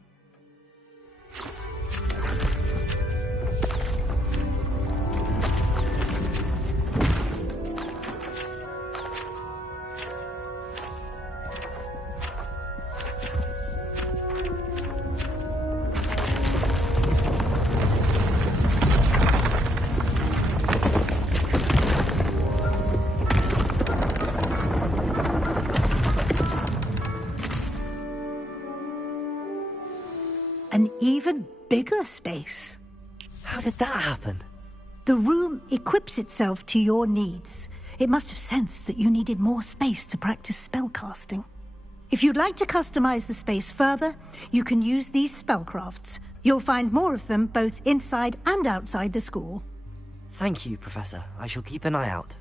An even bigger space. How did that happen? The room equips itself to your needs. It must have sensed that you needed more space to practice spellcasting. If you'd like to customize the space further, you can use these spellcrafts. You'll find more of them both inside and outside the school. Thank you, Professor. I shall keep an eye out.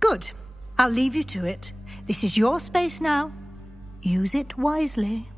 Good. I'll leave you to it. This is your space now. Use it wisely.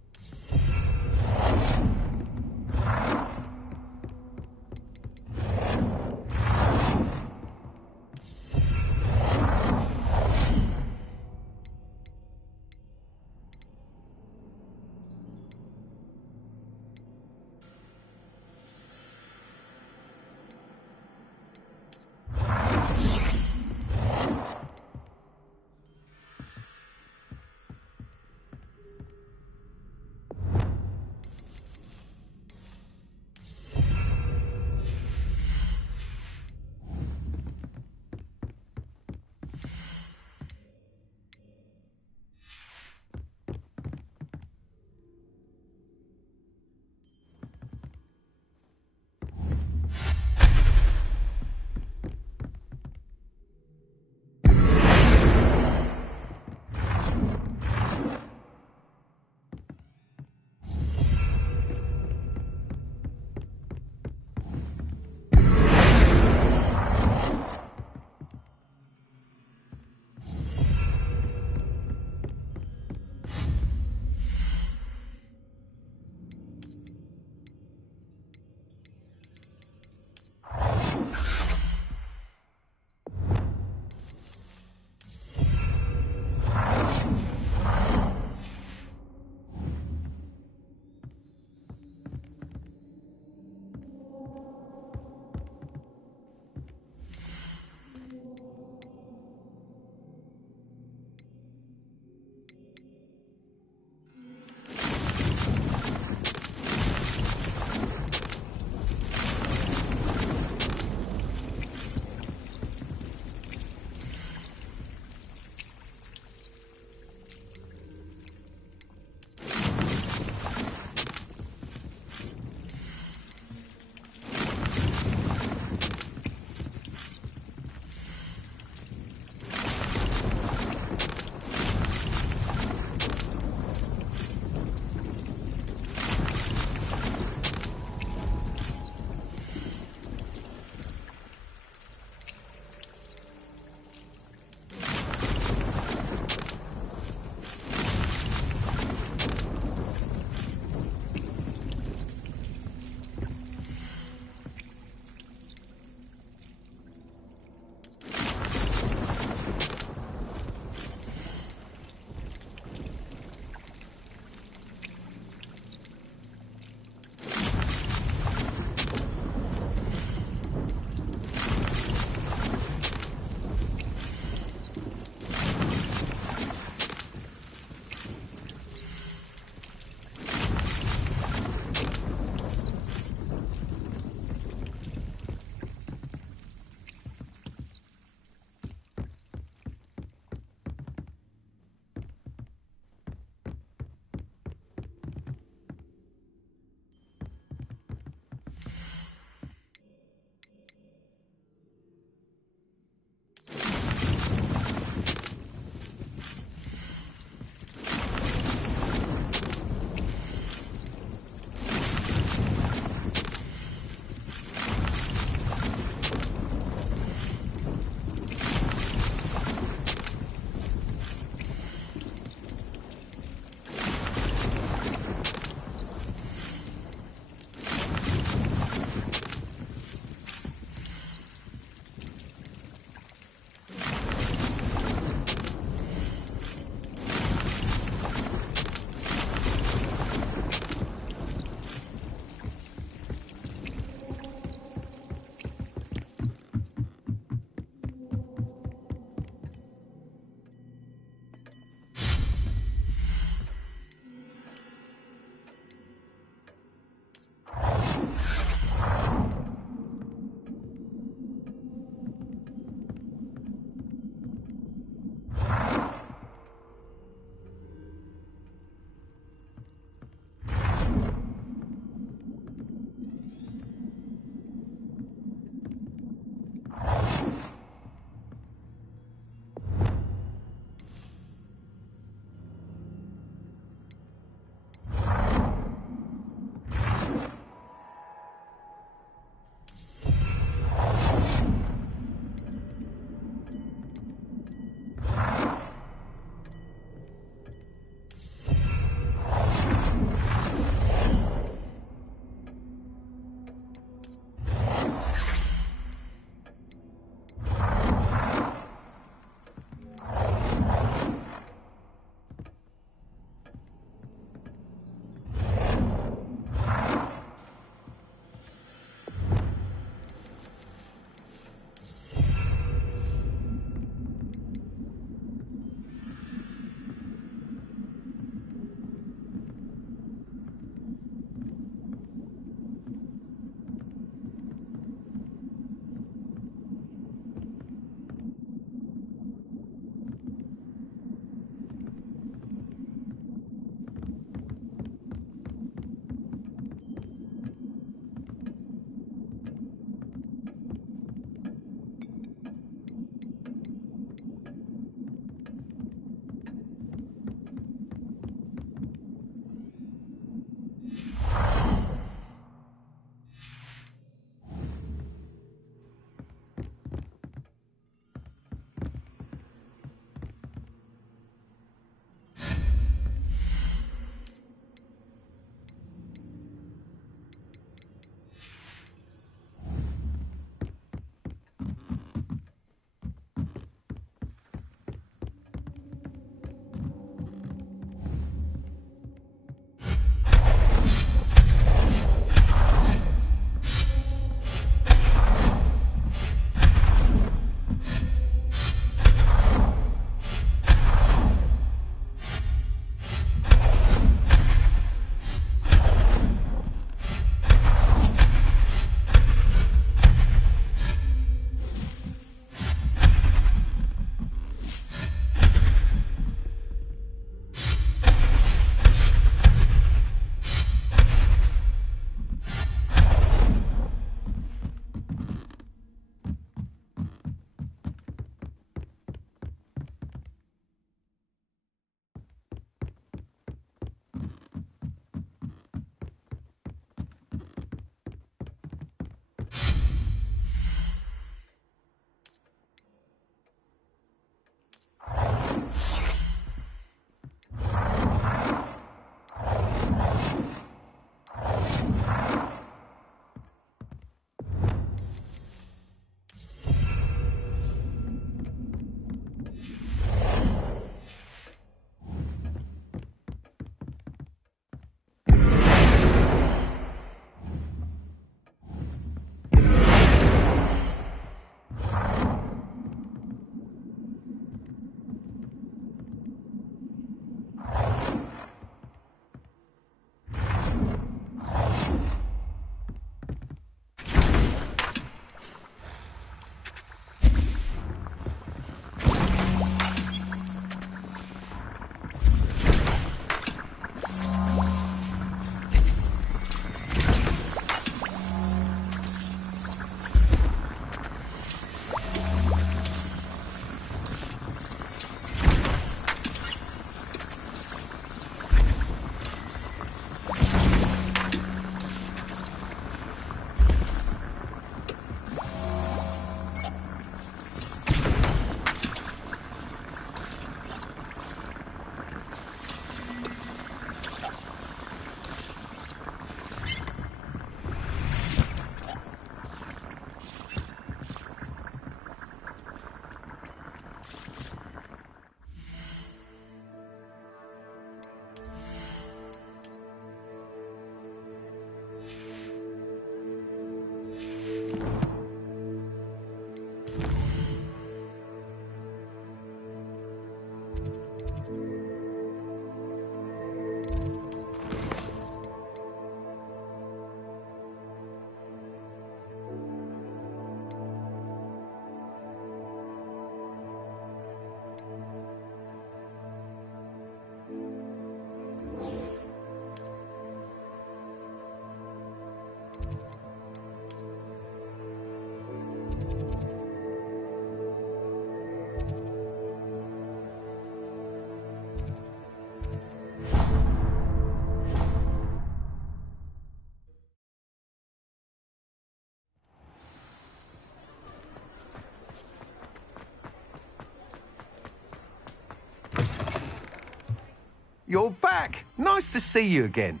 you're back. Nice to see you again.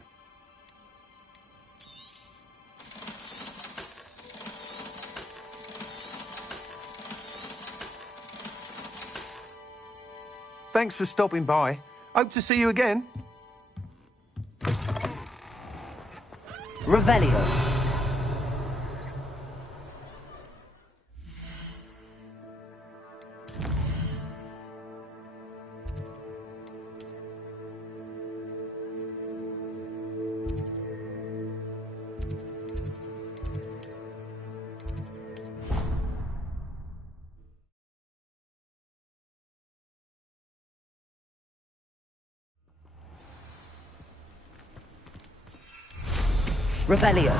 Thanks for stopping by. Hope to see you again. Revelio. Revelio.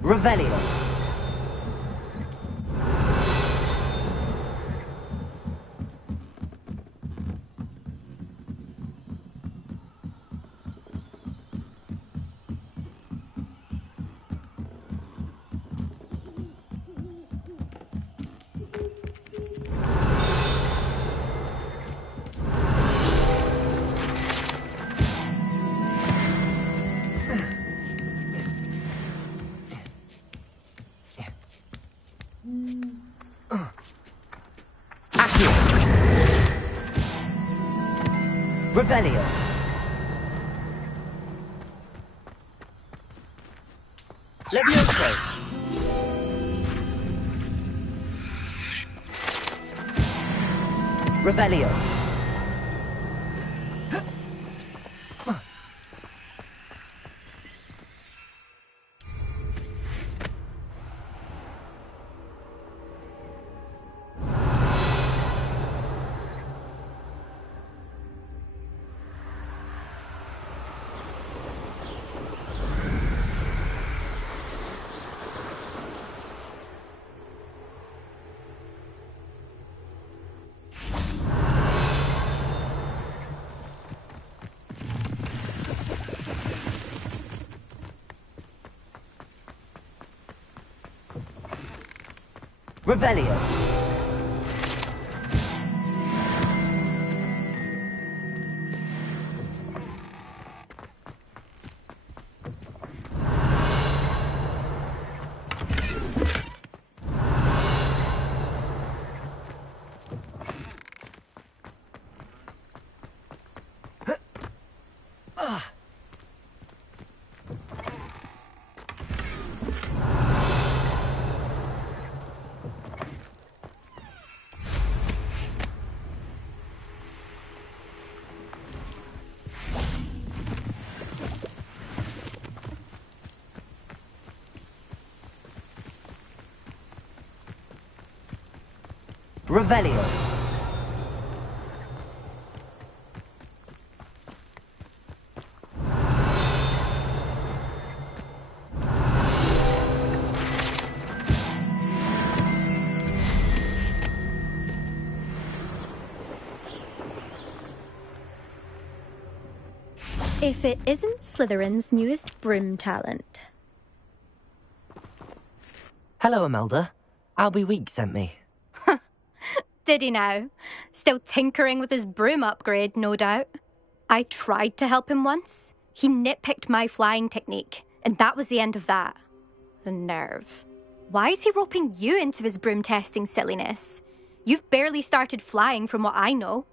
Revelio. Revelio. Levioso. Revelio. Revelio. Revelio. If it isn't Slytherin's newest broom talent. Hello, Imelda. Albie Week sent me. Did he now? Still tinkering with his broom upgrade, no doubt. I tried to help him once. He nitpicked my flying technique, and that was the end of that. The nerve. Why is he roping you into his broom testing silliness? You've barely started flying from what I know.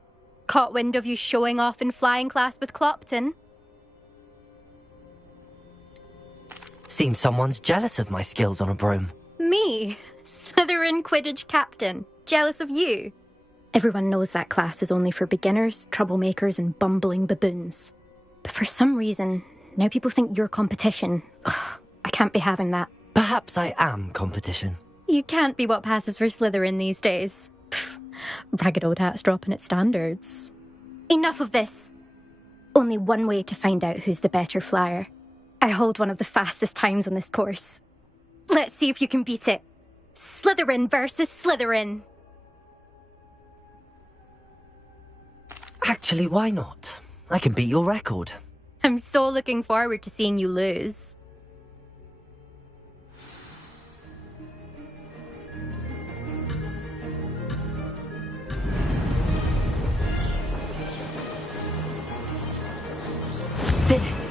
Caught wind of you showing off in flying class with Clopton. Seems someone's jealous of my skills on a broom. Me? Slytherin Quidditch captain. Jealous of you? Everyone knows that class is only for beginners, troublemakers, and bumbling baboons. But for some reason, now people think you're competition. Ugh, I can't be having that. Perhaps I am competition. You can't be what passes for Slytherin these days. Pfft, Ragged old hat's dropping its standards. Enough of this. Only one way to find out who's the better flyer. I hold one of the fastest times on this course. Let's see if you can beat it. Slytherin versus Slytherin. Actually, why not? I can beat your record. I'm so looking forward to seeing you lose. Did it!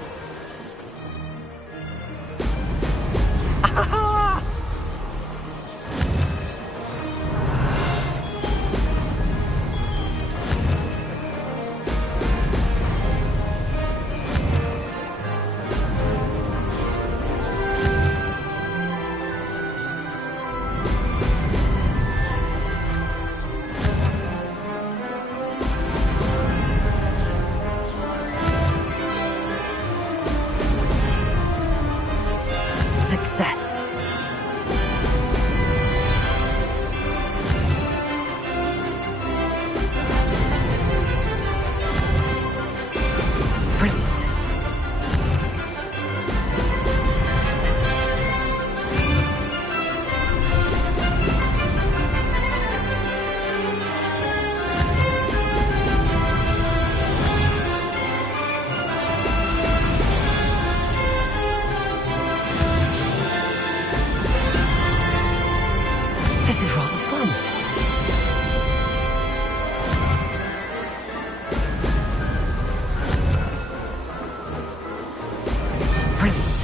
Success. Brilliant. This is rather fun. Brilliant.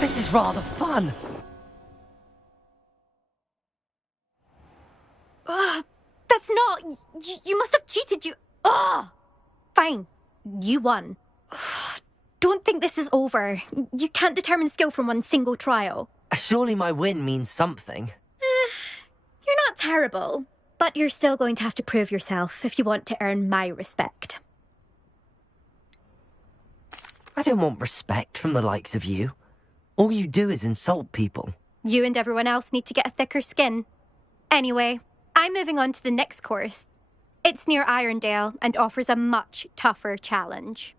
This is rather fun. That's not... You must have cheated, you... Fine. You won. Don't think this is over. You can't determine skill from one single trial. Surely my win means something. You're not terrible, but you're still going to have to prove yourself if you want to earn my respect. I don't want respect from the likes of you. All you do is insult people. You and everyone else need to get a thicker skin. Anyway, I'm moving on to the next course. It's near Irondale and offers a much tougher challenge.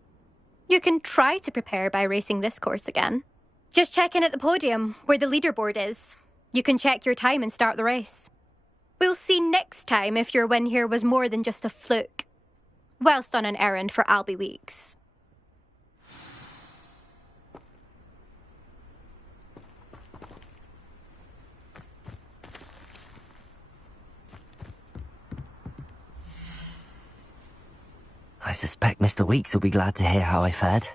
You can try to prepare by racing this course again. Just check in at the podium, where the leaderboard is. You can check your time and start the race. We'll see next time if your win here was more than just a fluke. Whilst on an errand for Albie Weeks. I suspect Mr. Weeks will be glad to hear how I fared.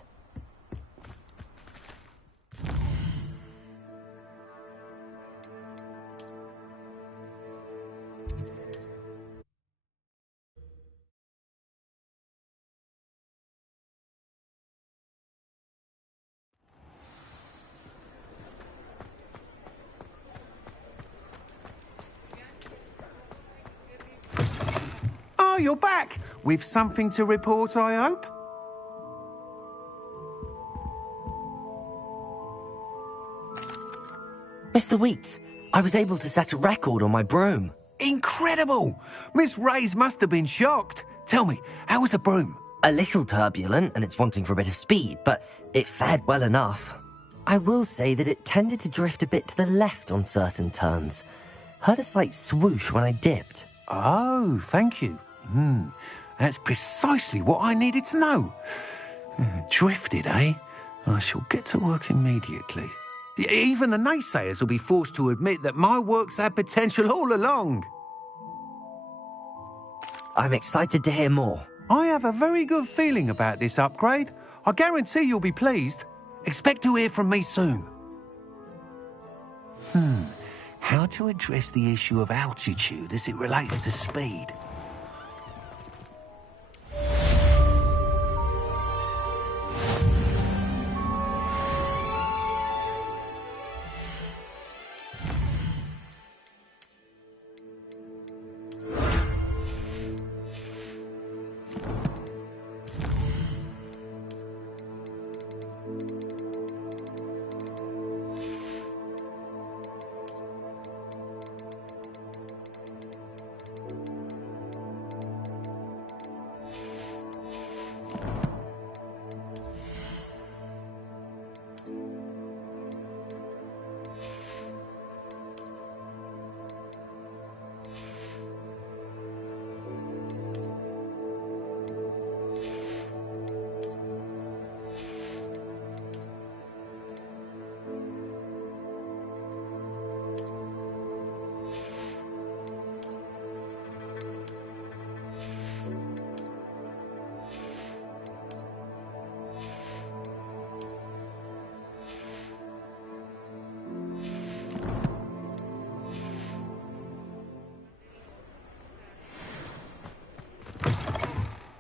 Oh, you're back! With something to report, I hope? Mr. Weeks, I was able to set a record on my broom. Incredible! Miss Reyes must have been shocked. Tell me, how was the broom? A little turbulent, and it's wanting for a bit of speed, but it fared well enough. I will say that it tended to drift a bit to the left on certain turns. Heard a slight swoosh when I dipped. Oh, thank you. That's precisely what I needed to know. Drifted, eh? I shall get to work immediately. Even the naysayers will be forced to admit that my work's had potential all along. I'm excited to hear more. I have a very good feeling about this upgrade. I guarantee you'll be pleased. Expect to hear from me soon. How to address the issue of altitude as it relates to speed?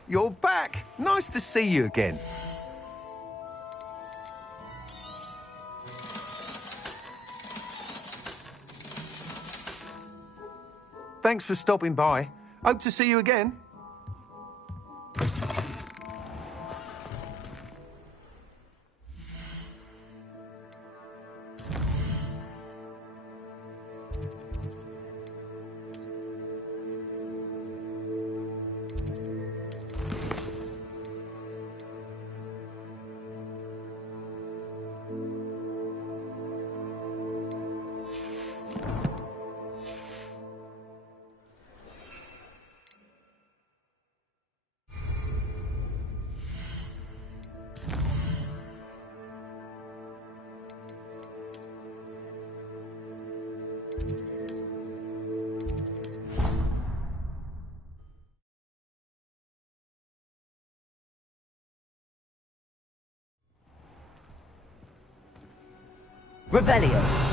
you're back. Nice to see you again. Thanks for stopping by. Hope to see you again. Revelio.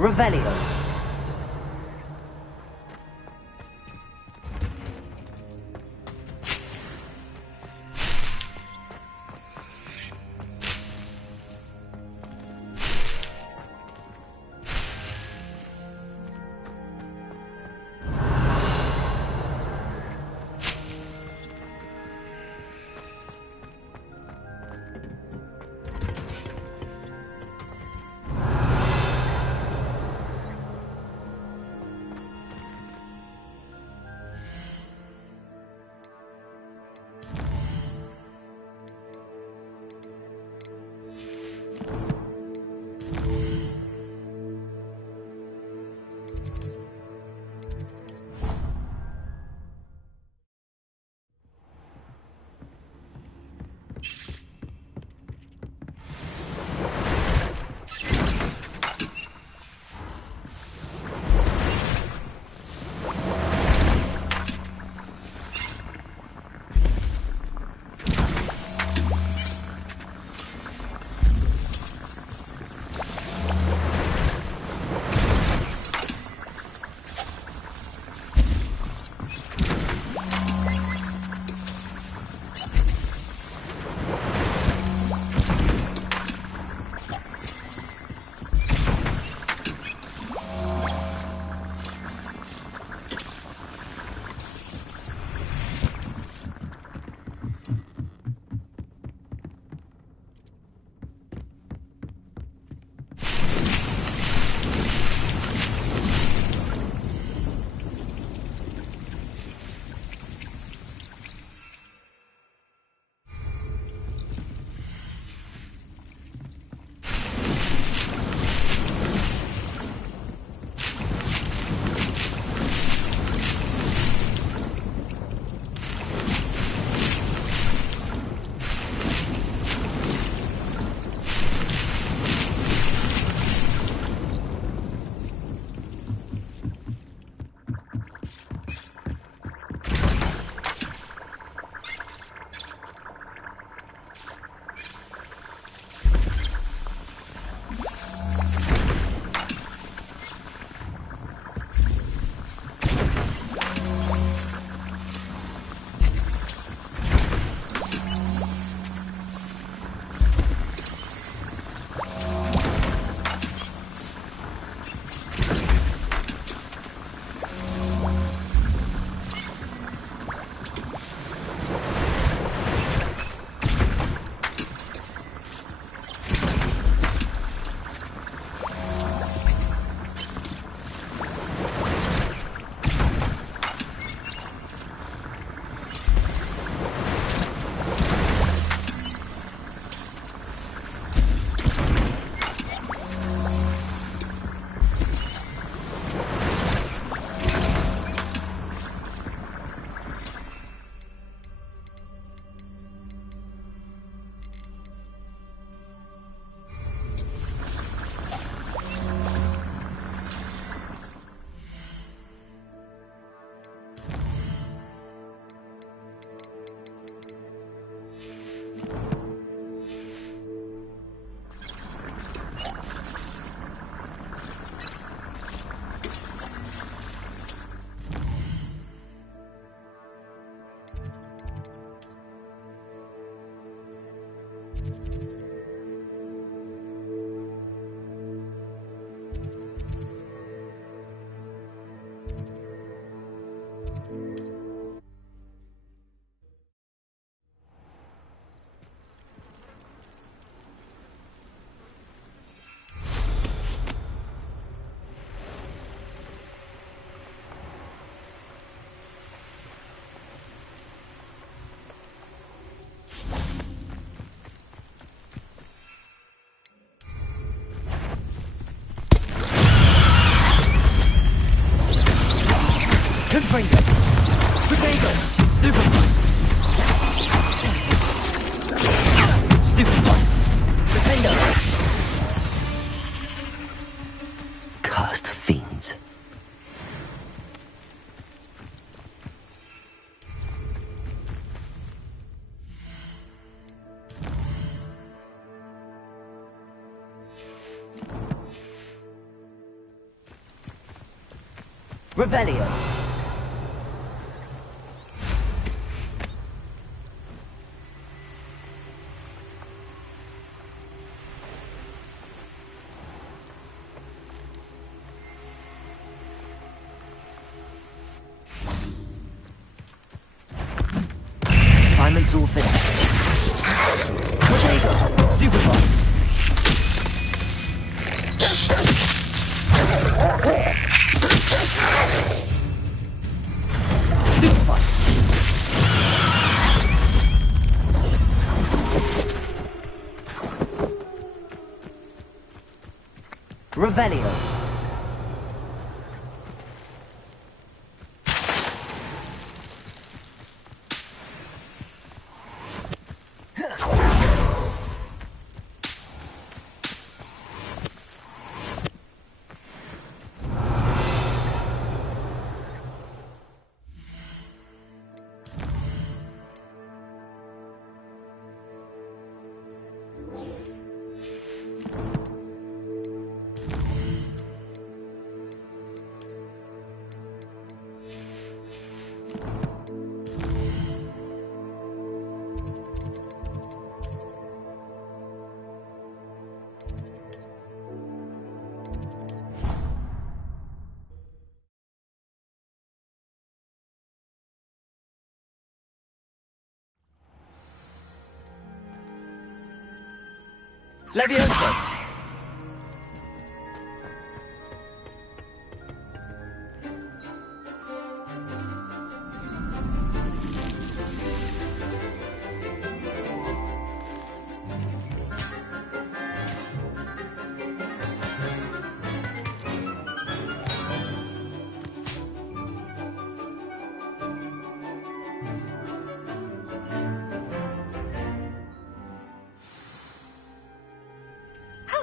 Revelio. Refrago! Refrago! Stupefy! Stupefy! Refrago! Cursed fiends. Revelio! Assignment's all finished. Refrago! Stupefy! Stupefy! Revelio! Leviosa!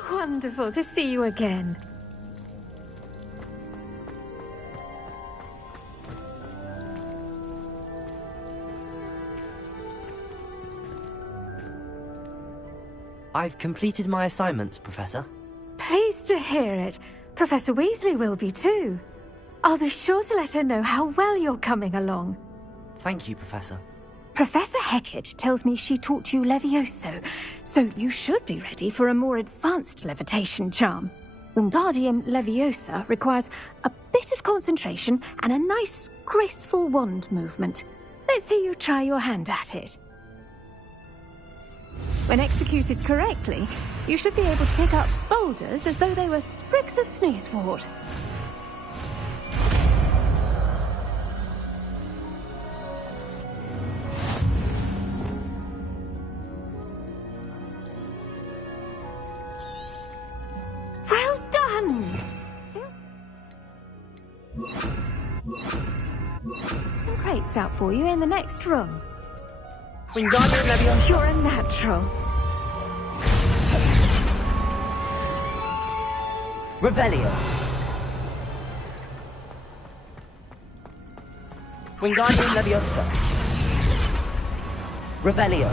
Wonderful to see you again. I've completed my assignments, Professor. Pleased to hear it. Professor Weasley will be too. I'll be sure to let her know how well you're coming along. Thank you, Professor. Professor Hecat tells me she taught you Levioso, so you should be ready for a more advanced levitation charm. Wingardium Leviosa requires a bit of concentration and a nice, graceful wand movement. Let's see you try your hand at it. When executed correctly, you should be able to pick up boulders as though they were sprigs of sneezewort. Well done! Some crates out for you in the next room. Wingardium Leviosa. You're a natural. Revelio. Wingardium Leviosa. Revelio.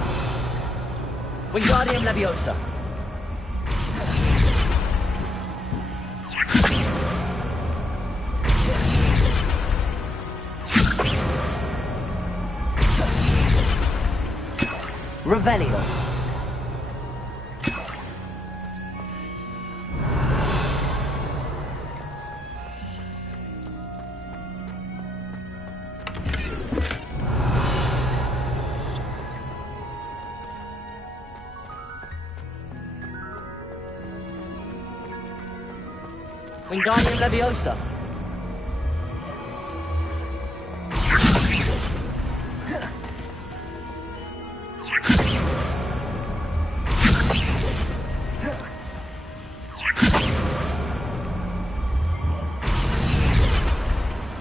Wingardium Leviosa. Revelio. Wingardium Leviosa.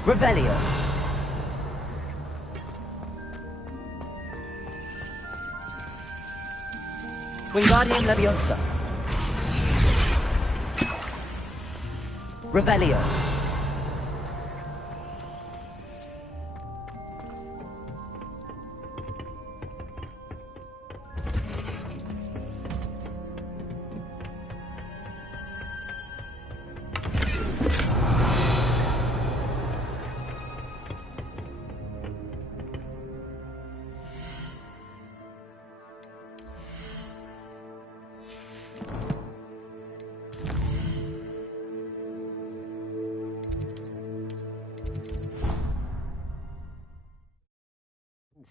Revelio. Wingardium Leviosa. Revelio.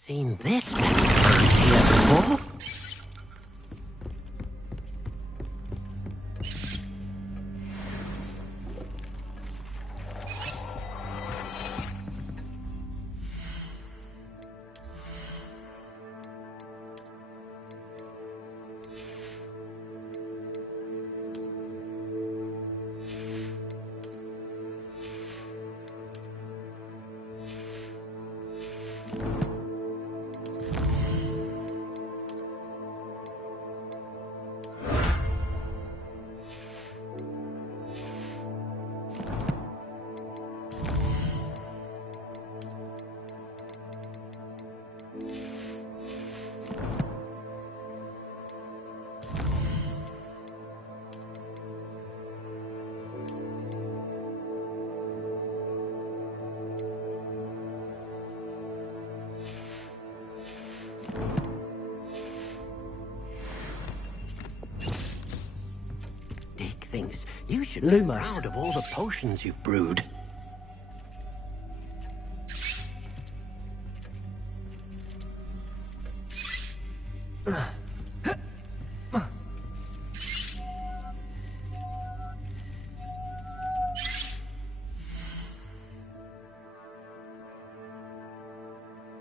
Seen this here before? Dick thinks you should be Lumos. proud of all the potions you've brewed. Ugh.